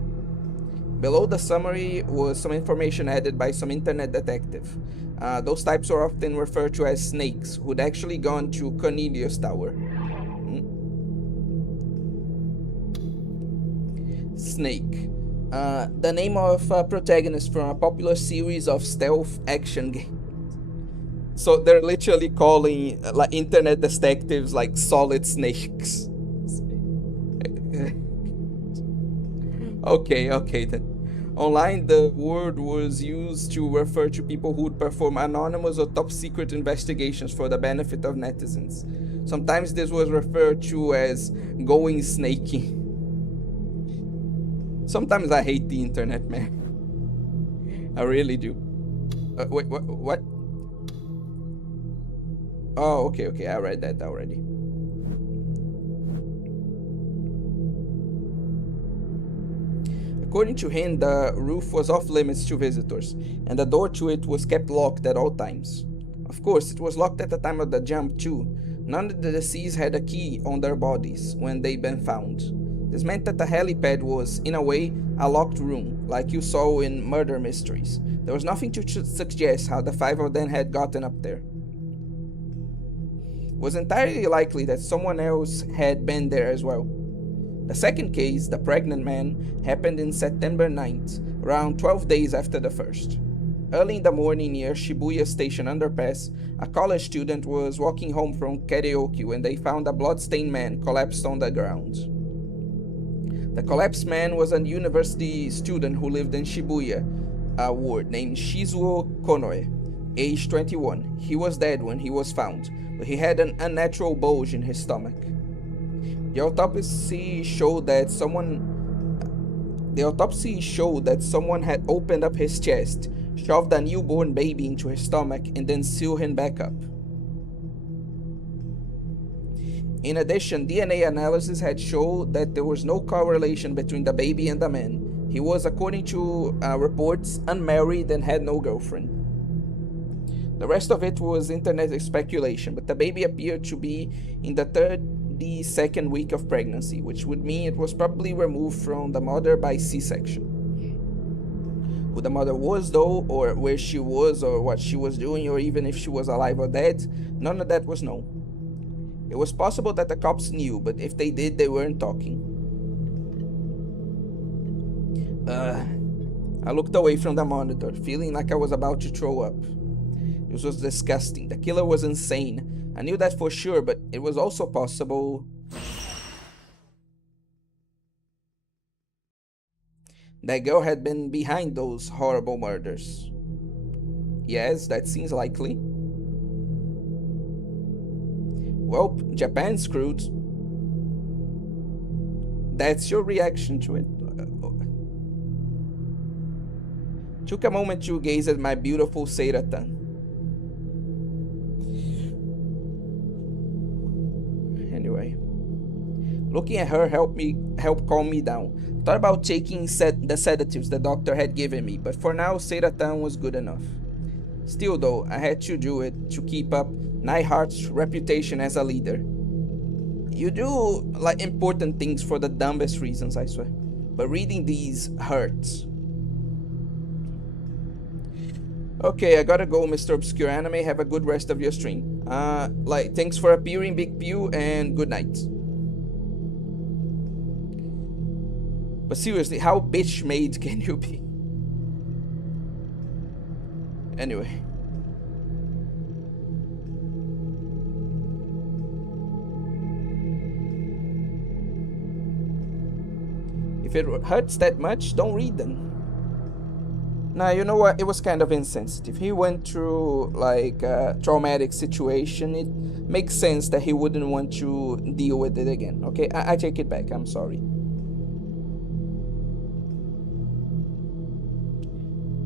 Below the summary was some information added by some internet detective. Those types are often referred to as snakes, who'd actually gone to Cornelius Tower. Snake. The name of a protagonist from a popular series of stealth action games. So they're literally calling like internet detectives like Solid Snakes. Okay then. Online, the word was used to refer to people who would perform anonymous or top secret investigations for the benefit of netizens. Sometimes this was referred to as going snaky. Sometimes I hate the internet, man. I really do. Wait, what? Oh, okay, I read that already. According to him, the roof was off limits to visitors, and the door to it was kept locked at all times. Of course, it was locked at the time of the jump too. None of the deceased had a key on their bodies when they'd been found. This meant that the helipad was, in a way, a locked room, like you saw in murder mysteries. There was nothing to suggest how the 5 of them had gotten up there. It was entirely likely that someone else had been there as well. The second case, the pregnant man, happened in September 9th, around 12 days after the first. Early in the morning near Shibuya Station underpass, a college student was walking home from karaoke when they found a blood-stained man collapsed on the ground. The collapsed man was a university student who lived in Shibuya ward named Shizuo Konoe, age 21. He was dead when he was found, but he had an unnatural bulge in his stomach. The autopsy showed that someone had opened up his chest, shoved a newborn baby into his stomach, and then sealed him back up. In addition, DNA analysis had shown that there was no correlation between the baby and the man. He was, according to reports, unmarried and had no girlfriend. The rest of it was internet speculation, but the baby appeared to be in the 32nd week of pregnancy, which would mean it was probably removed from the mother by C section. Who the mother was, though, or where she was, or what she was doing, or even if she was alive or dead, none of that was known. It was possible that the cops knew, but if they did, they weren't talking. Uh, I looked away from the monitor, feeling like I was about to throw up. This was disgusting. The killer was insane. I knew that for sure, but it was also possible that girl had been behind those horrible murders. Yes, that seems likely. Well, Japan screwed. That's your reaction to it. Took a moment to gaze at my beautiful Seiratan. Anyway, looking at her helped calm me down. Thought about taking the sedatives the doctor had given me, but for now Seiratan was good enough. Still though, I had to do it to keep up Neidhart's reputation as a leader. You do like important things for the dumbest reasons, I swear. But reading these hurts. Okay, I gotta go, Mr. Obscure Anime. Have a good rest of your stream. Thanks for appearing, Big Pew, and good night. But seriously, how bitch made can you be? Anyway. If it hurts that much, don't read them. Nah, you know what? It was kind of insensitive. He went through like a traumatic situation. It makes sense that he wouldn't want to deal with it again. Okay, I take it back. I'm sorry.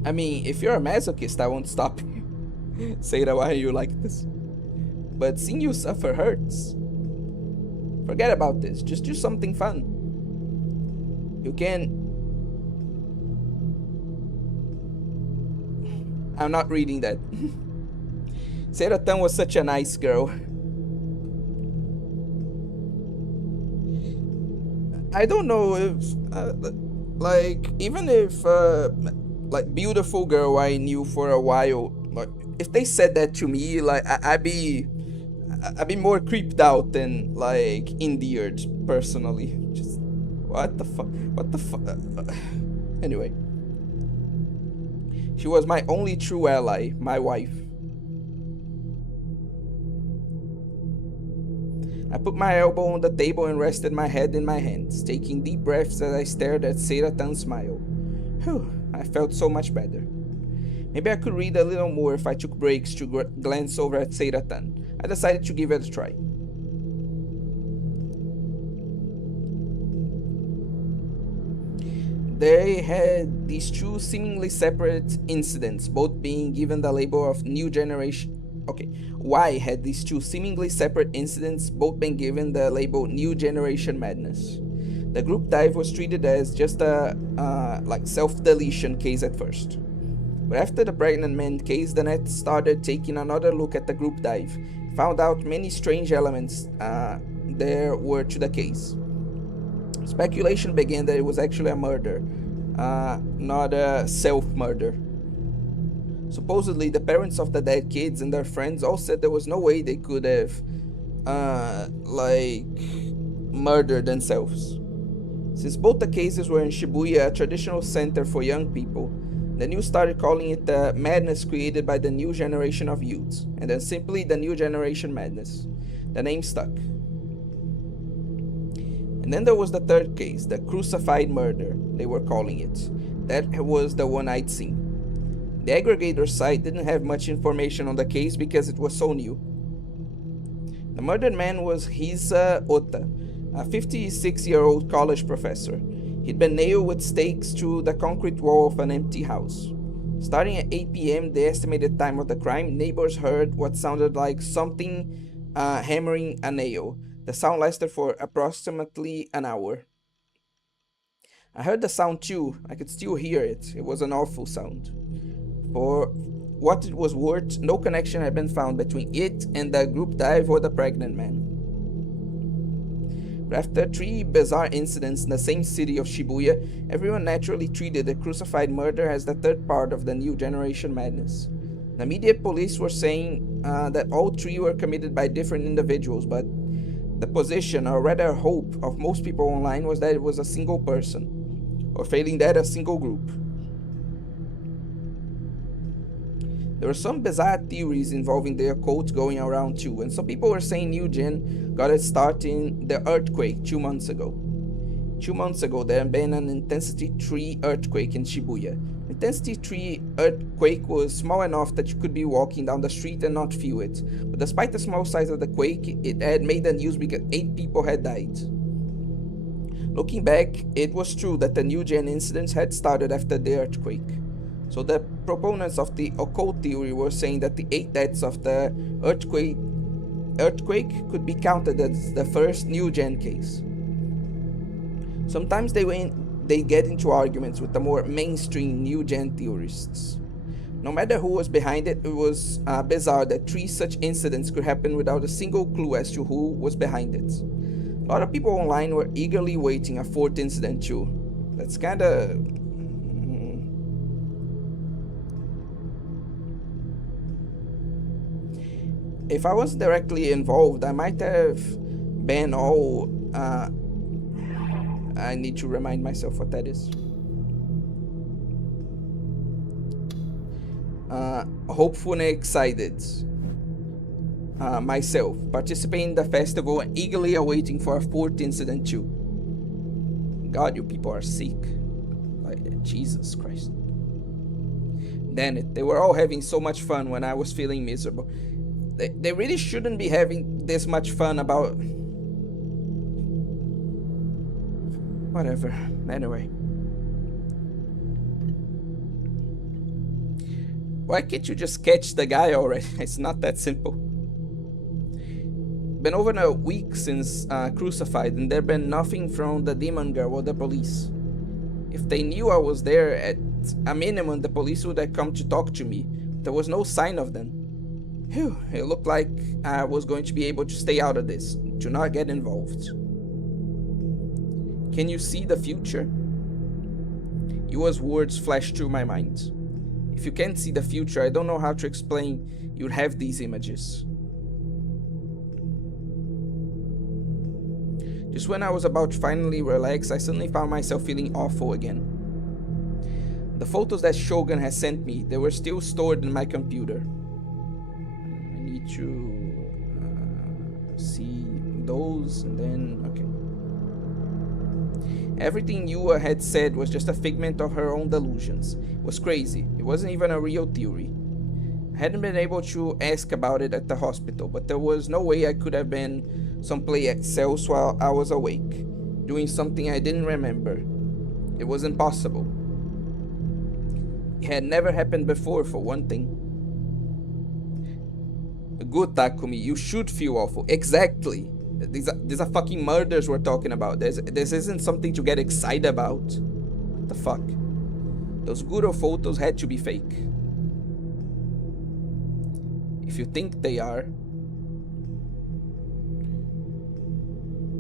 I mean, if you're a masochist, I won't stop you. Say that why you like this. But seeing you suffer hurts. Forget about this. Just do something fun. You can. I'm not reading that. Seiratan was such a nice girl. I don't know if, even if, beautiful girl I knew for a while, like, if they said that to me, like, I'd be more creeped out than, like, endeared, personally. Just, what the fuck? What the fuck? Anyway. She was my only true ally, my wife. I put my elbow on the table and rested my head in my hands, taking deep breaths as I stared at Seiratan's smile. Whew, I felt so much better. Maybe I could read a little more if I took breaks to glance over at Seiratan. I decided to give it a try. They had these two seemingly separate incidents, both being given the label of new generation. Okay, why had these two seemingly separate incidents both been given the label new generation madness? The group dive was treated as just a self-deletion case at first. But after the pregnant man case, the net started taking another look at the group dive, found out many strange elements there were to the case. Speculation began that it was actually a murder, not a self-murder. Supposedly, the parents of the dead kids and their friends all said there was no way they could have, murdered themselves. Since both the cases were in Shibuya, a traditional center for young people, the news started calling it the madness created by the new generation of youths, and then simply the new generation madness. The name stuck. And then there was the third case, the crucified murder, they were calling it. That was the one I'd seen. The aggregator site didn't have much information on the case because it was so new. The murdered man was Hisa Ota, a 56-year-old college professor. He'd been nailed with stakes to the concrete wall of an empty house. Starting at 8 p.m., the estimated time of the crime, neighbors heard what sounded like something hammering a nail. The sound lasted for approximately an hour. I heard the sound too. I could still hear it. It was an awful sound. For what it was worth, no connection had been found between it and the group dive or the pregnant man. But after three bizarre incidents in the same city of Shibuya, everyone naturally treated the crucified murder as the third part of the new generation madness. The immediate police were saying that all three were committed by different individuals, but the position, or rather hope, of most people online was that it was a single person, or failing that, a single group. There were some bizarre theories involving the occult going around too, and some people were saying New Gen got its start in the earthquake 2 months ago. 2 months ago, there had been an Intensity 3 earthquake in Shibuya. Intensity 3 earthquake was small enough that you could be walking down the street and not feel it, but despite the small size of the quake, it had made the news because 8 people had died. Looking back, it was true that the New Gen incidents had started after the earthquake. So the proponents of the occult theory were saying that the 8 deaths of the earthquake could be counted as the first New Gen case. Sometimes they get into arguments with the more mainstream New Gen theorists. No matter who was behind it, it was bizarre that 3 such incidents could happen without a single clue as to who was behind it. A lot of people online were eagerly waiting a 4th incident too. That's kinda... If I was directly involved, I might have been all... I need to remind myself what that is. Hopeful and excited. Myself, participating in the festival and eagerly awaiting for a 4th incident too. God, you people are sick. Like, Jesus Christ. Damn it, they were all having so much fun when I was feeling miserable. They really shouldn't be having this much fun about... Whatever. Anyway. Why can't you just catch the guy already? It's not that simple. Been over a week since Crucified, and there been nothing from the demon girl or the police. If they knew I was there, at a minimum the police would have come to talk to me. There was no sign of them. Phew, it looked like I was going to be able to stay out of this, to not get involved. Can you see the future? Yua's words flashed through my mind. If you can't see the future, I don't know how to explain you'd have these images. Just when I was about to finally relax, I suddenly found myself feeling awful again. The photos that Shogun has sent me, they were still stored in my computer. I need to see those, and then... okay. Everything Yua had said was just a figment of her own delusions. It was crazy. It wasn't even a real theory. I hadn't been able to ask about it at the hospital, but there was no way I could have been someplace else while I was awake, doing something I didn't remember. It was impossible. It had never happened before, for one thing. Good, Takumi, you should feel awful. Exactly. These are fucking murders we're talking about. This isn't something to get excited about. What the fuck? Those Guro photos had to be fake. If you think they are.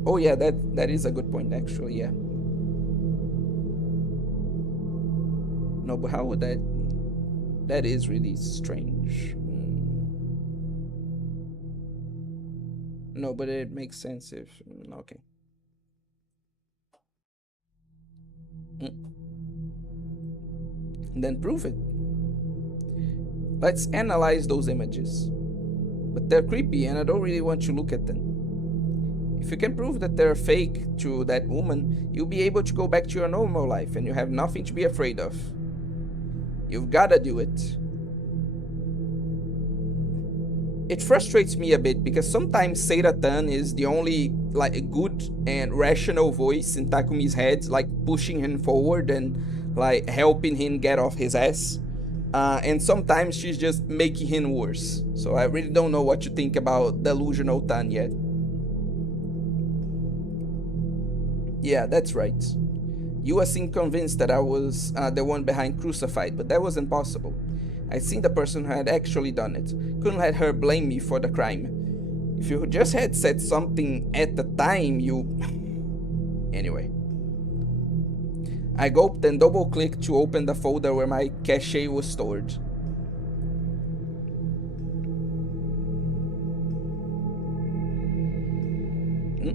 Oh yeah, that is a good point actually, yeah. No, but how would that is really strange. No, but it makes sense if... okay. Then prove it. Let's analyze those images. But they're creepy and I don't really want to look at them. If you can prove that they're fake to that woman, you'll be able to go back to your normal life and you have nothing to be afraid of. You've gotta do it. It frustrates me a bit because sometimes Seira-tan is the only like good and rational voice in Takumi's head, like pushing him forward and like helping him get off his ass. And sometimes she's just making him worse. So I really don't know what to think about Delusional Tan yet. Yeah, that's right. You seemed convinced that I was the one behind Crucified, but that was impossible. I'd seen the person who had actually done it. Couldn't let her blame me for the crime. If you just had said something at the time, you. Anyway. I gulped and double clicked to open the folder where my cache was stored.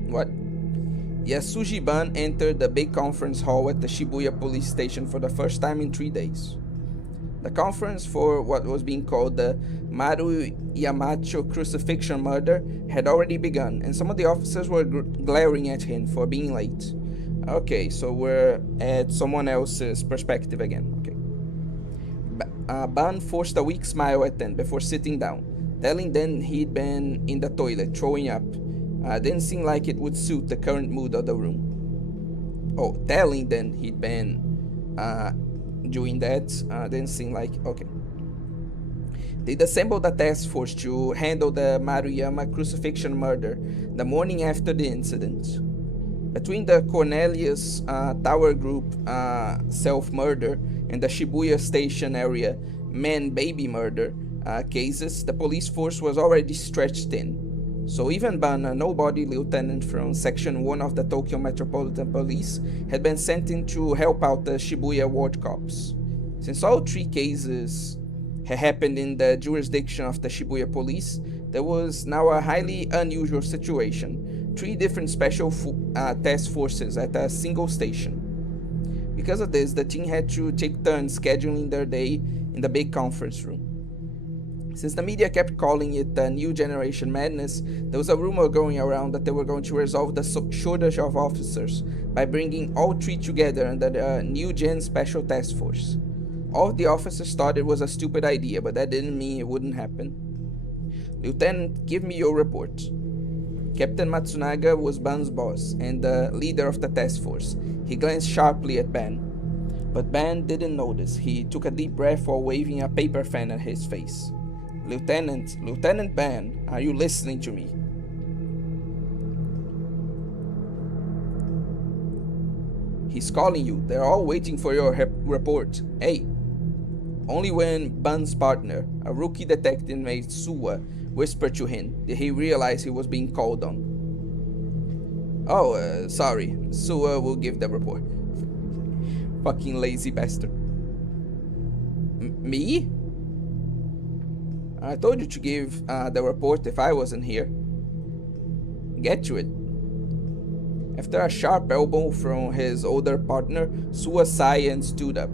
What? Yasuji-ban entered the big conference hall at the Shibuya police station for the first time in 3 days. The conference for what was being called the Maru Yamacho crucifixion murder had already begun, and some of the officers were glaring at him for being late. Okay, so we're at someone else's perspective again. Okay. Ban forced a weak smile at them before sitting down, telling them he'd been in the toilet throwing up. Didn't seem like it would suit the current mood of the room. Oh, telling them he'd been doing that didn't seem like okay. They'd assembled a task force to handle the Maruyama crucifixion murder the morning after the incident. Between the Cornelius Tower Group self-murder and the Shibuya Station area man-baby murder cases, the police force was already stretched thin. So even Ban, a nobody lieutenant from Section 1 of the Tokyo Metropolitan Police, had been sent in to help out the Shibuya ward cops. Since all 3 cases had happened in the jurisdiction of the Shibuya police, there was now a highly unusual situation. 3 different special task forces at a single station. Because of this, the team had to take turns scheduling their day in the big conference room. Since the media kept calling it the New Generation Madness, there was a rumor going around that they were going to resolve the shortage of officers by bringing all 3 together under the New Gen Special Task Force. All the officers thought it was a stupid idea, but that didn't mean it wouldn't happen. Lieutenant, give me your report. Captain Matsunaga was Ban's boss and the leader of the task force. He glanced sharply at Ban. But Ban didn't notice. He took a deep breath while waving a paper fan at his face. Lieutenant Ban, are you listening to me? He's calling you. They're all waiting for your report. Hey. Only when Ban's partner, a rookie detective named Suwa, whispered to him did he realize he was being called on. Oh, sorry. Suwa will give the report. Fucking lazy bastard. Me? I told you to give the report if I wasn't here. Get to it. After a sharp elbow from his older partner, Suwa sighed and stood up.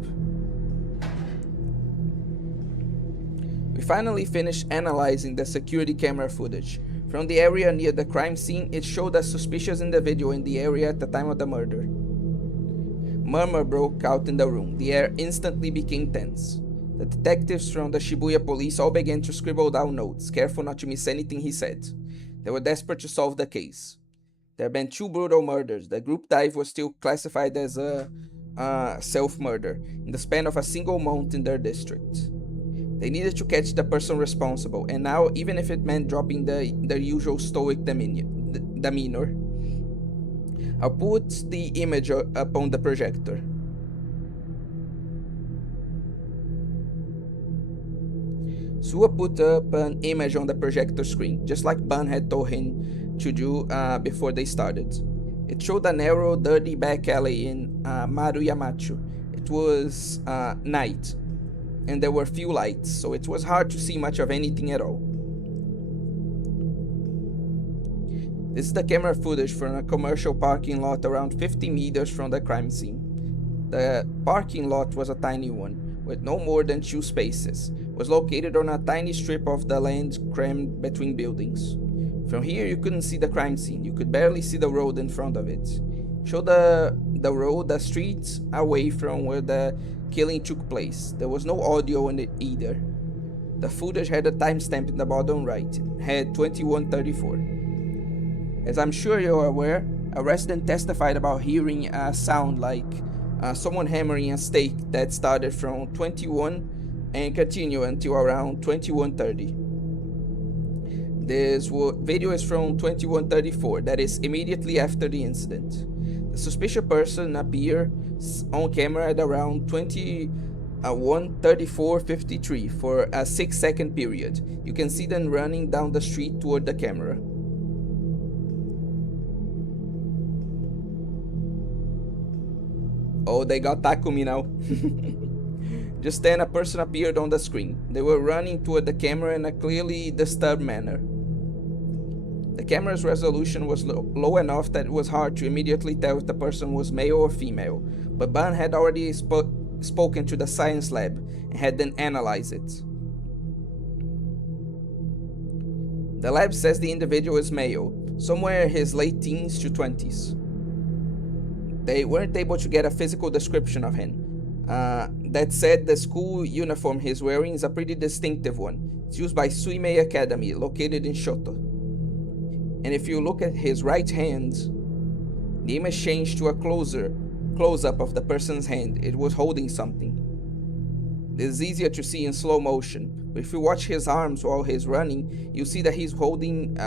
We finally finished analyzing the security camera footage. From the area near the crime scene, it showed a suspicious individual in the area at the time of the murder. Murmur broke out in the room. The air instantly became tense. The detectives from the Shibuya police all began to scribble down notes, careful not to miss anything he said. They were desperate to solve the case. There had been 2 brutal murders. The group dive was still classified as a self-murder in the span of a single month in their district. They needed to catch the person responsible, and now, even if it meant dropping their usual stoic demeanor, I'll put the image up on the projector. Suwa put up an image on the projector screen, just like Ban had told him to do before they started. It showed a narrow, dirty back alley in Maruyamacho. It was night, and there were few lights, so it was hard to see much of anything at all. This is the camera footage from a commercial parking lot around 50 meters from the crime scene. The parking lot was a tiny one, with no more than 2 spaces. It was located on a tiny strip of the land crammed between buildings. From here you couldn't see the crime scene, you could barely see the road in front of it. Show the road, the street away from where the killing took place. There was no audio in it either. The footage had a timestamp in the bottom right. It had 2134. As I'm sure you're aware, a resident testified about hearing a sound like someone hammering a stake that started from 21 and continued until around 2130. This video is from 2134, that is immediately after the incident. The suspicious person appeared on camera at around 21 1:34:53 for a 6-second period. You can see them running down the street toward the camera. Oh, they got Takumi now. Just then, a person appeared on the screen. They were running toward the camera in a clearly disturbed manner. The camera's resolution was low enough that it was hard to immediately tell if the person was male or female, but Ban had already spoken to the science lab and had then analyzed it. The lab says the individual is male, somewhere in his late teens to 20s. They weren't able to get a physical description of him. That said, the school uniform he's wearing is a pretty distinctive one. It's used by Suimei Academy, located in Shoto. And if you look at his right hand, the image changed to a close-up of the person's hand. It was holding something. This is easier to see in slow motion, but if you watch his arms while he's running, you see that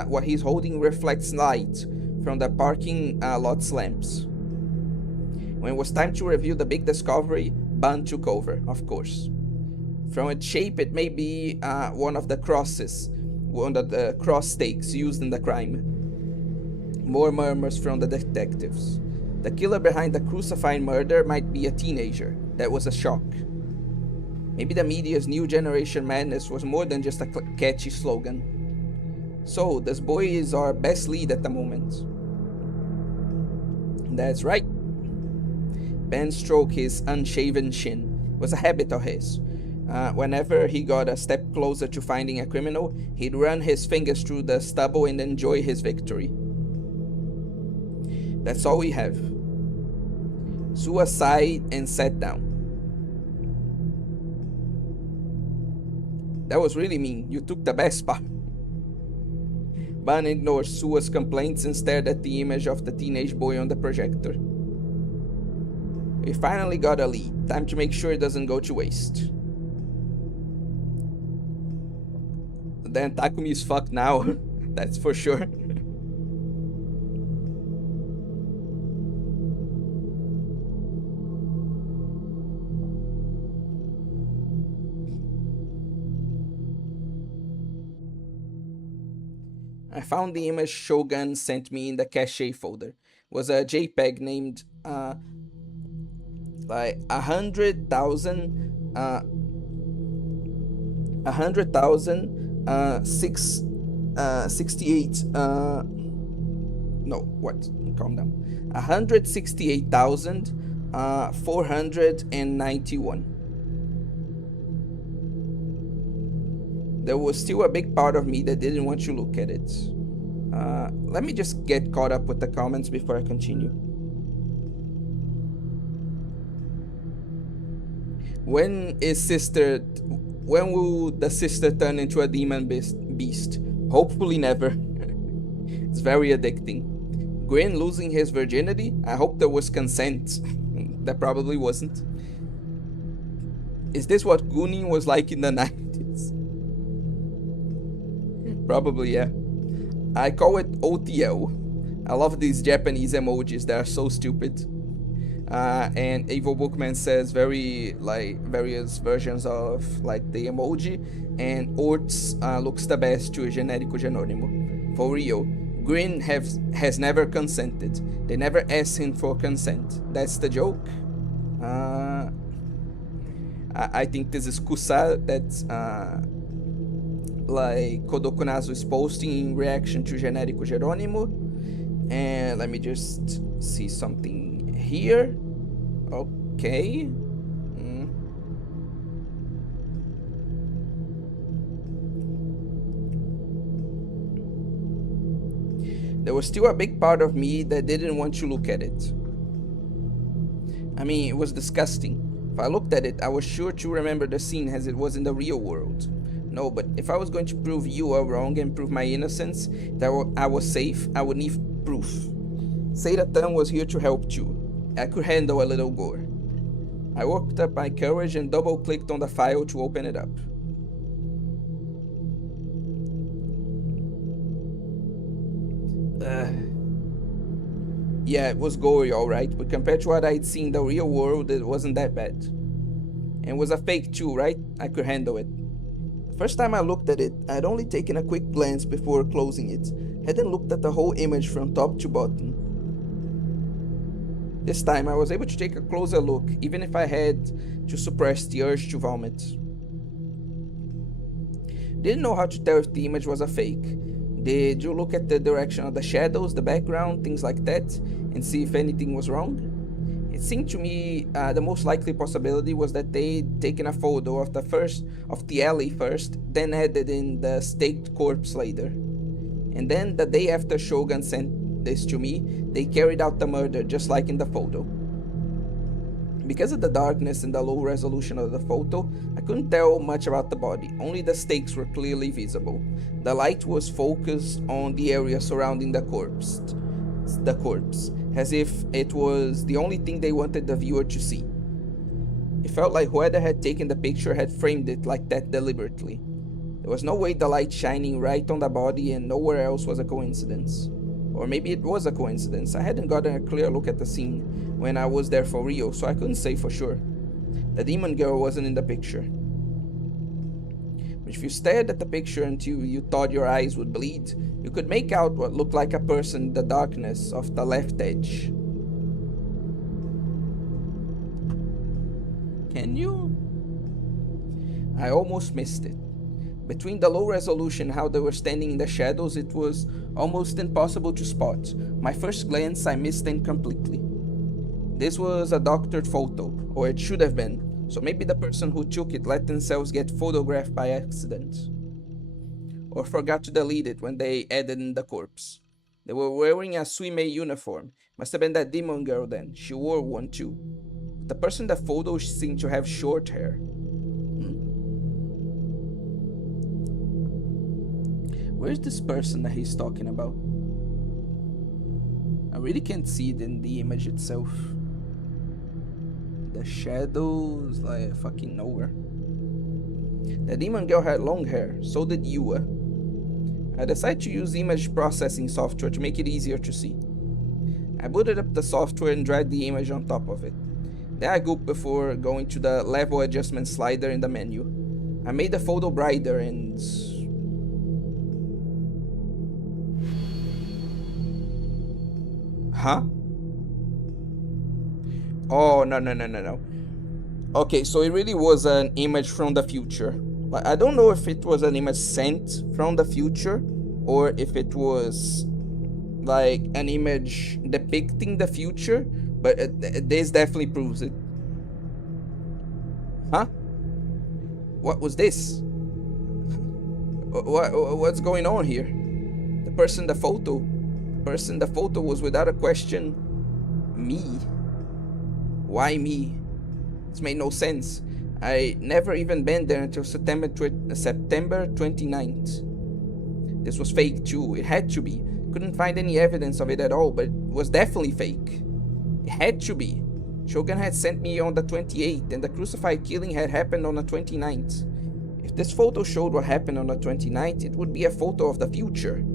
what he's holding reflects light from the parking lot's lamps. When it was time to review the big discovery, Ban took over, of course. From its shape, it may be one of the cross stakes used in the crime. More murmurs from the detectives. The killer behind the crucifying murder might be a teenager. That was a shock. Maybe the media's new generation madness was more than just a catchy slogan. So, this boy is our best lead at the moment. That's right. Ben stroked his unshaven chin. It was a habit of his. Whenever he got a step closer to finding a criminal, he'd run his fingers through the stubble and enjoy his victory. That's all we have. Sue sighed and sat down. That was really mean. You took the best part. Ban ignored Sua's complaints and stared at the image of the teenage boy on the projector. We finally got a lead. Time to make sure it doesn't go to waste. Then Takumi is fucked now. That's for sure. I found the image Shogun sent me in the cache folder. It was a JPEG named like 100,000 68 no, what? Calm down. 168,491. There was still a big part of me that didn't want to look at it. Let me just get caught up with the comments before I continue. When will the sister turn into a demon beast? Hopefully never. It's very addicting. Grin losing his virginity? I hope there was consent. There probably wasn't. Is this what gooning was like in the 90s? Probably, yeah. I call it OTL. I love these Japanese emojis that are so stupid. And Evil Bookman says various versions of like the emoji, and Orts looks the best to genérico de anônimo. For real, Grin has never consented. They never asked him for consent. That's the joke. I think this is Kusa that's like Kodokunazu is posting in reaction to genérico Jerônimo. And let me just see something here. Okay. There was still a big part of me that didn't want to look at it. I mean, it was disgusting. If I looked at it, I was sure to remember the scene as it was in the real world. No, but if I was going to prove you are wrong and prove my innocence, that I was safe, I would need proof. Seiratan was here to help too. I could handle a little gore. I worked up my courage and double-clicked on the file to open it up. Yeah, it was gory alright, but compared to what I'd seen in the real world, it wasn't that bad. And was a fake too, right? I could handle it. The first time I looked at it, I'd only taken a quick glance before closing it. Hadn't looked at the whole image from top to bottom. This time I was able to take a closer look, even if I had to suppress the urge to vomit. Didn't know how to tell if the image was a fake. Did you look at the direction of the shadows, the background, things like that, and see if anything was wrong? It seemed to me the most likely possibility was that they'd taken a photo of the alley first, then added in the staked corpse later. And then the day after Shogun sent this to me, they carried out the murder just like in the photo. Because of the darkness and the low resolution of the photo, I couldn't tell much about the body, only the stakes were clearly visible. The light was focused on the area surrounding the corpse, as if it was the only thing they wanted the viewer to see. It felt like whoever had taken the picture had framed it like that deliberately. There was no way the light shining right on the body and nowhere else was a coincidence. Or maybe it was a coincidence. I hadn't gotten a clear look at the scene when I was there for real, so I couldn't say for sure. The demon girl wasn't in the picture. But if you stared at the picture until you thought your eyes would bleed, you could make out what looked like a person in the darkness of the left edge. Can you? I almost missed it. Between the low resolution, how they were standing in the shadows, it was almost impossible to spot. My first glance, I missed them completely. This was a doctored photo, or it should have been, so maybe the person who took it let themselves get photographed by accident. Or forgot to delete it when they added in the corpse. They were wearing a suime uniform. Must have been that demon girl then. She wore one too. The person in the photo seemed to have short hair. Where's this person that he's talking about? I really can't see it in the image itself. The shadows, like fucking nowhere. The demon girl had long hair, so did Yua. I decided to use image processing software to make it easier to see. I booted up the software and dragged the image on top of it. Then I gooped before going to the level adjustment slider in the menu. I made the photo brighter and... Huh? Oh, no. Okay, so it really was an image from the future. But I don't know if it was an image sent from the future or if it was like an image depicting the future, but this definitely proves it. Huh? What was this? What's going on here? The person in the photo was without a question me. Why me? This made no sense. I never even been there until September 29th. This was fake too. It had to be. Couldn't find any evidence of it at all, but it was definitely fake. It had to be. Shogun had sent me on the 28th, and the crucified killing had happened on the 29th. If this photo showed what happened on the 29th, it would be a photo of the future.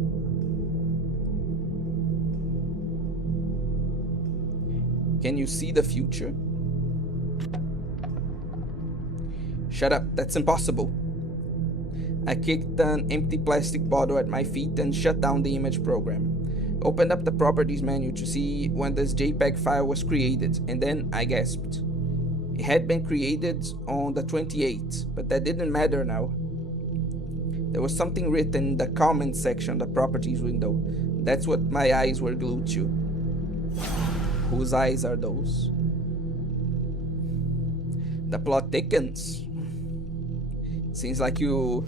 Can you see the future? Shut up, that's impossible. I kicked an empty plastic bottle at my feet and shut down the image program. Opened up the properties menu to see when this JPEG file was created, and then I gasped. It had been created on the 28th, but that didn't matter now. There was something written in the comments section of the properties window. That's what my eyes were glued to. Whose eyes are those? The plot thickens. Seems like you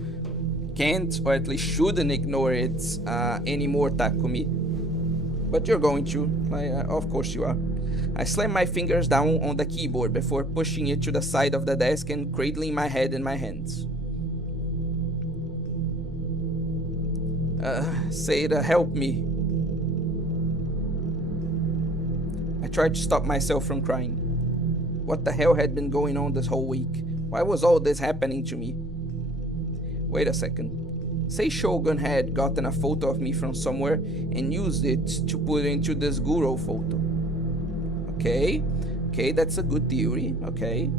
can't, or at least shouldn't, ignore it anymore, Takumi. But you're going to. Of course you are. I slammed my fingers down on the keyboard before pushing it to the side of the desk and cradling my head in my hands. Seira, help me. I tried to stop myself from crying. What the hell had been going on this whole week? Why was all this happening to me? Wait a second. Say Shogun had gotten a photo of me from somewhere and used it to put into this Guro photo. Okay, that's a good theory, okay.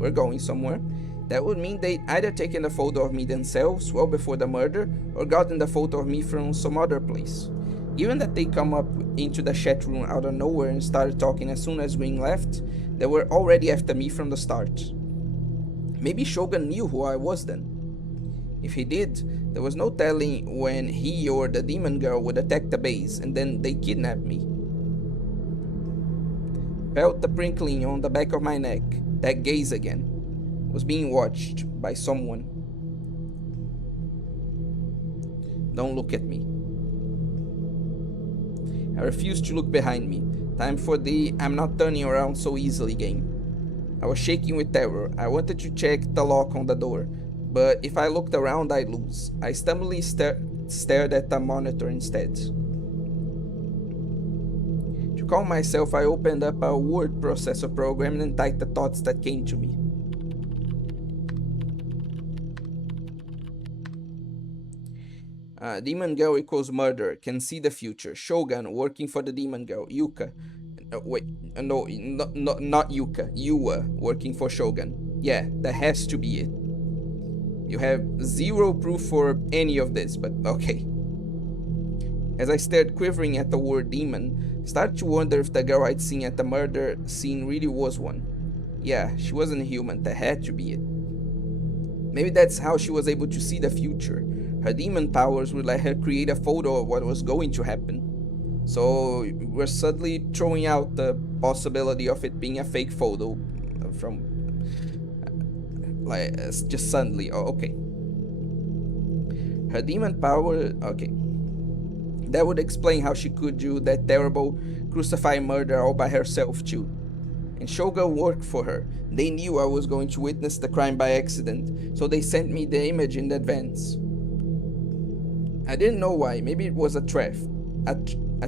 We're going somewhere. That would mean they'd either taken a photo of me themselves well before the murder or gotten the photo of me from some other place. Given that they come up into the chat room out of nowhere and started talking as soon as Green left, they were already after me from the start. Maybe Shogun knew who I was then. If he did, there was no telling when he or the demon girl would attack the base and then they kidnap me. Felt the prickling on the back of my neck. That gaze again. Was being watched by someone. Don't look at me. I refused to look behind me. Time for the I'm not turning around so easily game. I was shaking with terror. I wanted to check the lock on the door, but if I looked around, I'd lose. I stumblingly stared at the monitor instead. To calm myself, I opened up a word processor program and typed the thoughts that came to me. Demon girl equals murder. Can see the future. Shogun working for the demon girl. Yuka. No, not Yuka. Yua working for Shogun. Yeah, that has to be it. You have zero proof for any of this, but okay. As I stared quivering at the word demon, started to wonder if the girl I'd seen at the murder scene really was one. Yeah, she wasn't human. That had to be it. Maybe that's how she was able to see the future. Her demon powers would let her create a photo of what was going to happen. So we're suddenly throwing out the possibility of it being a fake photo from like just suddenly. Oh, okay. Her demon power. Okay. That would explain how she could do that terrible crucifying murder all by herself too. And Shogun worked for her. They knew I was going to witness the crime by accident, so they sent me the image in advance. I didn't know why. Maybe it was a threat. A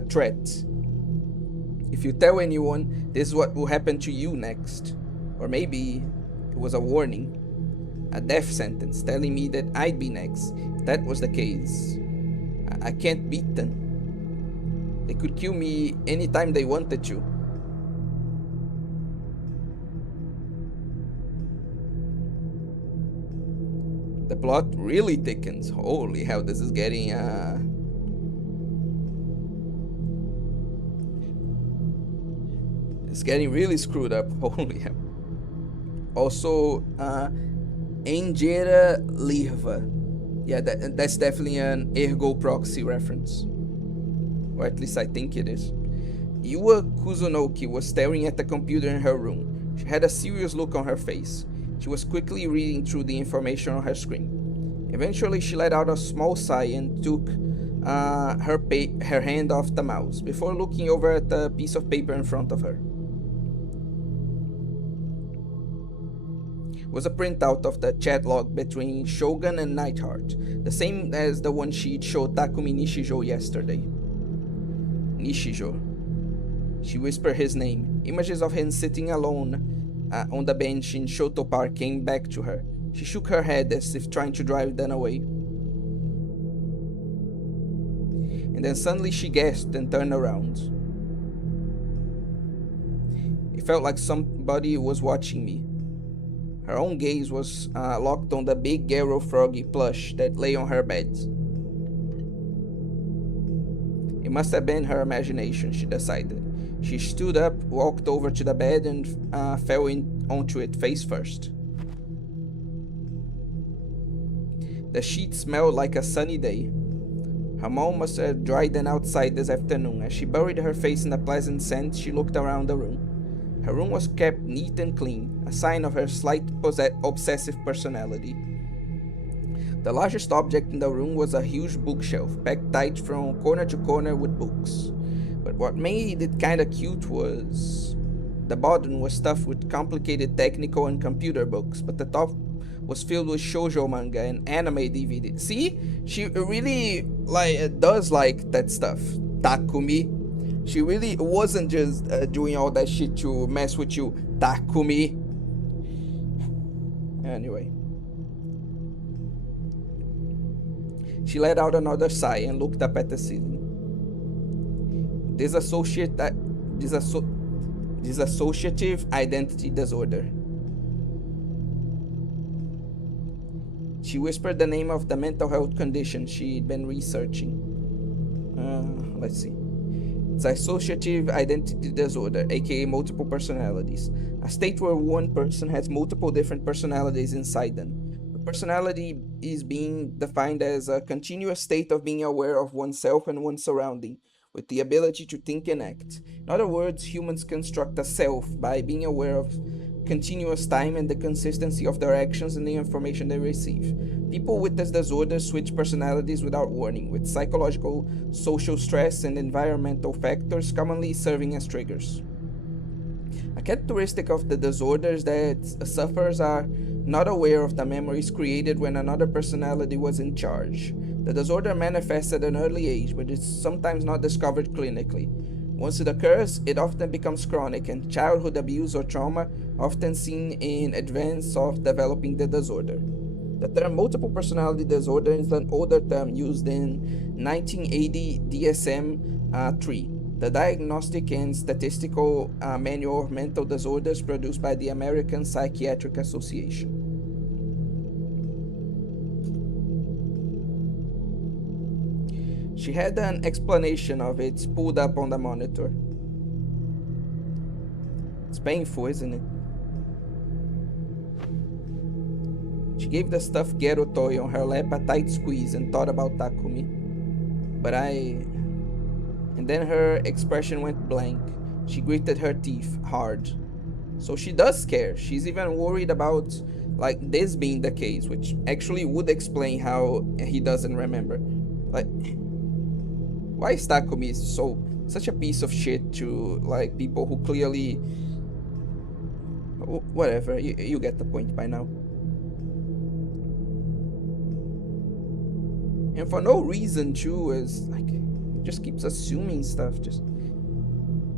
threat. If you tell anyone, this is what will happen to you next. Or maybe it was a warning. A death sentence telling me that I'd be next. If that was the case, I can't beat them. They could kill me anytime they wanted to. The plot really thickens. Holy hell, this is getting it's getting really screwed up. Holy hell. Also, Angera Lirva. Yeah, that's definitely an Ergo proxy reference. Or at least I think it is. Yua Kuzunoki was staring at the computer in her room. She had a serious look on her face. She was quickly reading through the information on her screen. Eventually, she let out a small sigh and took her hand off the mouse before looking over at the piece of paper in front of her. It was a printout of the chat log between Shogun and Nightheart, the same as the one she'd showed Takumi Nishijo yesterday. Nishijo. She whispered his name. Images of him sitting alone on the bench in Shoto Park came back to her. She shook her head as if trying to drive them away. And then suddenly she gasped and turned around. It felt like somebody was watching me. Her own gaze was locked on the big Garo Froggy plush that lay on her bed. It must have been her imagination, she decided. She stood up, walked over to the bed, and fell onto it face first. The sheets smelled like a sunny day. Her mouth must have dried them outside this afternoon. As she buried her face in the pleasant scent, she looked around the room. Her room was kept neat and clean, a sign of her slight obsessive personality. The largest object in the room was a huge bookshelf, packed tight from corner to corner with books. But what made it kinda cute was the bottom was stuffed with complicated technical and computer books, but the top was filled with shoujo manga and anime DVD. See? She really does like that stuff. Takumi. She really wasn't just doing all that shit to mess with you, Takumi. Anyway. She let out another sigh and looked up at the ceiling. Dissociative identity disorder. She whispered the name of the mental health condition she'd been researching. Let's see. Dissociative identity disorder, aka multiple personalities, a state where one person has multiple different personalities inside them. A personality is being defined as a continuous state of being aware of oneself and one's surrounding, with the ability to think and act. In other words, humans construct a self by being aware of continuous time and the consistency of their actions and the information they receive. People with this disorder switch personalities without warning, with psychological, social stress, and environmental factors commonly serving as triggers. A characteristic of the disorder is that sufferers are not aware of the memories created when another personality was in charge. The disorder manifests at an early age, but is sometimes not discovered clinically. Once it occurs, it often becomes chronic, and childhood abuse or trauma often seen in advance of developing the disorder. The term multiple personality disorder is an older term used in 1980 DSM-3, the Diagnostic and Statistical Manual of Mental Disorders produced by the American Psychiatric Association. She had an explanation of it pulled up on the monitor. It's painful, isn't it? She gave the stuffed ghetto toy on her lap a tight squeeze and thought about Takumi. But I. And then her expression went blank. She gritted her teeth hard. So she does care. She's even worried about like this being the case, which actually would explain how he doesn't remember. Like, why is Takumi such a piece of shit to like people who clearly whatever, you get the point by now. And for no reason too, is like just keeps assuming stuff. Just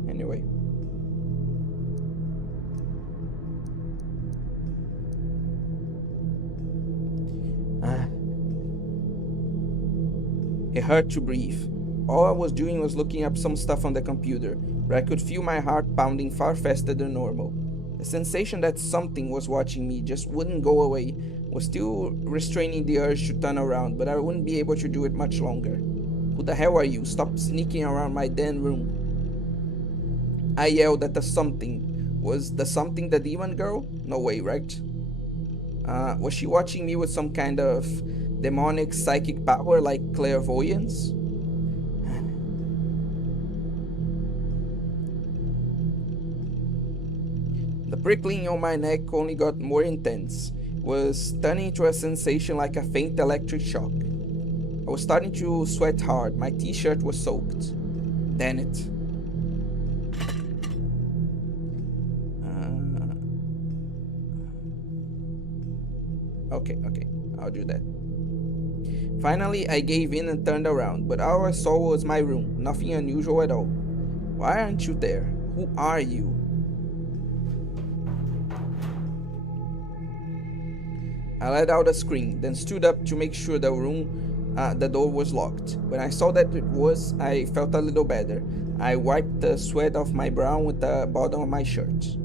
anyway. It hurt to breathe. All I was doing was looking up some stuff on the computer, but I could feel my heart pounding far faster than normal. The sensation that something was watching me just wouldn't go away was still restraining the urge to turn around, but I wouldn't be able to do it much longer. Who the hell are you? Stop sneaking around my den room. I yelled at the something. Was the something the demon girl? No way, right? Was she watching me with some kind of demonic psychic power like clairvoyance? The prickling on my neck only got more intense, was turning into a sensation like a faint electric shock. I was starting to sweat hard. My t-shirt was soaked. Damn it. Okay, I'll do that. Finally, I gave in and turned around, but all I saw was my room, nothing unusual at all. Why aren't you there? Who are you? I let out a scream, then stood up to make sure the door was locked. When I saw that it was, I felt a little better. I wiped the sweat off my brow with the bottom of my shirt.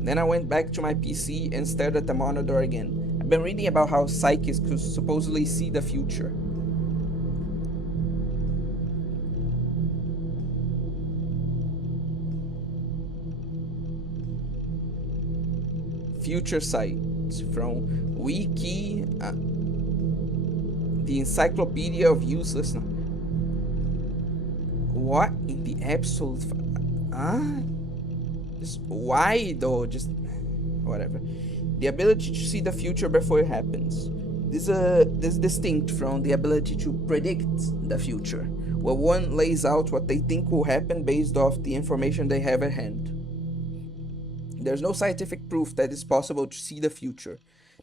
Then I went back to my PC and stared at the monitor again. I've been reading about how psychics could supposedly see the future. Future Sight from Wiki, the Encyclopedia of Uselessness. What in the absolute? Just why though? Just whatever. The ability to see the future before it happens. This is distinct from the ability to predict the future, where one lays out what they think will happen based off the information they have at hand. There's no scientific proof that it's possible to see the future.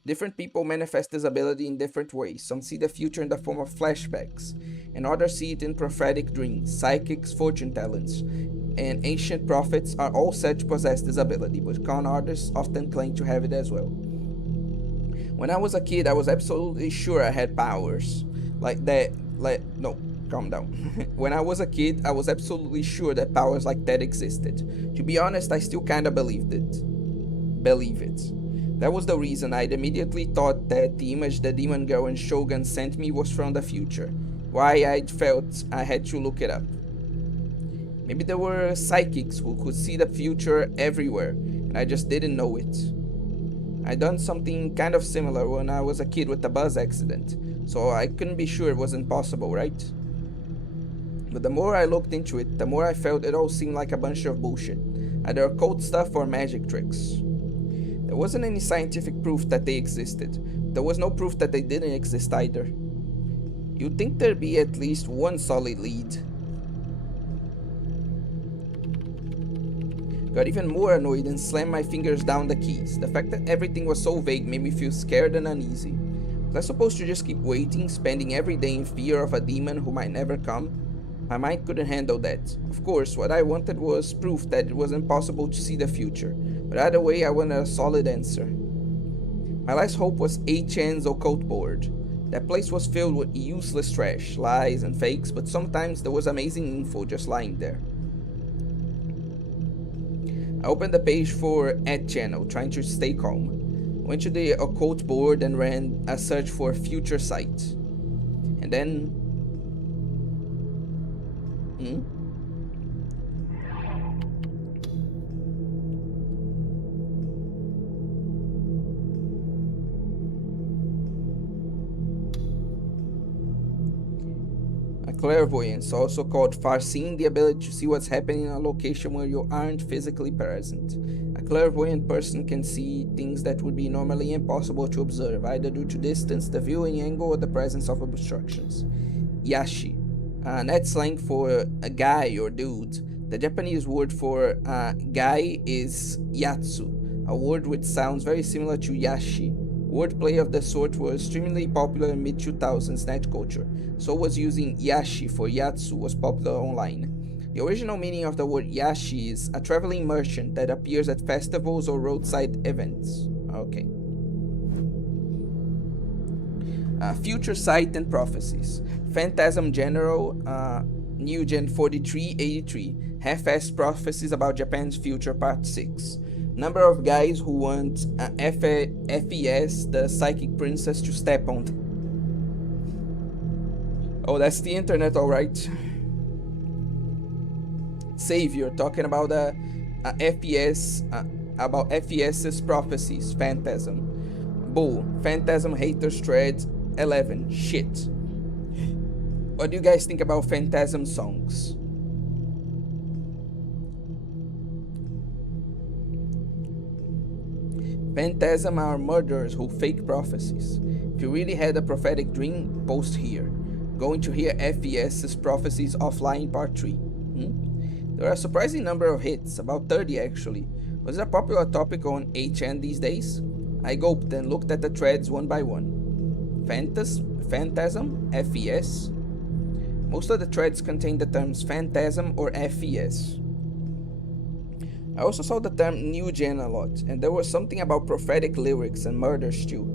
Different people manifest this ability in different ways. Some see the future in the form of flashbacks, and others see it in prophetic dreams. Psychics, fortune tellers, and ancient prophets are all said to possess this ability, but con artists often claim to have it as well. When I was a kid, I was absolutely sure I had powers. No, calm down. When I was a kid, I was absolutely sure that powers like that existed. To be honest, I still kinda believed it. believe it. That was the reason I'd immediately thought that the image the demon girl and Shogun sent me was from the future. Why I'd felt I had to look it up. Maybe there were psychics who could see the future everywhere, and I just didn't know it. I'd done something kind of similar when I was a kid with a bus accident, so I couldn't be sure it wasn't possible, right? But the more I looked into it, the more I felt it all seemed like a bunch of bullshit, either occult stuff or magic tricks. There wasn't any scientific proof that they existed. There was no proof that they didn't exist either. You'd think there'd be at least one solid lead. Got even more annoyed and slammed my fingers down the keys. The fact that everything was so vague made me feel scared and uneasy. Was I supposed to just keep waiting, spending every day in fear of a demon who might never come? My mind couldn't handle that. Of course, what I wanted was proof that it was impossible to see the future, but either way I wanted a solid answer. My last hope was 8chan's occult board. That place was filled with useless trash, lies and fakes, but sometimes there was amazing info just lying there. I opened the page for @channel, trying to stay calm. Went to the occult board and ran a search for future sight. And then... A clairvoyance, also called farseeing, the ability to see what's happening in a location where you aren't physically present. A clairvoyant person can see things that would be normally impossible to observe, either due to distance, the viewing angle, or the presence of obstructions. Yashi, net slang for a guy or dude. The Japanese word for guy is yatsu, a word which sounds very similar to yashi. Wordplay of the sort was extremely popular in mid-2000s net culture, so was using yashi for yatsu was popular online. The original meaning of the word yashi is a traveling merchant that appears at festivals or roadside events. Okay. Future Sight and Prophecies. Phantasm General, New Gen 4383, half-assed prophecies about Japan's future, part 6. Number of guys who want FES, the psychic princess, to step on. Oh, that's the internet, alright. Savior, talking about FES, about FES's prophecies, Phantasm. Bull, Phantasm haters thread 11, shit. What do you guys think about Phantasm songs? Phantasm are murderers who fake prophecies. If you really had a prophetic dream, post here. Going to hear FES's prophecies offline part 3. There are a surprising number of hits, about 30 actually. Was it a popular topic on 8chan these days? I gulped and looked at the threads one by one. Phantasm? FES? Most of the threads contain the terms Phantasm or FES. I also saw the term New Gen a lot, and there was something about prophetic lyrics and murders too.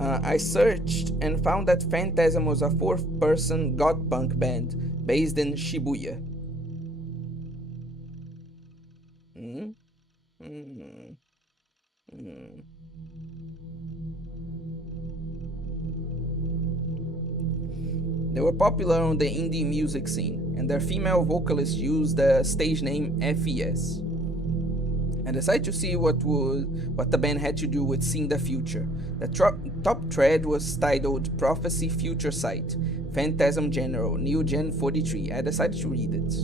I searched and found that Phantasm was a 4th-person goth punk band based in Shibuya. They were popular on the indie music scene, and their female vocalist used the stage name FES. I decided to see what the band had to do with seeing the future. The top thread was titled Prophecy Future Sight, Phantasm General, New Gen 43. I decided to read it.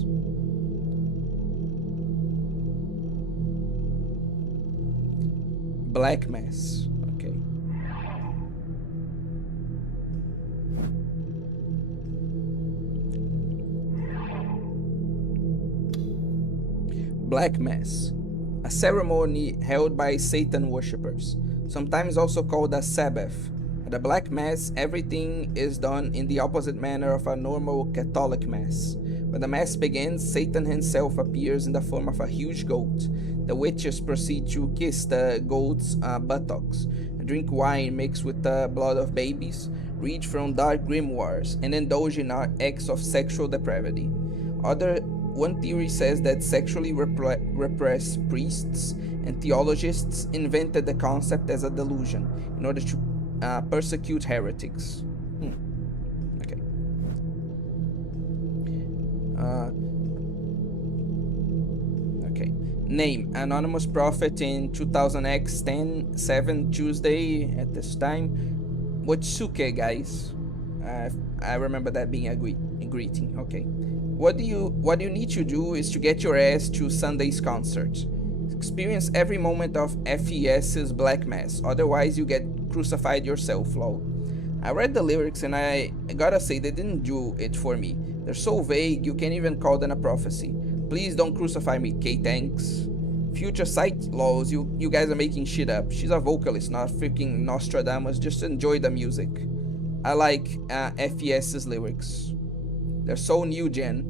Black Mass. Okay. Black Mass, a ceremony held by Satan worshippers, sometimes also called a Sabbath. At a Black Mass, everything is done in the opposite manner of a normal Catholic Mass. When the Mass begins, Satan himself appears in the form of a huge goat. The witches proceed to kiss the goat's buttocks, drink wine mixed with the blood of babies, read from dark grimoires, and indulge in acts of sexual depravity. Other one theory says that sexually repressed priests and theologists invented the concept as a delusion in order to persecute heretics. Okay. Uh, okay. Name: Anonymous Prophet in 2000X 10/7 Tuesday at this time. Whatsuke, guys. I remember that being a greeting. Okay. What you need to do is to get your ass to Sunday's concert. Experience every moment of FES's Black Mass. Otherwise, you get crucified yourself, lol. I read the lyrics and I gotta say they didn't do it for me. They're so vague you can't even call them a prophecy. Please don't crucify me, K-Tanks. Future sight laws, you guys are making shit up. She's a vocalist, not freaking Nostradamus. Just enjoy the music. I like FES's lyrics. They're so new gen.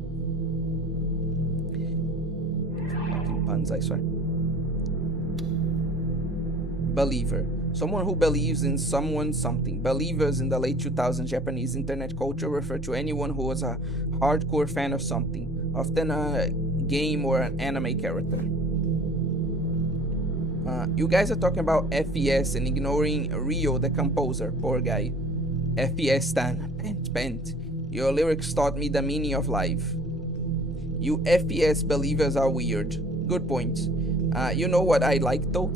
Fucking puns, I swear. Believer. Someone who believes in someone something. Believers in the late 2000s Japanese internet culture refer to anyone who was a hardcore fan of something, often a game or an anime character. You guys are talking about FES and ignoring Rio the composer, poor guy. FES stan, pent. Your lyrics taught me the meaning of life. You FES believers are weird. Good point. You know what I like though?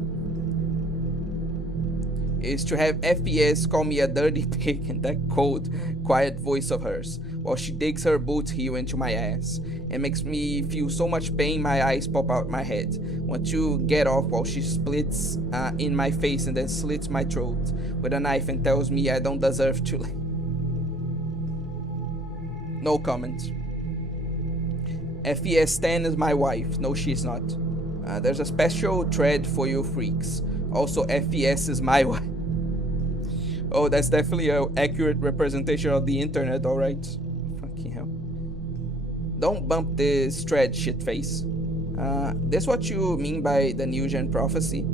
Is to have FES call me a dirty pig in that cold, quiet voice of hers, while she digs her boot heel into my ass. It makes me feel so much pain my eyes pop out my head. Want to get off while she splits in my face and then slits my throat with a knife and tells me I don't deserve to live. No comment. FES Stan is my wife. No, she's not. There's a special thread for you freaks. Also, FES is my wife. Oh, that's definitely an accurate representation of the internet, alright. Fucking hell. Don't bump this thread, shitface. This what you mean by the new gen prophecy?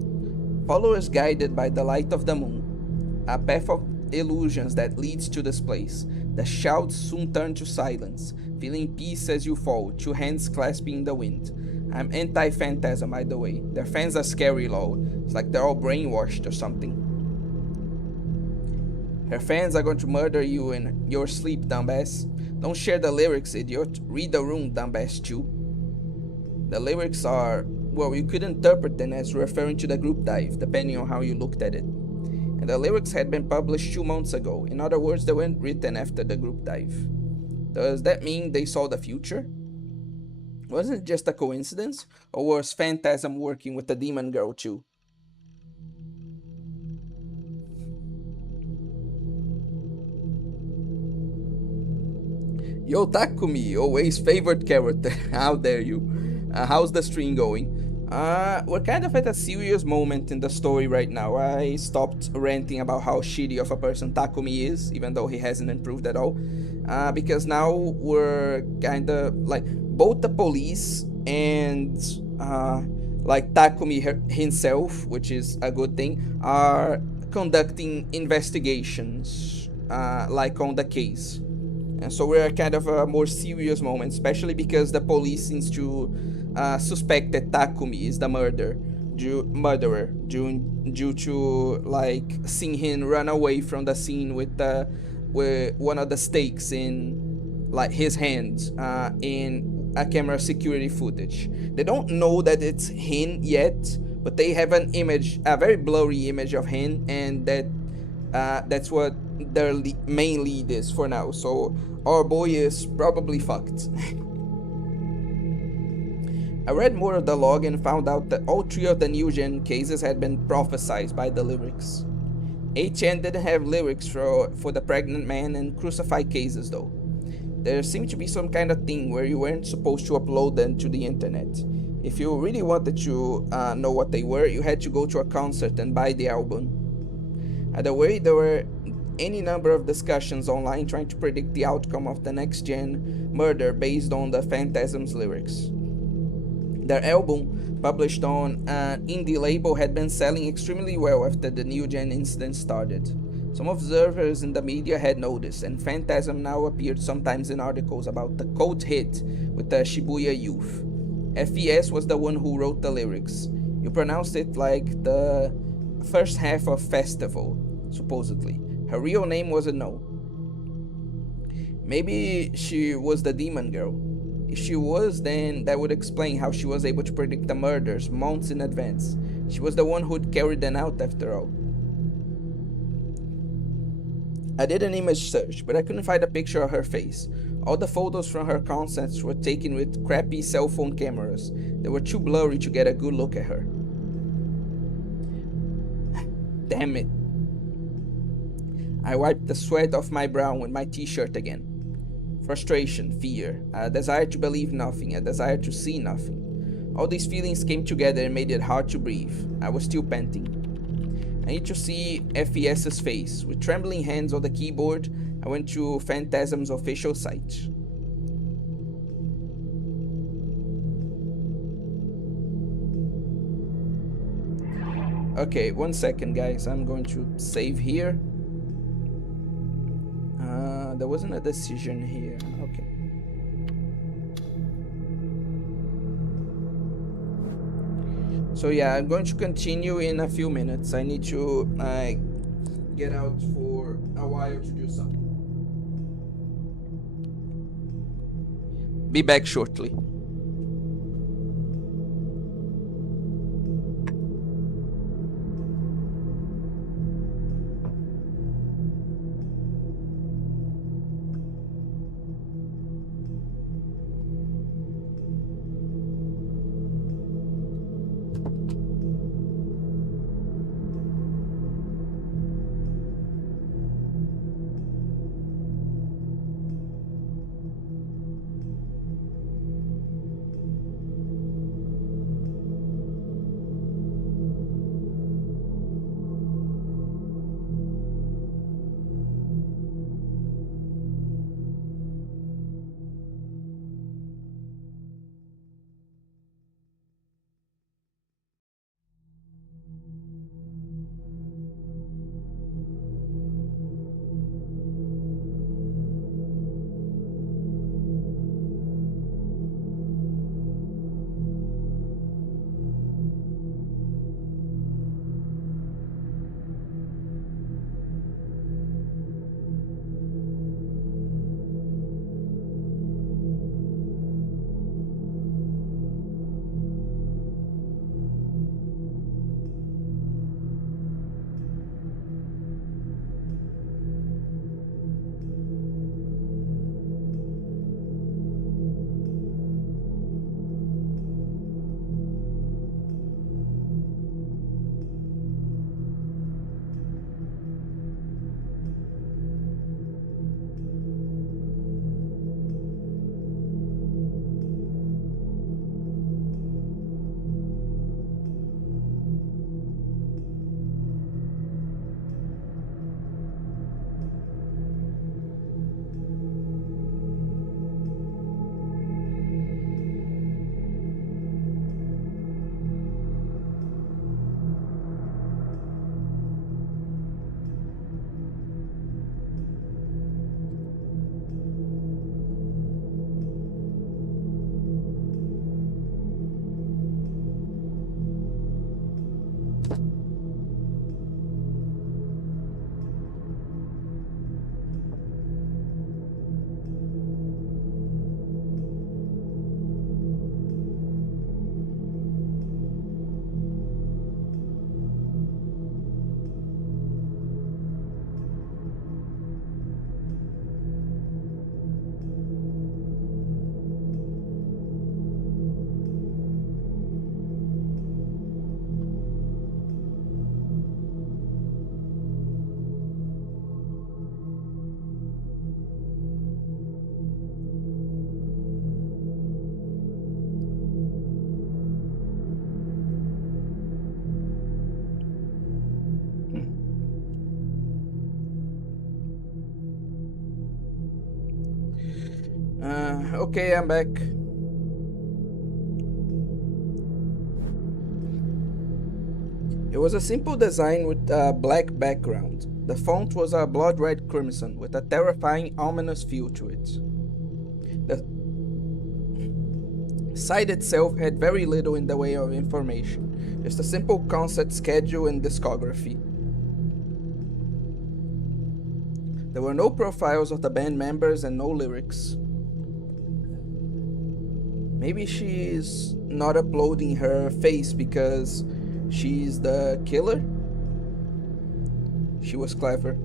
Followers guided by the light of the moon. A path of illusions that leads to this place. The shouts soon turn to silence, feeling peace as you fall, two hands clasping the wind. I'm anti-phantasm, by the way. Their fans are scary, lol. It's like they're all brainwashed or something. Her fans are going to murder you in your sleep, dumbass. Don't share the lyrics, idiot. Read the room, dumbass too. The lyrics are, well, you could interpret them as referring to the group dive, depending on how you looked at it. And the lyrics had been published 2 months ago. In other words, they weren't written after the group dive. Does that mean they saw the future? Wasn't it just a coincidence? Or was Phantasm working with the demon girl too? Yo, Takumi, always favorite character. How dare you? How's the stream going? We're kind of at a serious moment in the story right now. I stopped ranting about how shitty of a person Takumi is, even though he hasn't improved at all. Because now we're kind of like both the police and like Takumi himself, which is a good thing, are conducting investigations like on the case. And so we're kind of a more serious moment, especially because the police seems to suspect that Takumi is the murderer due to like seeing him run away from the scene with one of the stakes in like his hands in a camera security footage. They don't know that it's him yet, but they have an image, a very blurry image of him, and that's what their main lead is for now. So our boy is probably fucked. I read more of the log and found out that all 3 of the new gen cases had been prophesized by the lyrics. 8chan didn't have lyrics for the pregnant man and crucified cases though. There seemed to be some kind of thing where you weren't supposed to upload them to the internet. If you really wanted to know what they were, you had to go to a concert and buy the album. Either way, there were any number of discussions online trying to predict the outcome of the next gen murder based on the Phantasm's lyrics. Their album, published on an indie label, had been selling extremely well after the new gen incident started. Some observers in the media had noticed, and Phantasm now appeared sometimes in articles about the cult hit with the Shibuya youth. FES was the one who wrote the lyrics. You pronounced it like the first half of festival, supposedly. Her real name wasn't known. Maybe she was the demon girl. If she was, then that would explain how she was able to predict the murders months in advance. She was the one who'd carried them out after all. I did an image search, but I couldn't find a picture of her face. All the photos from her concerts were taken with crappy cell phone cameras. They were too blurry to get a good look at her. Damn it. I wiped the sweat off my brow with my t-shirt again. Frustration, fear, a desire to believe nothing, a desire to see nothing. All these feelings came together and made it hard to breathe. I was still panting. I need to see FES's face. With trembling hands on the keyboard, I went to Phantasm's official site. Okay, 1 second, guys. I'm going to save here. There wasn't a decision here. Okay. So yeah, I'm going to continue in a few minutes. I need to get out for a while to do something. Be back shortly. Okay, I'm back. It was a simple design with a black background. The font was a blood red crimson with a terrifying, ominous feel to it. The site itself had very little in the way of information, just a simple concert schedule and discography. There were no profiles of the band members and no lyrics. Maybe she's not uploading her face because she's the killer? She was clever.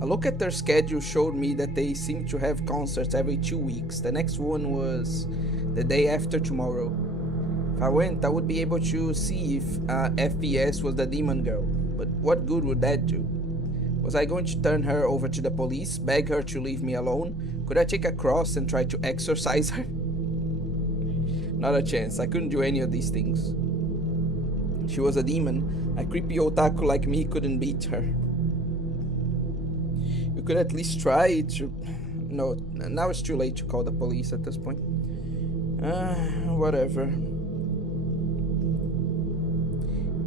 A look at their schedule showed me that they seemed to have concerts every 2 weeks. The next one was the day after tomorrow. If I went, I would be able to see if FES was the demon girl, but what good would that do? Was I going to turn her over to the police, beg her to leave me alone? Could I take a cross and try to exorcise her? Not a chance. I couldn't do any of these things. She was a demon. A creepy otaku like me couldn't beat her. You could at least try to... No, now it's too late to call the police at this point. Whatever.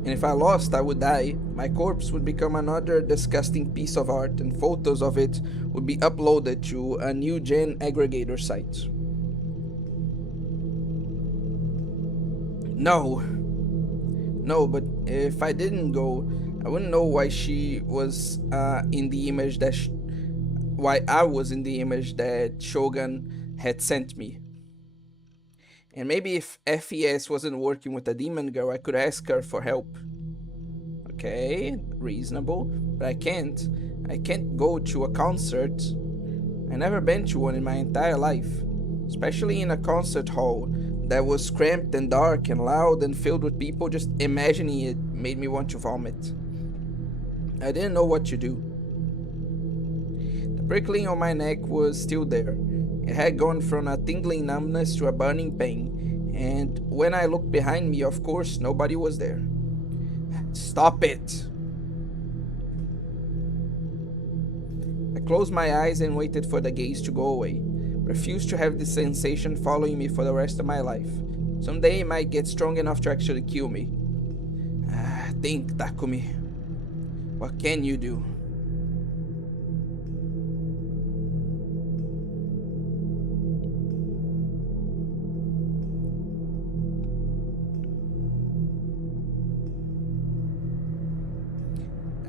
And if I lost, I would die. My corpse would become another disgusting piece of art, and photos of it would be uploaded to a new gen aggregator site. No, but if I didn't go, I wouldn't know why she was in the image that why I was in the image that Shogun had sent me. And maybe if FES wasn't working with the demon girl, I could ask her for help. Okay, reasonable, but I can't. I can't go to a concert. I never been to one in my entire life, especially in a concert hall that was cramped and dark and loud and filled with people. Just imagining it made me want to vomit. I didn't know what to do. The prickling on my neck was still there. It had gone from a tingling numbness to a burning pain, and when I looked behind me, of course, nobody was there. Stop it! I closed my eyes and waited for the gaze to go away. Refused to have this sensation following me for the rest of my life. Someday it might get strong enough to actually kill me. Think, Takumi. What can you do?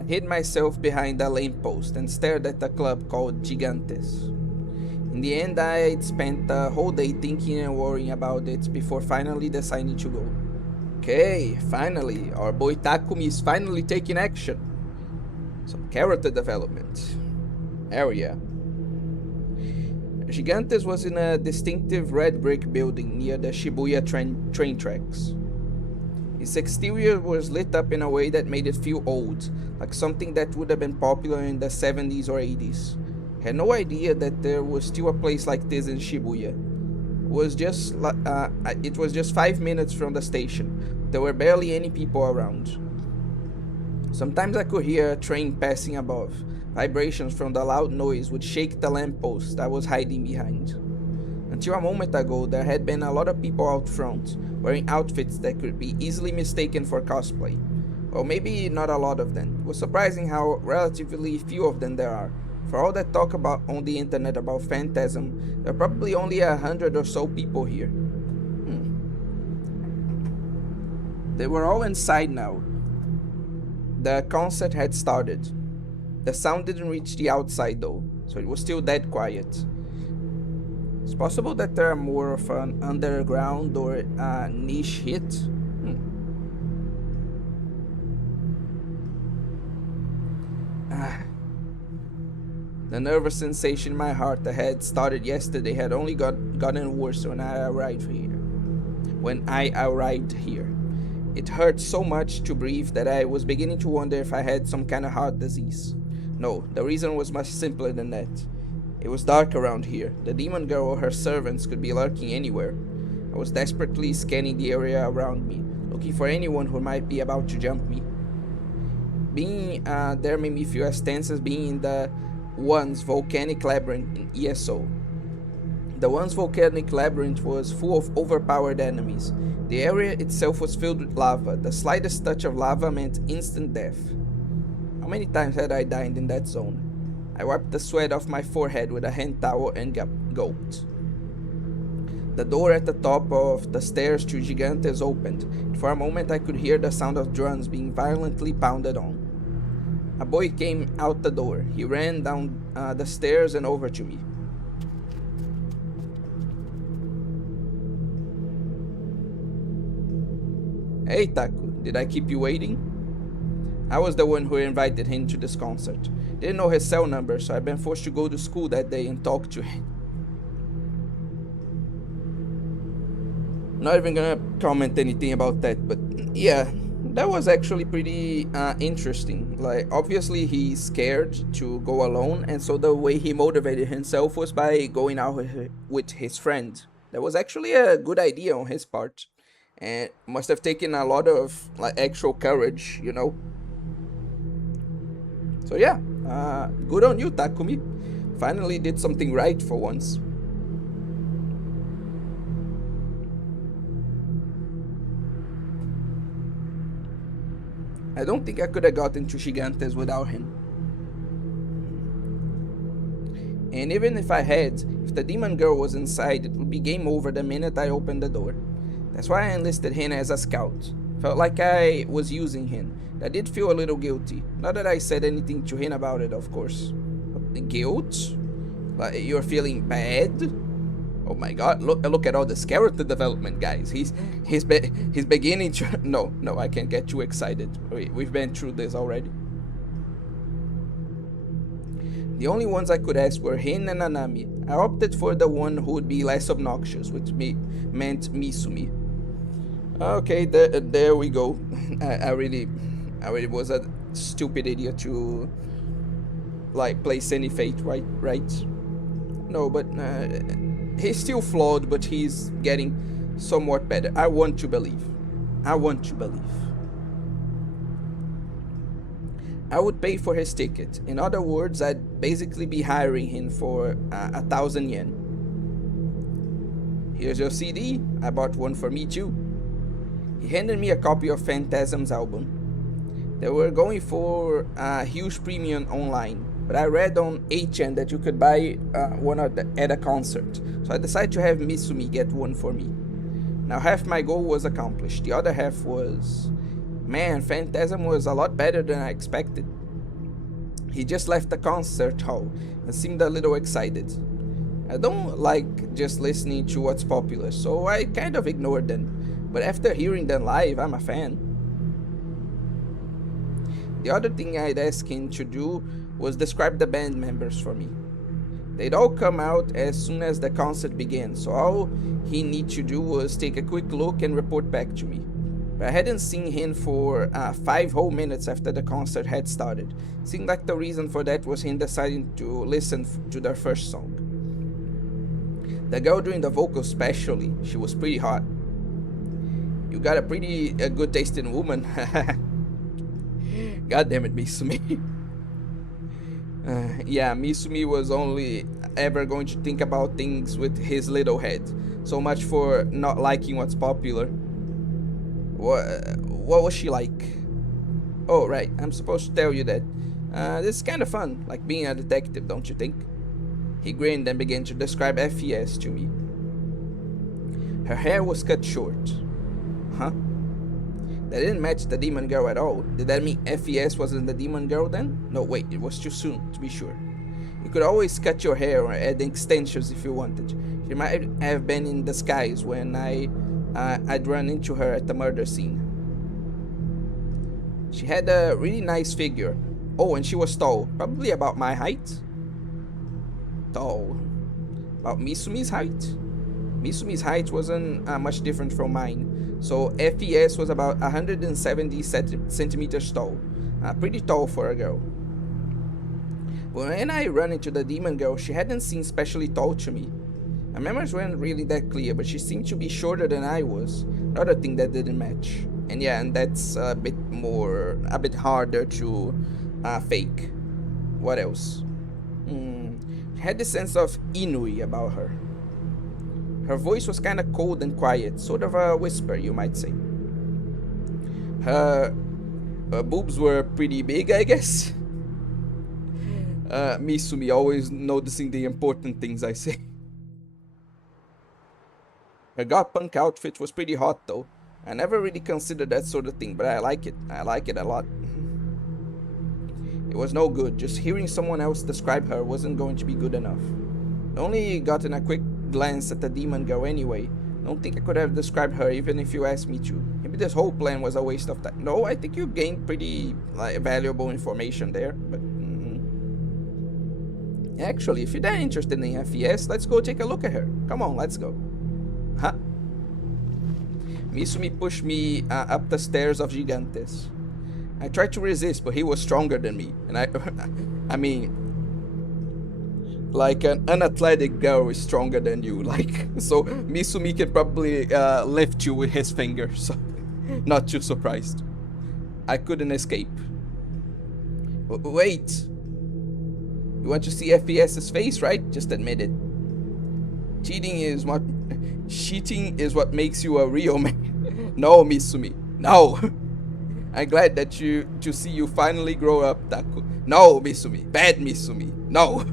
I hid myself behind a lamppost and stared at a club called Gigantes. In the end, I'd spent the whole day thinking and worrying about it before finally deciding to go. Okay, finally, our boy Takumi is finally taking action. Some character development. Area. Gigantes was in a distinctive red brick building near the Shibuya train tracks. Its exterior was lit up in a way that made it feel old, like something that would have been popular in the 70s or 80s. I had no idea that there was still a place like this in Shibuya. It was just 5 minutes from the station. There were barely any people around. Sometimes I could hear a train passing above. Vibrations from the loud noise would shake the lamppost I was hiding behind. Until a moment ago, there had been a lot of people out front, wearing outfits that could be easily mistaken for cosplay. Well, maybe not a lot of them. It was surprising how relatively few of them there are. For all that talk about on the internet about Phantasm, there are probably only 100 or so people here. They were all inside now. The concert had started. The sound didn't reach the outside though, so it was still dead quiet. It's possible that there are more of an underground or niche hit. The nervous sensation in my heart that had started yesterday had only gotten worse when I arrived here. It hurt so much to breathe that I was beginning to wonder if I had some kind of heart disease. No, the reason was much simpler than that. It was dark around here. The demon girl or her servants could be lurking anywhere. I was desperately scanning the area around me, looking for anyone who might be about to jump me. Being there made me feel as tense as being in the One's volcanic labyrinth in ESO. The One's volcanic labyrinth was full of overpowered enemies. The area itself was filled with lava. The slightest touch of lava meant instant death. How many times had I died in that zone? I wiped the sweat off my forehead with a hand towel and gulped. The door at the top of the stairs to Gigantes opened, and for a moment I could hear the sound of drums being violently pounded on. A boy came out the door. He ran down the stairs and over to me. Hey Taku, did I keep you waiting? I was the one who invited him to this concert. Didn't know his cell number, so I've been forced to go to school that day and talk to him. Not even gonna comment anything about that, but yeah, that was actually pretty interesting. Like, obviously, he's scared to go alone, and so the way he motivated himself was by going out with his friend. That was actually a good idea on his part, and must have taken a lot of like actual courage, you know. So yeah, good on you, Takumi. Finally did something right for once. I don't think I could have gotten to Gigantes without him. And even if I had, if the demon girl was inside, it would be game over the minute I opened the door. That's why I enlisted him as a scout. Felt like I was using him. I did feel a little guilty. Not that I said anything to him about it, of course. But the guilt? Like, you're feeling bad? Oh my god, look at all this character development, guys. He's beginning to no, I can't get too excited. We've been through this already. The only ones I could ask were Hin and Nanami. I opted for the one who would be less obnoxious, which meant Misumi. Okay, there we go. I really was a stupid idiot to like place any fate, right? No, but he's still flawed, but he's getting somewhat better. I want to believe. I would pay for his ticket. In other words, I'd basically be hiring him for 1,000 yen. Here's your CD. I bought one for me too. He handed me a copy of Phantasm's album. They were going for a huge premium online, but I read on 8chan that you could buy one at a concert, so I decided to have Misumi get one for me. Now half my goal was accomplished, the other half was... Man, Phantasm was a lot better than I expected. He just left the concert hall and seemed a little excited. I don't like just listening to what's popular, so I kind of ignored them, but after hearing them live, I'm a fan. The other thing I'd ask him to do was describe the band members for me. They'd all come out as soon as the concert began, so all he needed to do was take a quick look and report back to me. But I hadn't seen him for 5 whole minutes after the concert had started. Seemed like the reason for that was him deciding to listen to their first song. The girl doing the vocals especially, she was pretty hot. You got a pretty good taste in woman. God damn it, Misumi. Yeah, Misumi was only ever going to think about things with his little head. So much for not liking what's popular. What was she like? Oh, right, I'm supposed to tell you that. This is kind of fun, like being a detective, don't you think? He grinned and began to describe FES to me. Her hair was cut short. Huh? That didn't match the demon girl at all. Did that mean FES wasn't the demon girl then? No, wait, it was too soon, to be sure. You could always cut your hair or add extensions if you wanted. She might have been in disguise when I'd run into her at the murder scene. She had a really nice figure. Oh, and she was tall. Probably about my height. Tall. About Misumi's height? Misumi's height wasn't much different from mine. So FES was about 170 centimeters tall. Pretty tall for a girl. When I ran into the demon girl, she hadn't seemed especially tall to me. My memories weren't really that clear, but she seemed to be shorter than I was. Another thing that didn't match. And yeah, and that's a bit harder to fake. What else? She had this sense of inui about her. Her voice was kind of cold and quiet, sort of a whisper, you might say. Her boobs were pretty big, I guess. Misumi always noticing the important things I say. Her goth punk outfit was pretty hot though. I never really considered that sort of thing, but I like it. I like it a lot. It was no good. Just hearing someone else describe her wasn't going to be good enough. I only gotten a quick glance at the demon girl anyway. Don't think I could have described her even if you asked me to. Maybe this whole plan was a waste of time. No, I think you gained pretty valuable information there. But actually, if you're that interested in FES, let's go take a look at her. Come on, let's go. Huh? Misumi pushed me up the stairs of Gigantes. I tried to resist, but he was stronger than me. And I mean, like an unathletic girl is stronger than you. Like, so Misumi can probably lift you with his finger. So, not too surprised. I couldn't escape. Wait. You want to see FPS's face, right? Just admit it. Cheating is what makes you a real man. No, Misumi. No. I'm glad that to see you finally grow up, Taku. No, Misumi. Bad Misumi. No.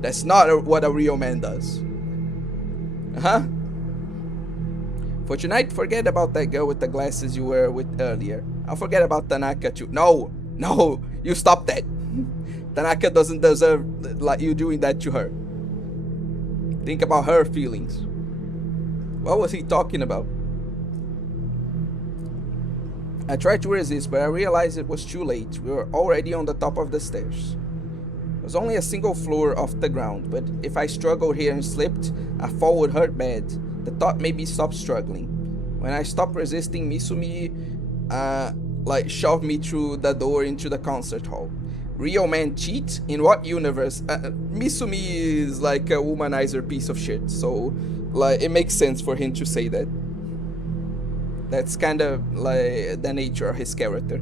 That's not what a real man does. Huh? For tonight, forget about that girl with the glasses you were with earlier. I'll forget about Tanaka too. No. No. You stop that. Tanaka doesn't deserve like you doing that to her. Think about her feelings. What was he talking about? I tried to resist, but I realized it was too late. We were already on the top of the stairs. It was only a single floor off the ground, but if I struggled here and slipped, a fall would hurt bad. The thought made me stop struggling. When I stopped resisting, Misumi shoved me through the door into the concert hall. Real men cheat? In what universe? Misumi is like a womanizer piece of shit, so like it makes sense for him to say that. That's kind of like the nature of his character.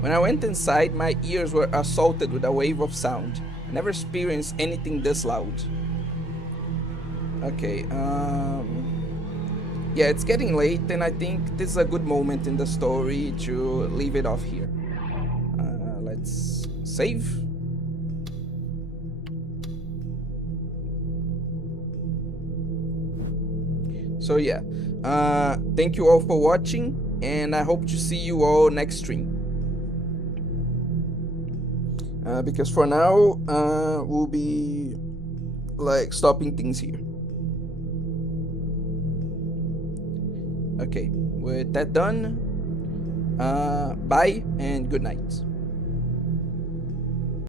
When I went inside, my ears were assaulted with a wave of sound. I never experienced anything this loud. Okay, yeah, it's getting late, and I think this is a good moment in the story to leave it off here. Let's save. So yeah, thank you all for watching, and I hope to see you all next stream. Because for now, we'll be like stopping things here. Okay, with that done, bye and good night.